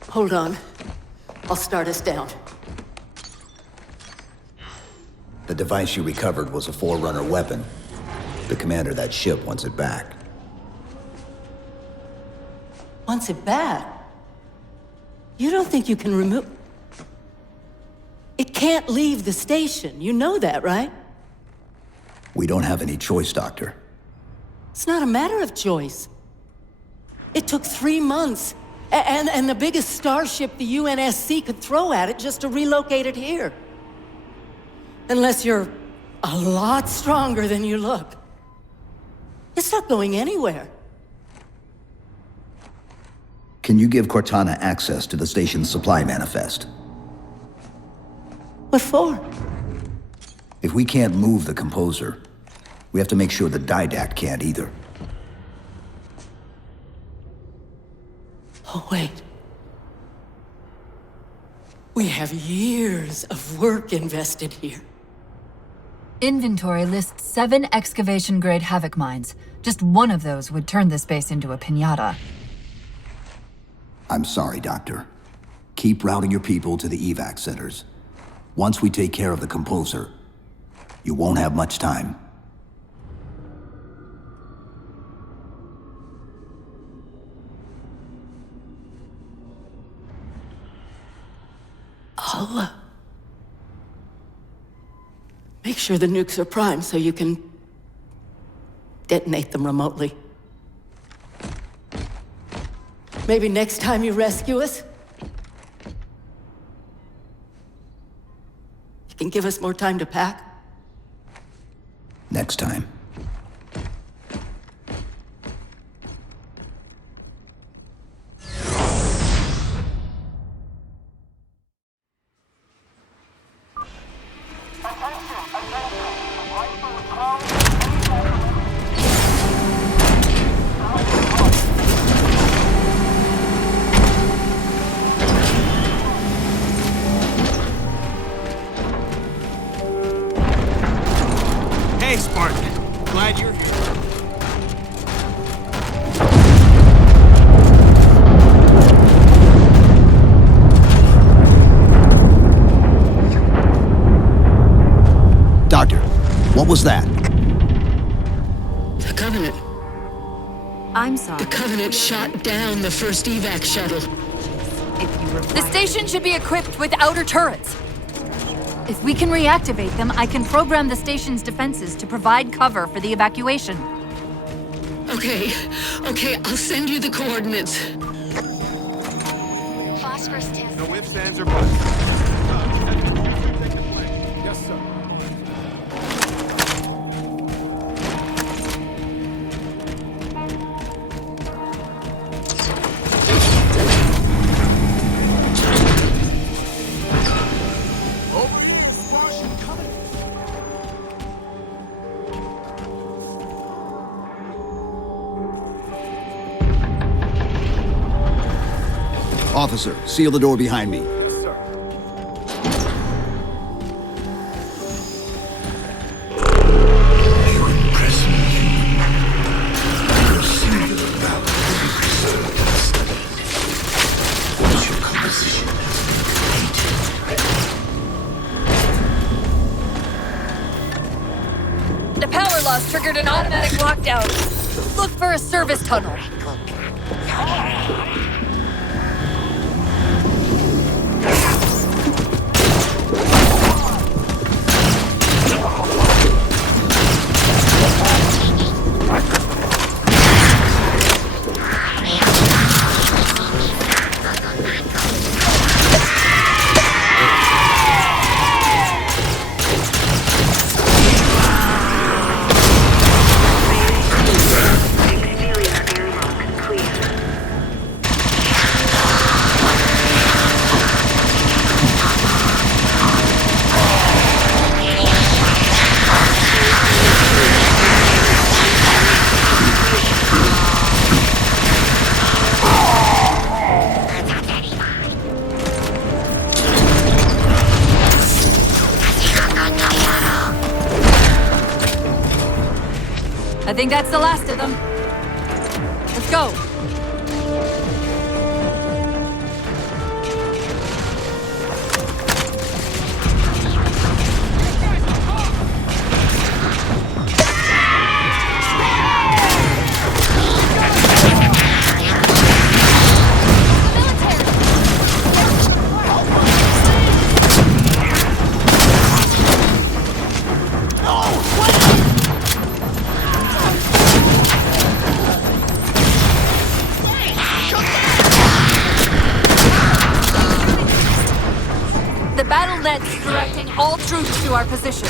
Hold on. I'll start us down. The device you recovered was a Forerunner weapon. The commander of that ship wants it back. Wants it back? You don't think you can remove... It can't leave the station. You know that, right? We don't have any choice, Doctor. It's not a matter of choice. It took 3 months, and the biggest starship the UNSC could throw at it just to relocate it here. Unless you're a lot stronger than you look. It's not going anywhere. Can you give Cortana access to the station's supply manifest? What for? If we can't move the composer, we have to make sure the Didact can't either. Oh, wait. We have years of work invested here. Inventory lists 7 excavation-grade Havoc mines. Just one of those would turn this base into a piñata. I'm sorry, Doctor. Keep routing your people to the evac centers. Once we take care of the composer, you won't have much time. I'll, make sure the nukes are primed so you can detonate them remotely. Maybe next time you rescue us, you can give us more time to pack. Next time. Hey, Spartan. Glad you're here. Doctor, what was that? The Covenant. I'm sorry. The Covenant shot down the first evac shuttle. The station should be equipped with outer turrets. If we can reactivate them, I can program the station's defenses to provide cover for the evacuation. Okay, I'll send you the coordinates. Phosphorus test. No ifs, ands, or buts. Yes, sir. Officer, seal the door behind me. Sir. You impress me, human. Your singular valor will be preserved and studied. Once your composition The power loss triggered an automatic lockdown. Look for a service tunnel. I think that's the last of them. Let's go. Net's directing all troops to our position.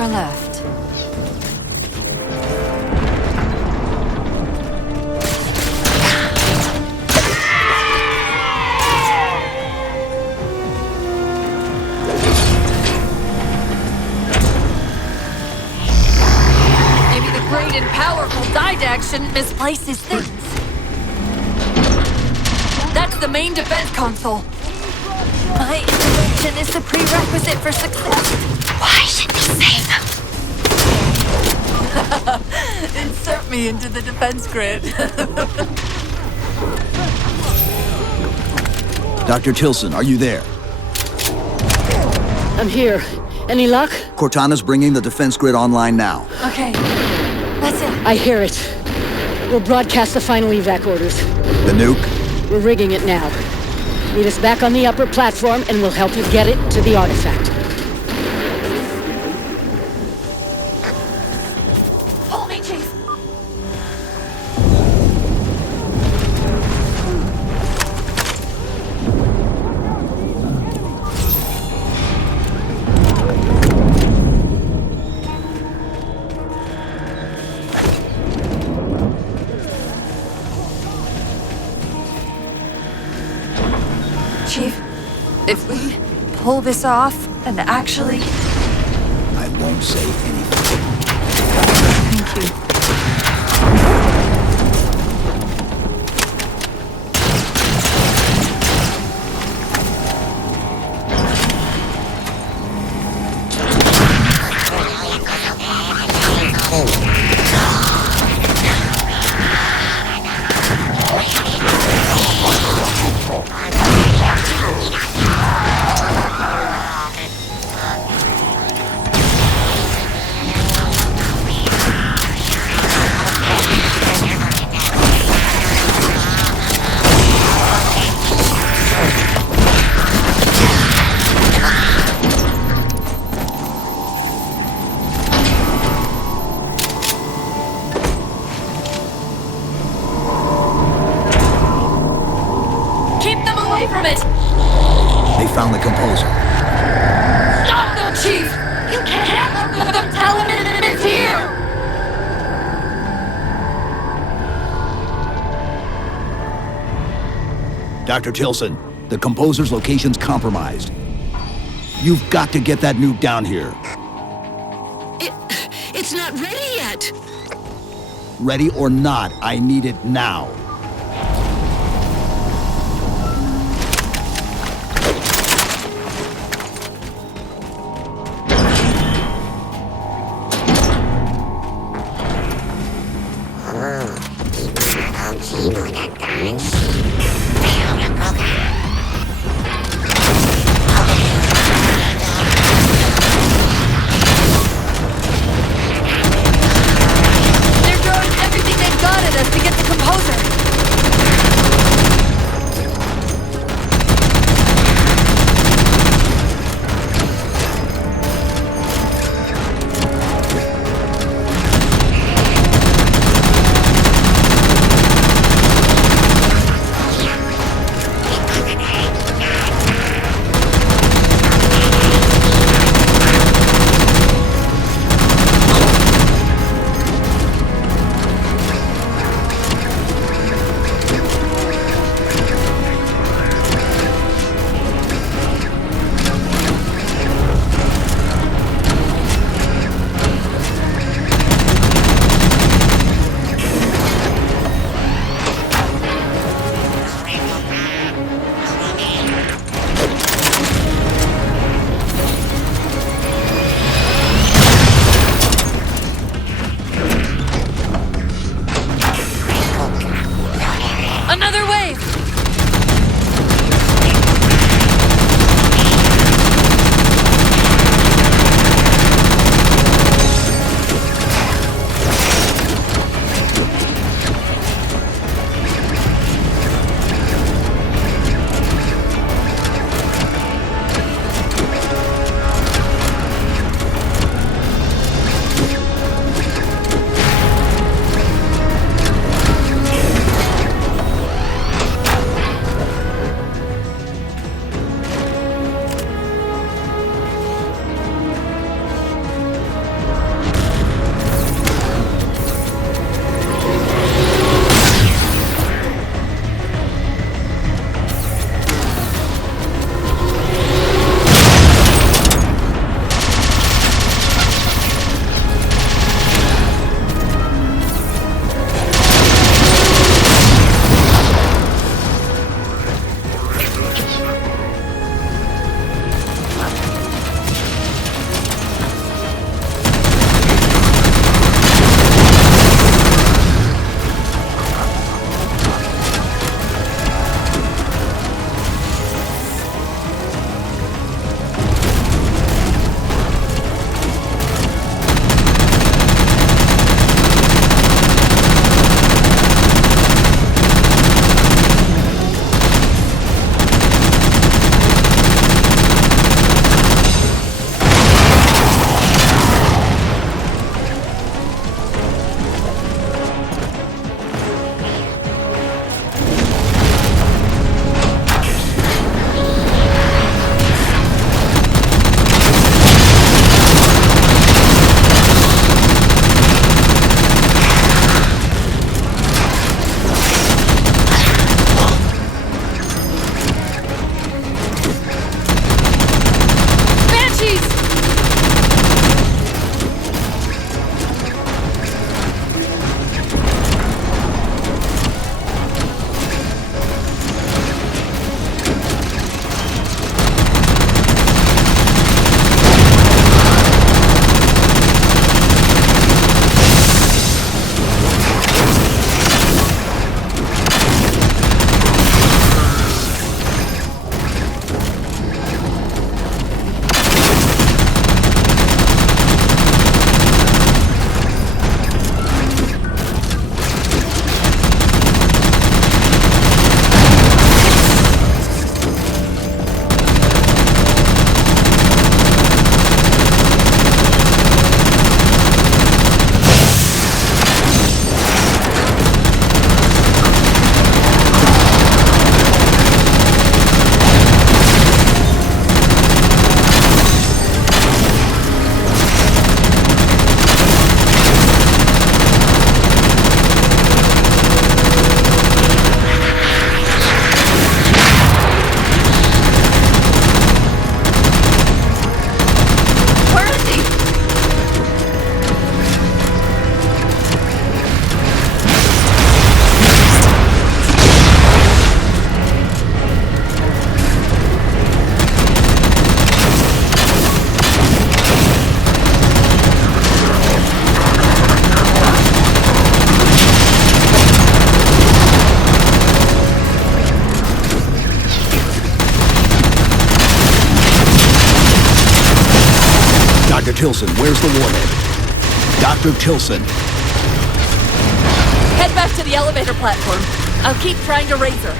Left. Maybe the great and powerful Didac shouldn't misplace his things. That's the main defense console. My intervention is the prerequisite for success. Why should we save them? Insert me into the defense grid. Dr. Tilson, are you there? I'm here. Any luck? Cortana's bringing the defense grid online now. Okay, that's it. I hear it. We'll broadcast the final evac orders. The nuke? We're rigging it now. Meet us back on the upper platform and we'll help you get it to the artifact. Hold me, Chief. Chief, if we pull this off and actually... I won't say anything. Thank you. They found the composer. Stop them, Chief! You can't let them tell him it's here! Dr. Tilson, the composer's location's compromised. You've got to get that nuke down here. It's not ready yet! Ready or not, I need it now. They're throwing everything they've got at us to get the composer. Dr. Tilson, where's the warhead? Dr. Tilson. Head back to the elevator platform. I'll keep trying to raise her.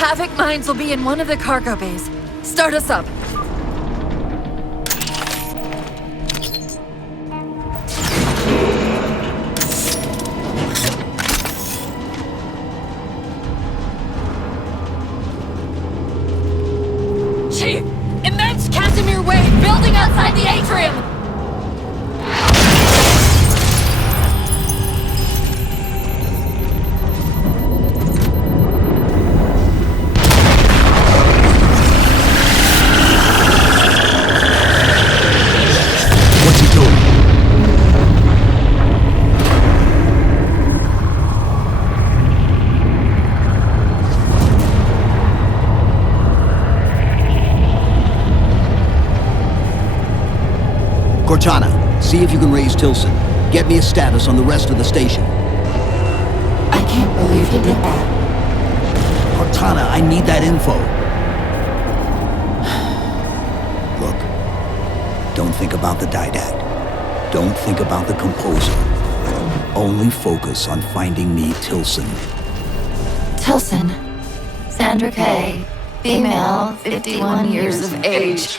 Havoc mines will be in one of the cargo bays. Start us up. Chief! Immense Casimir wave building outside the atrium! Cortana, see if you can raise Tilson. Get me a status on the rest of the station. I can't believe you did that. Cortana, I need that info. Look, don't think about the didact. Don't think about the composer. Only focus on finding me Tilson. Tilson. Sandra Kay. Female, 51 years of age.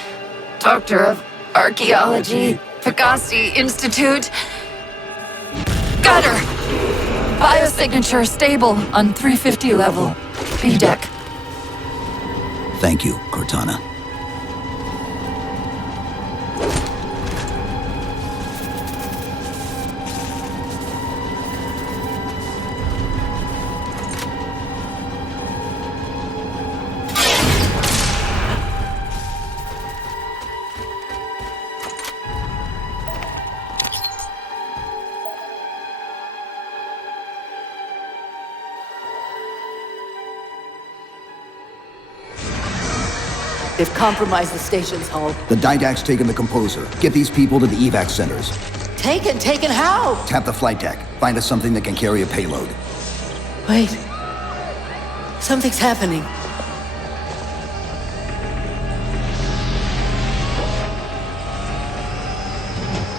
Doctor of Archaeology. Pegasi Institute. Got her! Biosignature stable on 350 level. B deck. Thank you, Cortana. They've compromised the station's hull. The didact's taken the composer. Get these people to the evac centers. Taken how? Tap the flight deck. Find us something that can carry a payload. Wait. Something's happening.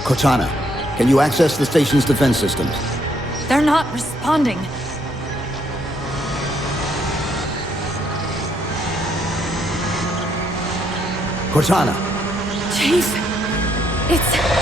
Cortana, can you access the station's defense systems? They're not responding. Cortana! Chief, it's...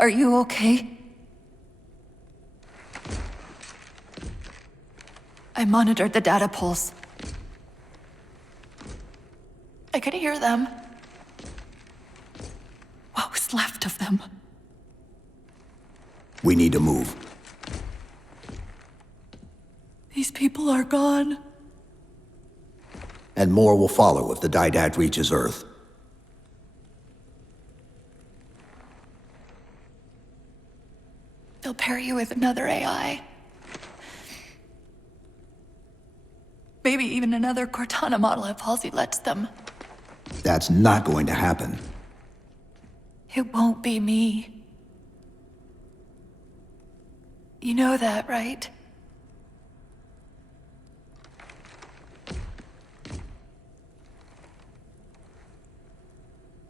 Are you okay? I monitored the data pulse. I could hear them. What was left of them? We need to move. These people are gone. And more will follow if the didact reaches Earth. they'll pair you with another AI. Maybe even another Cortana model if Halsey lets them. That's not going to happen. It won't be me. You know that, right?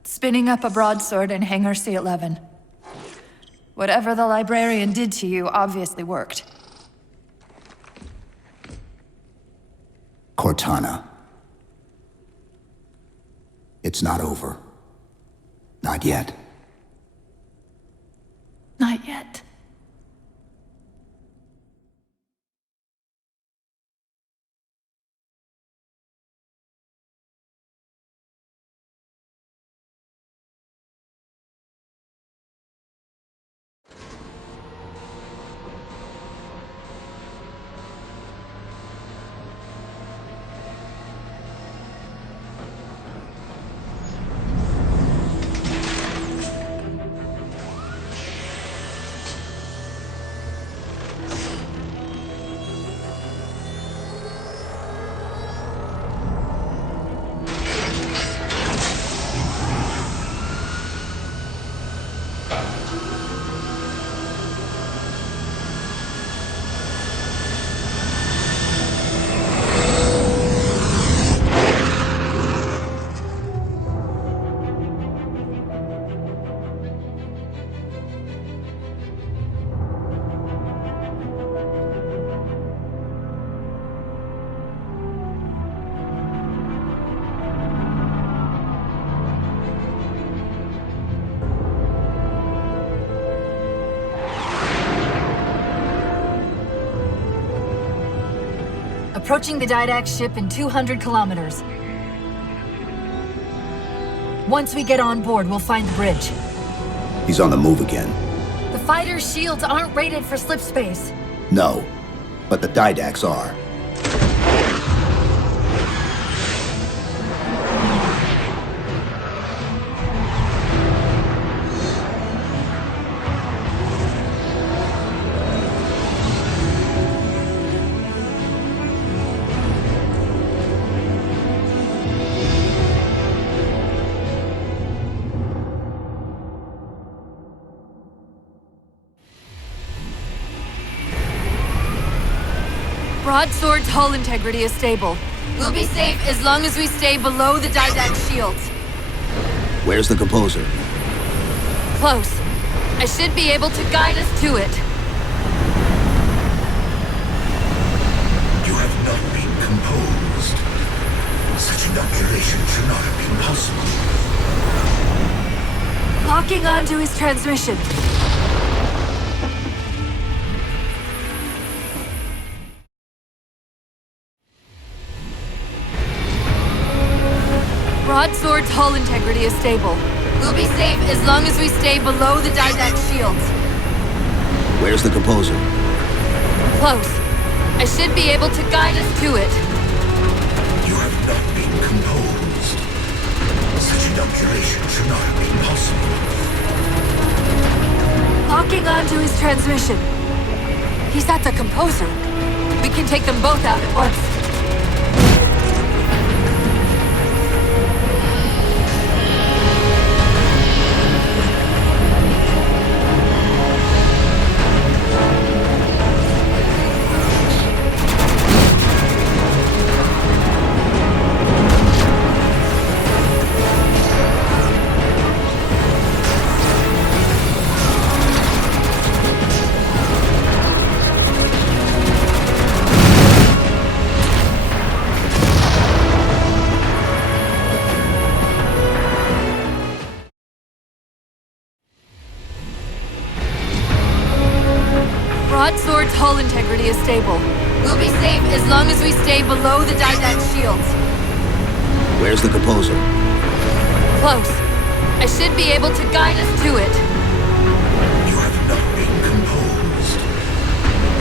Spinning up a broadsword in Hangar C-11. Whatever the librarian did to you obviously worked. Cortana. It's not over. Not yet. Not yet. Approaching the Didact ship in 200 kilometers. Once we get on board, we'll find the bridge. He's on the move again. The fighter's shields aren't rated for slip space. No, but the Didacts are. Broadsword's hull integrity is stable. We'll be safe as long as we stay below the Didact shields. Where's the composer? Close. I should be able to guide us to it. You have not been composed. Such inoculation should not have been possible. Locking onto his transmission. Broadsword's hull integrity is stable. We'll be safe as long as we stay below the Didact shields. Where's the composer? Close. I should be able to guide us to it. You have not been composed. Such inoculation should not have been possible. Locking onto his transmission. He's at the composer. We can take them both out at once. Broadsword's hull integrity is stable. We'll be safe as long as we stay below the Didact shields. Where's the composer? Close. I should be able to guide us to it. You have not been composed.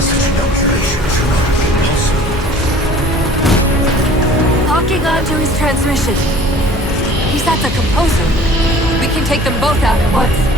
Such inoculation should not have been possible. Locking onto his transmission. He's at the composer. We can take them both out at once.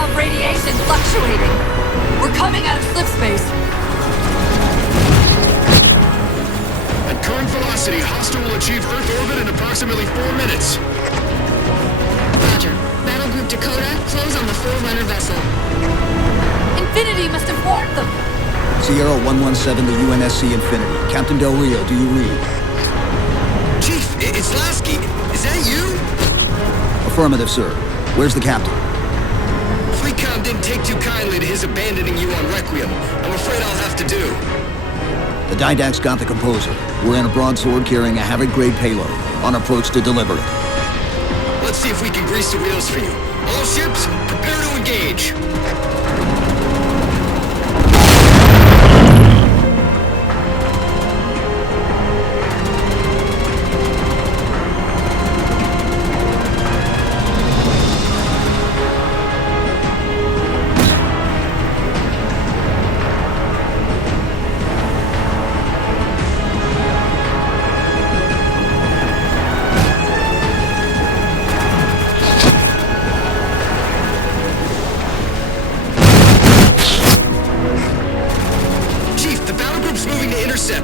law of radiation fluctuating. We're coming out of slip space. At current velocity, hostile will achieve Earth orbit in approximately 4 minutes. Roger. Battle Group Dakota, close on the Forerunner vessel. Infinity must have warned them. Sierra 117 to UNSC Infinity. Captain Del Rio, do you read? Chief, it's Lasky. Is that you? Affirmative, sir. Where's the captain? Fleetcom didn't take too kindly to his abandoning you on Requiem. I'm afraid I'll have to do. The Didact's got the composer. We're in a broadsword carrying a Havoc-grade payload, on approach to deliver it. Let's see if we can grease the wheels for you. All ships, prepare to engage.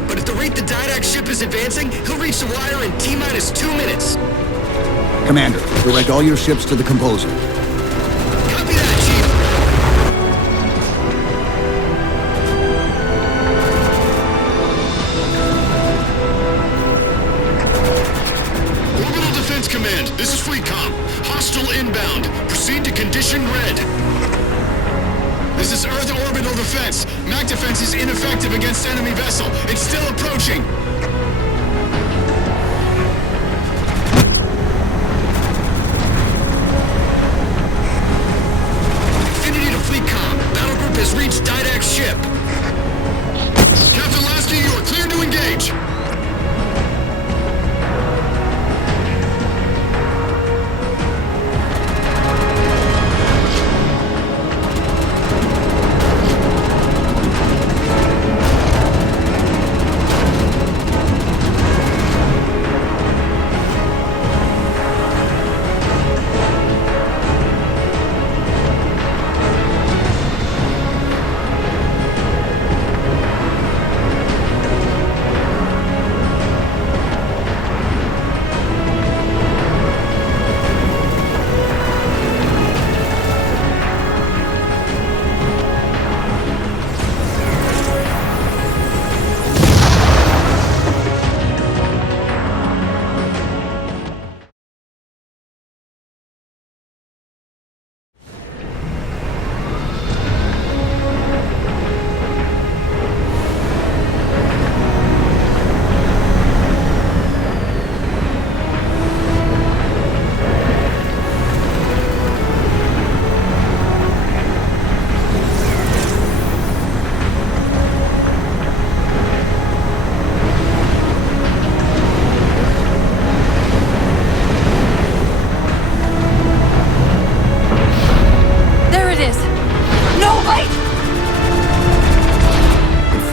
But at the rate the Didact ship is advancing, he'll reach the wire in T-minus 2 minutes. Commander, direct all your ships to the composer. Copy that, Chief. Orbital Defense Command, this is Fleetcom. Hostile inbound. Proceed to condition red. This is Earth Orbital Defense. MAC defense is ineffective against enemy vessel. It's still approaching. Infinity to Fleetcom. Battle group has reached Didact's ship. Captain Lasky, you are cleared to engage.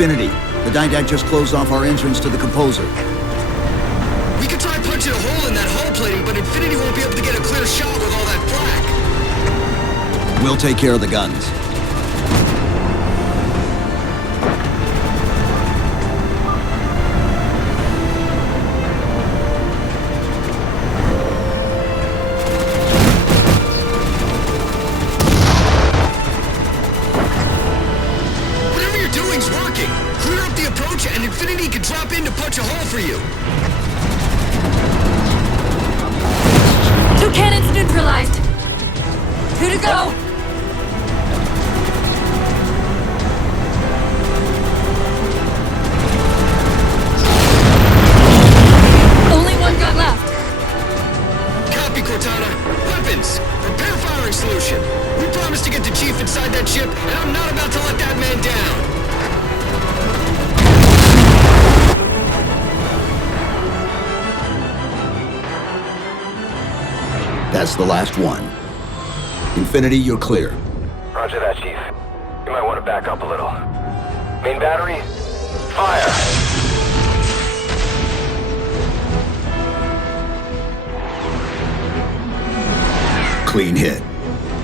Infinity, the Didact just closed off our entrance to the composer. We could try punching a hole in that hull plating, but Infinity won't be able to get a clear shot with all that flak. We'll take care of the guns. And Infinity can drop in to punch a hole for you. 2 cannons neutralized. 2 to go. Only 1 gun left. Copy, Cortana. Weapons. Prepare firing solution. We promised to get the Chief inside that ship, and I'm not about to let that man down. That's the last one. Infinity, you're clear. Roger that, Chief. You might want to back up a little. Main battery, fire! Clean hit.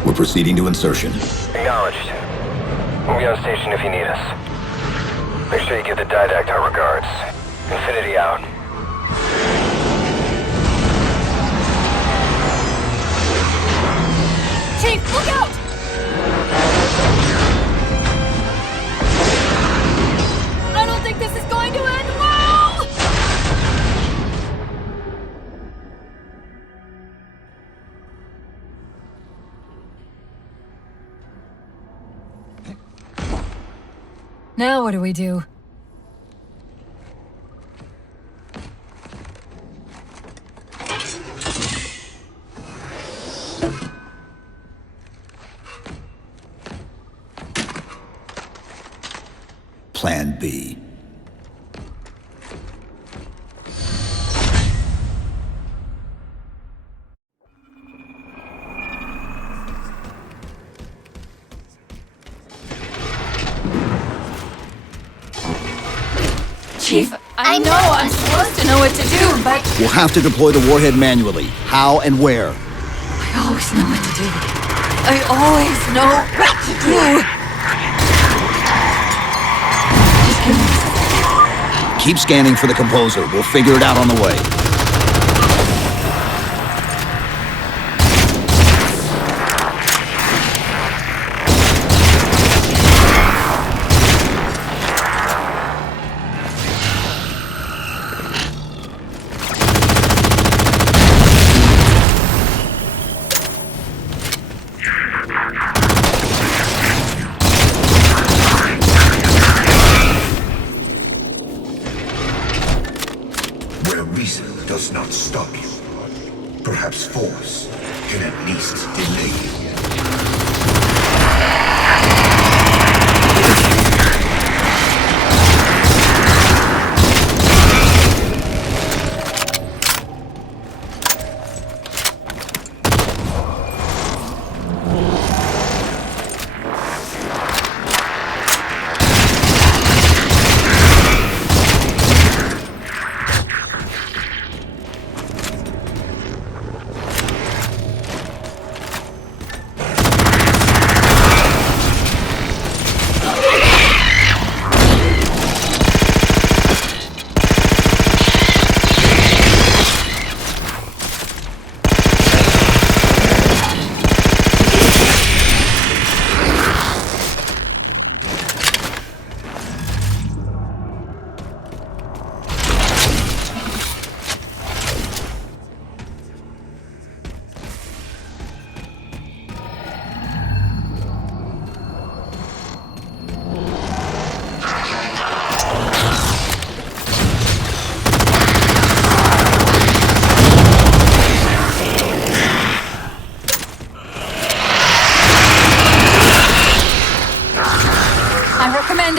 We're proceeding to insertion. Acknowledged. We'll be on station if you need us. Make sure you give the Didact our regards. Infinity out. Chief, look out! I don't think this is going to end well! Now what do we do? Plan B. Chief, I know I'm supposed to know what to do, but We'll have to deploy the warhead manually. How and where? I always know what to do. I always know what to do. Keep scanning for the composer. We'll figure it out on the way. Where reason does not stop you, perhaps force can at least delay you.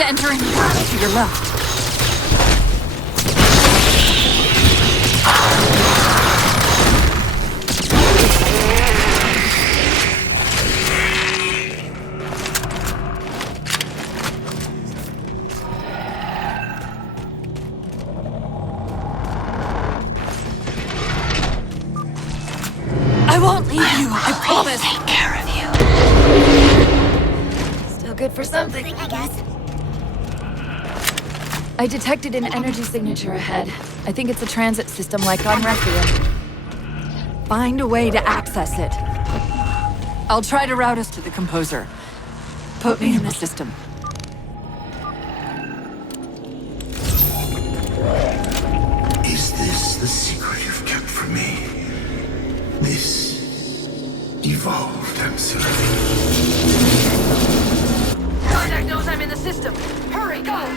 Entering to your left. I won't leave you, I promise. Take care of you. Still good for something, I guess. I detected an energy signature ahead. I think it's a transit system like on Requiem. Find a way to access it. I'll try to route us to the composer. Put me in the system. Is this the secret you've kept from me? This evolved ancillary. Contact knows I'm in the system. Hurry, go!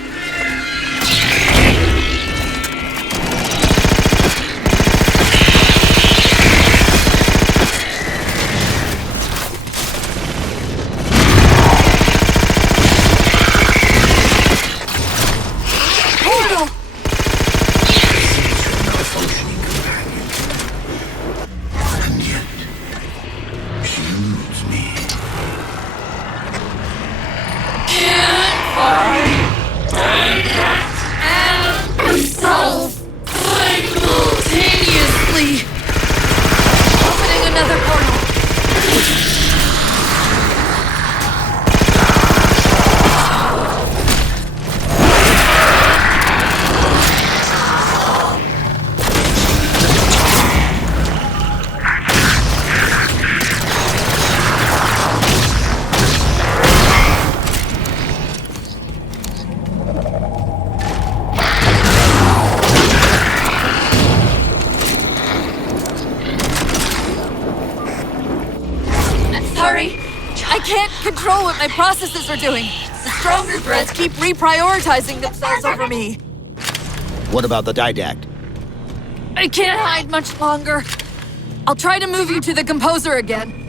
can't control what my processes are doing. The stronger threads keep reprioritizing themselves over me. What about the didact? I can't hide much longer. I'll try to move you to the composer again.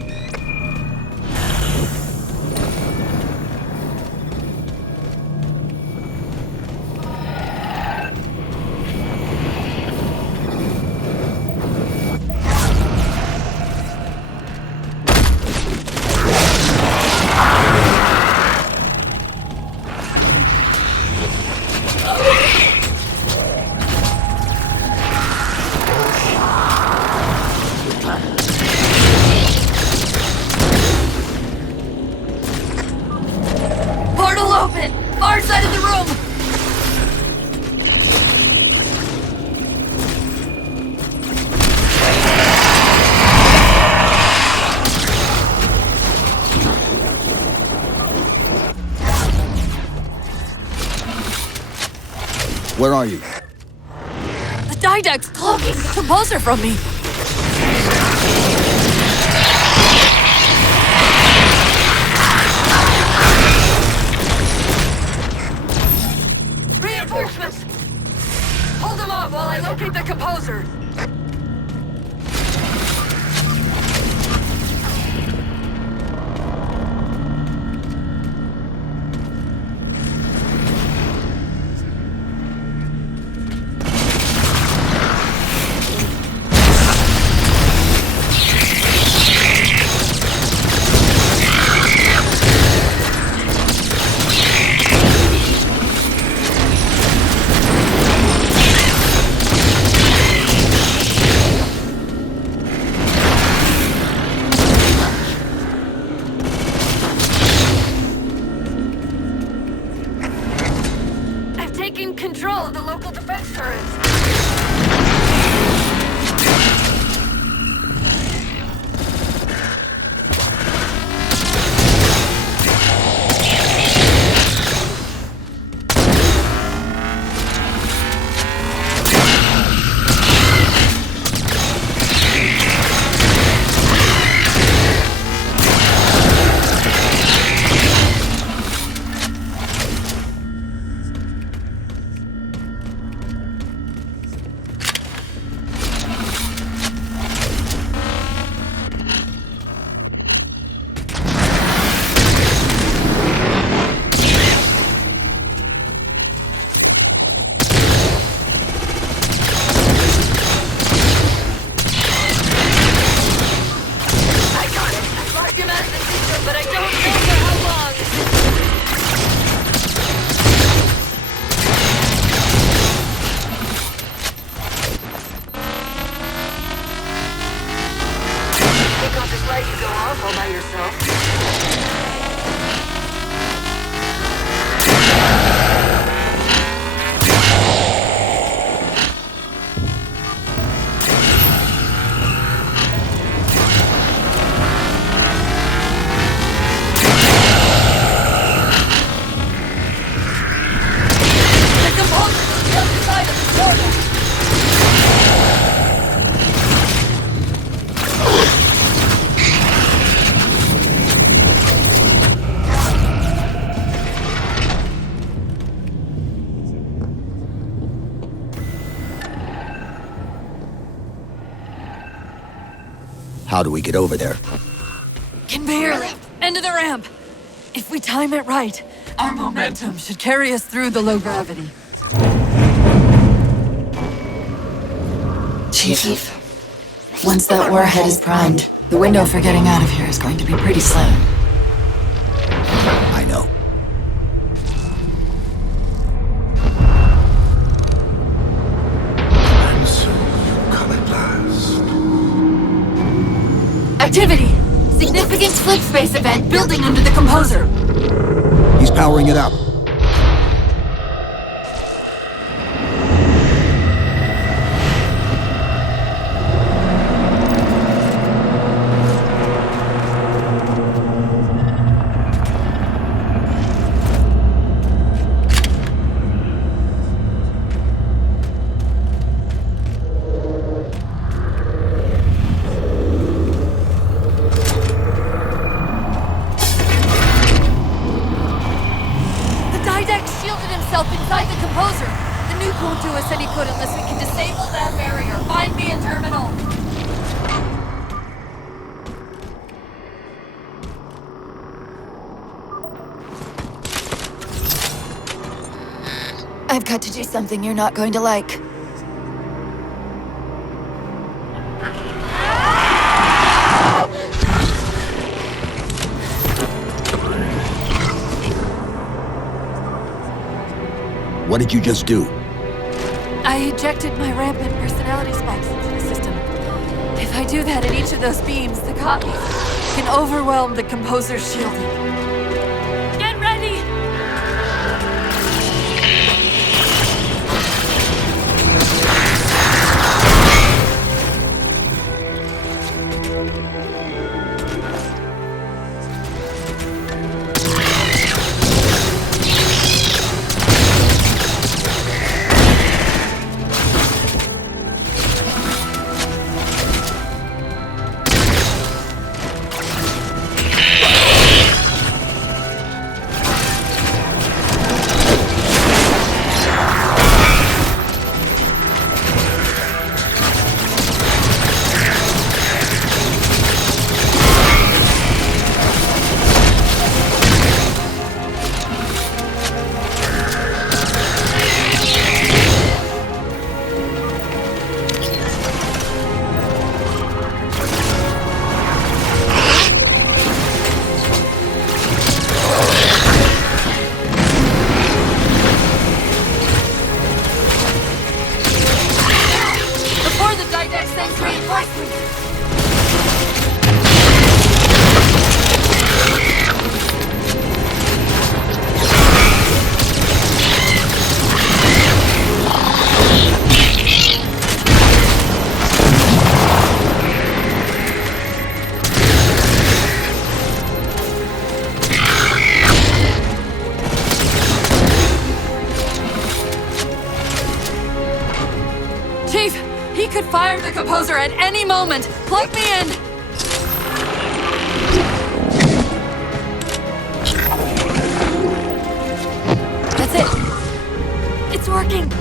Far side of the room! Where are you? The didact's cloaking the composer from me. Reinforcements! Hold them off while I locate the composer. Control of the local defense turrets. But I don't know for how long. Think I'll just let you go off all by yourself? How do we get over there? Can barely. End of the ramp. If we time it right, our momentum should carry us through the low gravity. Chief, once that warhead is primed, the window for getting out of here is going to be pretty slim. I know. And so you come at last. Activity! Significant slip space event building under the composer. He's powering it up. won't do us any good unless we can disable that barrier. Find me a terminal. I've got to do something you're not going to like. What did you just do? I ejected my rampant personality spikes into the system. If I do that in each of those beams, the copy can overwhelm the composer's shielding. Get ready! He could fire the composer at any moment! Plug me in! That's it! It's working!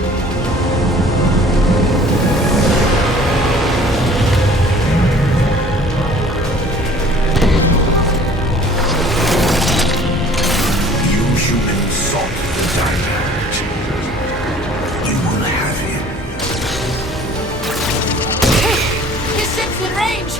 You humans sought the diamond. You will have it. His ship's in range!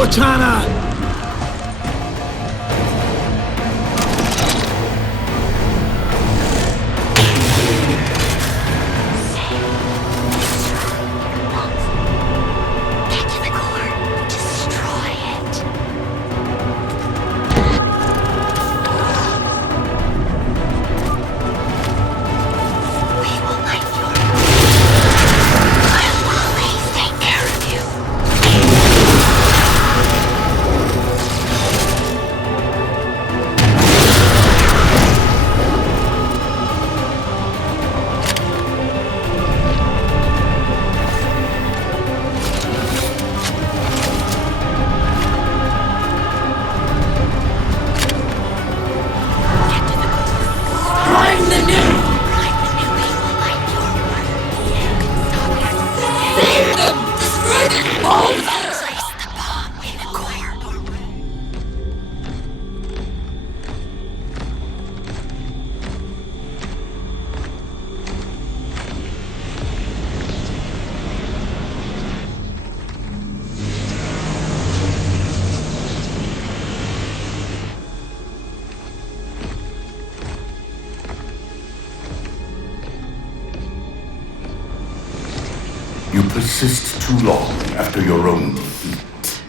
Cortana! You persist too long after your own defeat.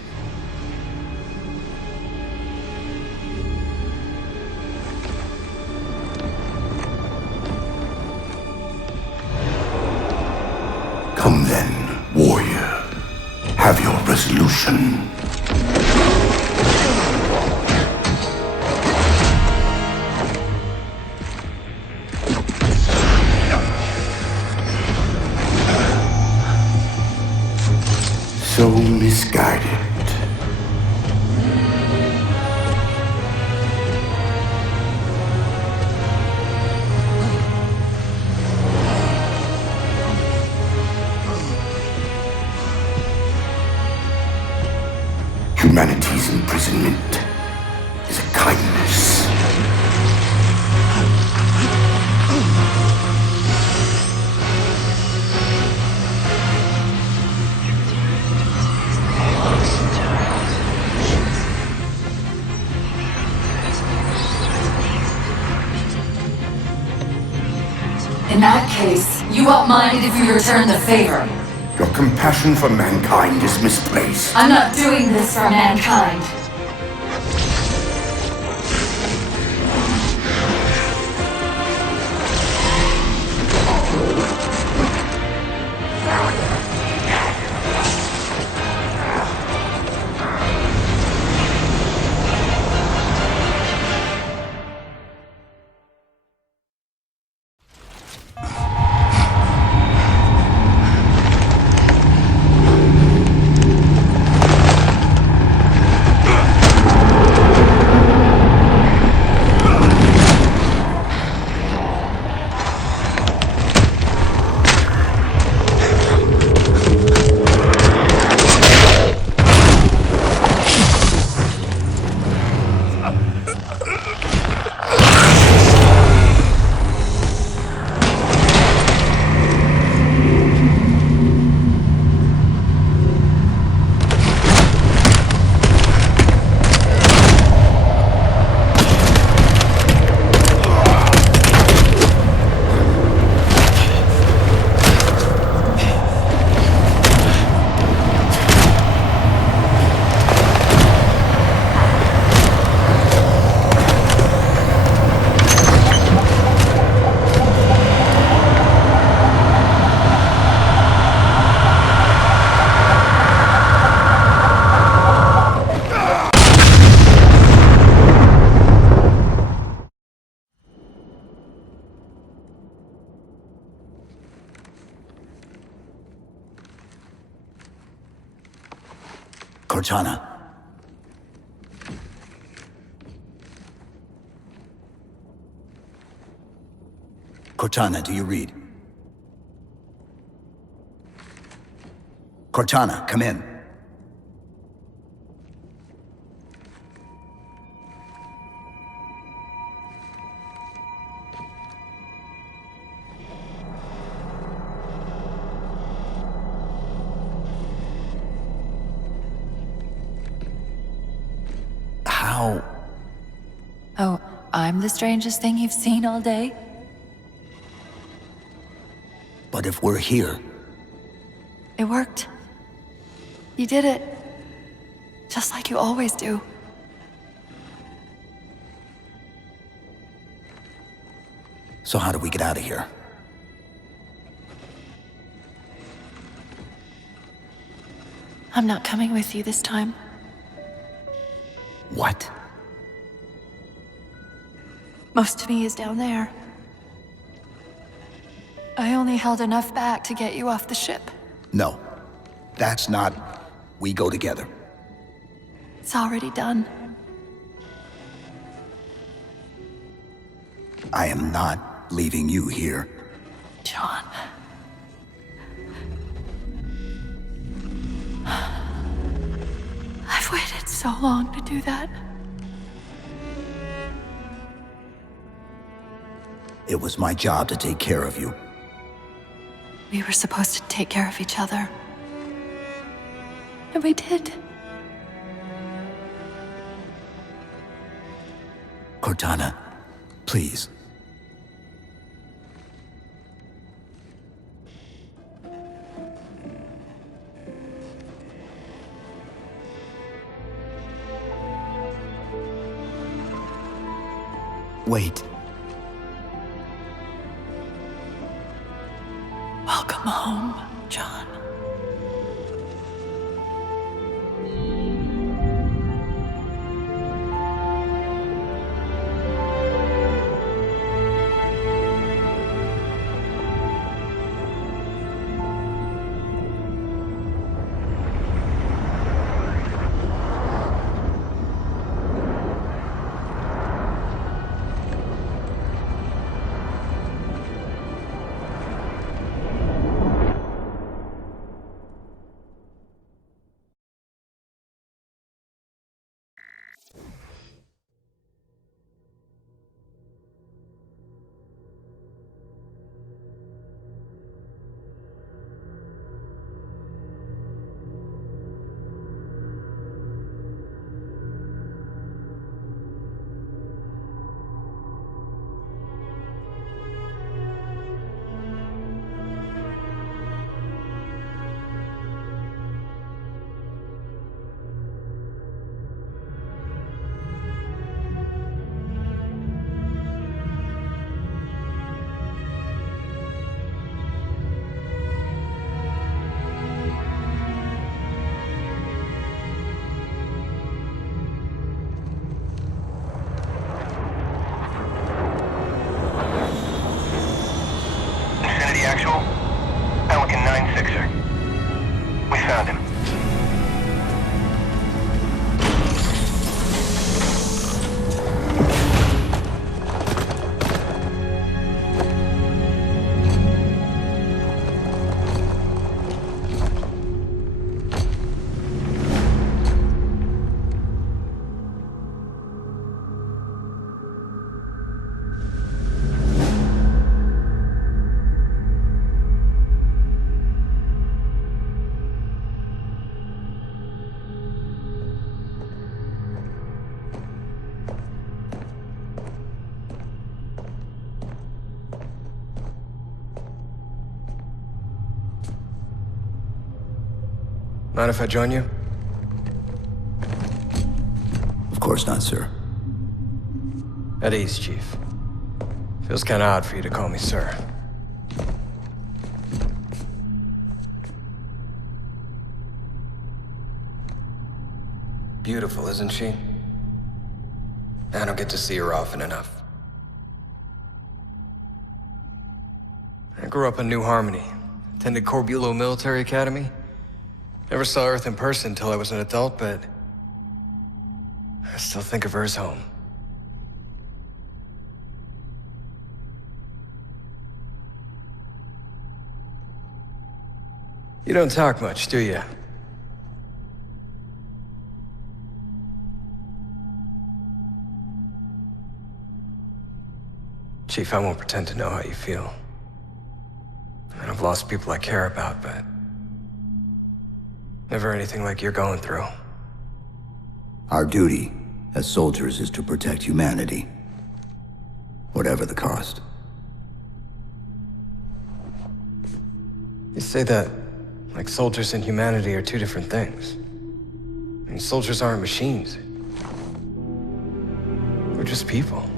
Come then, warrior. Have your resolution. So misguided. Humanity's imprisonment is a kindness. In that case, you won't mind if we return the favor. Your compassion for mankind is misplaced. I'm not doing this for mankind. Cortana. Cortana, do you read? Cortana, come in. How? Oh, I'm the strangest thing you've seen all day? But if we're here... It worked. You did it. Just like you always do. So how do we get out of here? I'm not coming with you this time. What? Most of me is down there. I only held enough back to get you off the ship. No. That's not... We go together. It's already done. I am not leaving you here. John. I've waited so long to do that. It was my job to take care of you. We were supposed to take care of each other. And we did. Cortana, please. Wait. Welcome home, John. Actual, Pelican 9-6er. We found him. Mind if I join you? Of course not, sir. At ease, Chief. Feels kinda odd for you to call me sir. Beautiful, isn't she? I don't get to see her often enough. I grew up in New Harmony. Attended Corbulo Military Academy. Never saw Earth in person until I was an adult, but I still think of her as home. You don't talk much, do you? Chief, I won't pretend to know how you feel. I've lost people I care about, but never anything like you're going through. Our duty as soldiers is to protect humanity. Whatever the cost. You say that like soldiers and humanity are two different things. I mean, soldiers aren't machines. We're just people.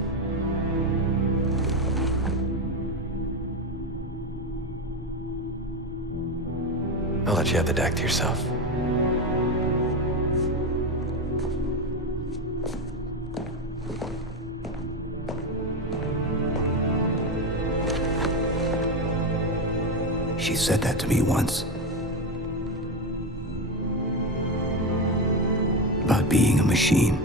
I'll let you have the deck to yourself. She said that to me once. About being a machine.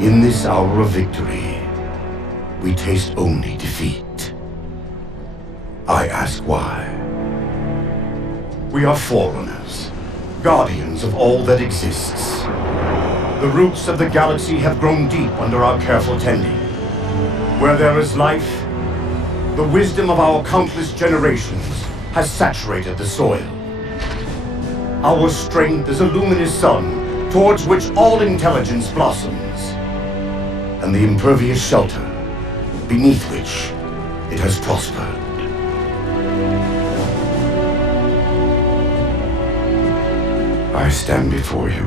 In this hour of victory, we taste only defeat. I ask why. We are forerunners, guardians of all that exists. The roots of the galaxy have grown deep under our careful tending. Where there is life, the wisdom of our countless generations has saturated the soil. Our strength is a luminous sun towards which all intelligence blossoms, and the impervious shelter beneath which it has prospered. I stand before you,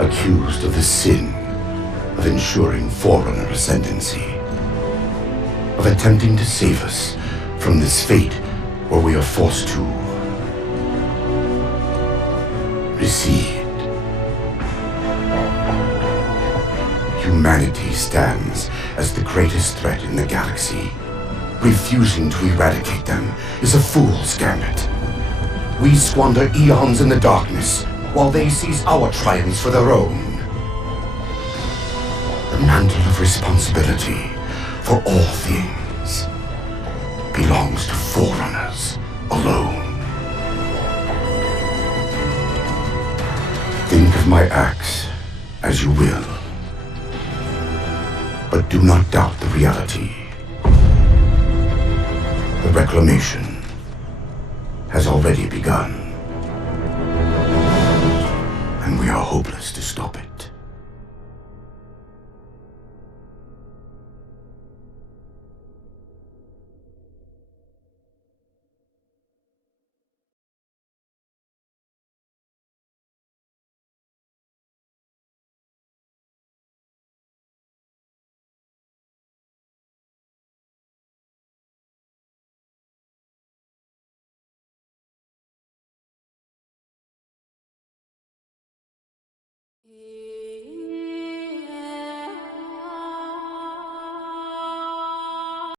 accused of the sin of ensuring Forerunner ascendancy, of attempting to save us from this fate where we are forced to recede. Humanity stands as the greatest threat in the galaxy. Refusing to eradicate them is a fool's gambit. We squander eons in the darkness while they seize our triumphs for their own. The mantle of responsibility for all things belongs to Forerunners alone. Think of my acts as you will, but do not doubt the reality. The reclamation has already begun, and we are hopeless to stop it.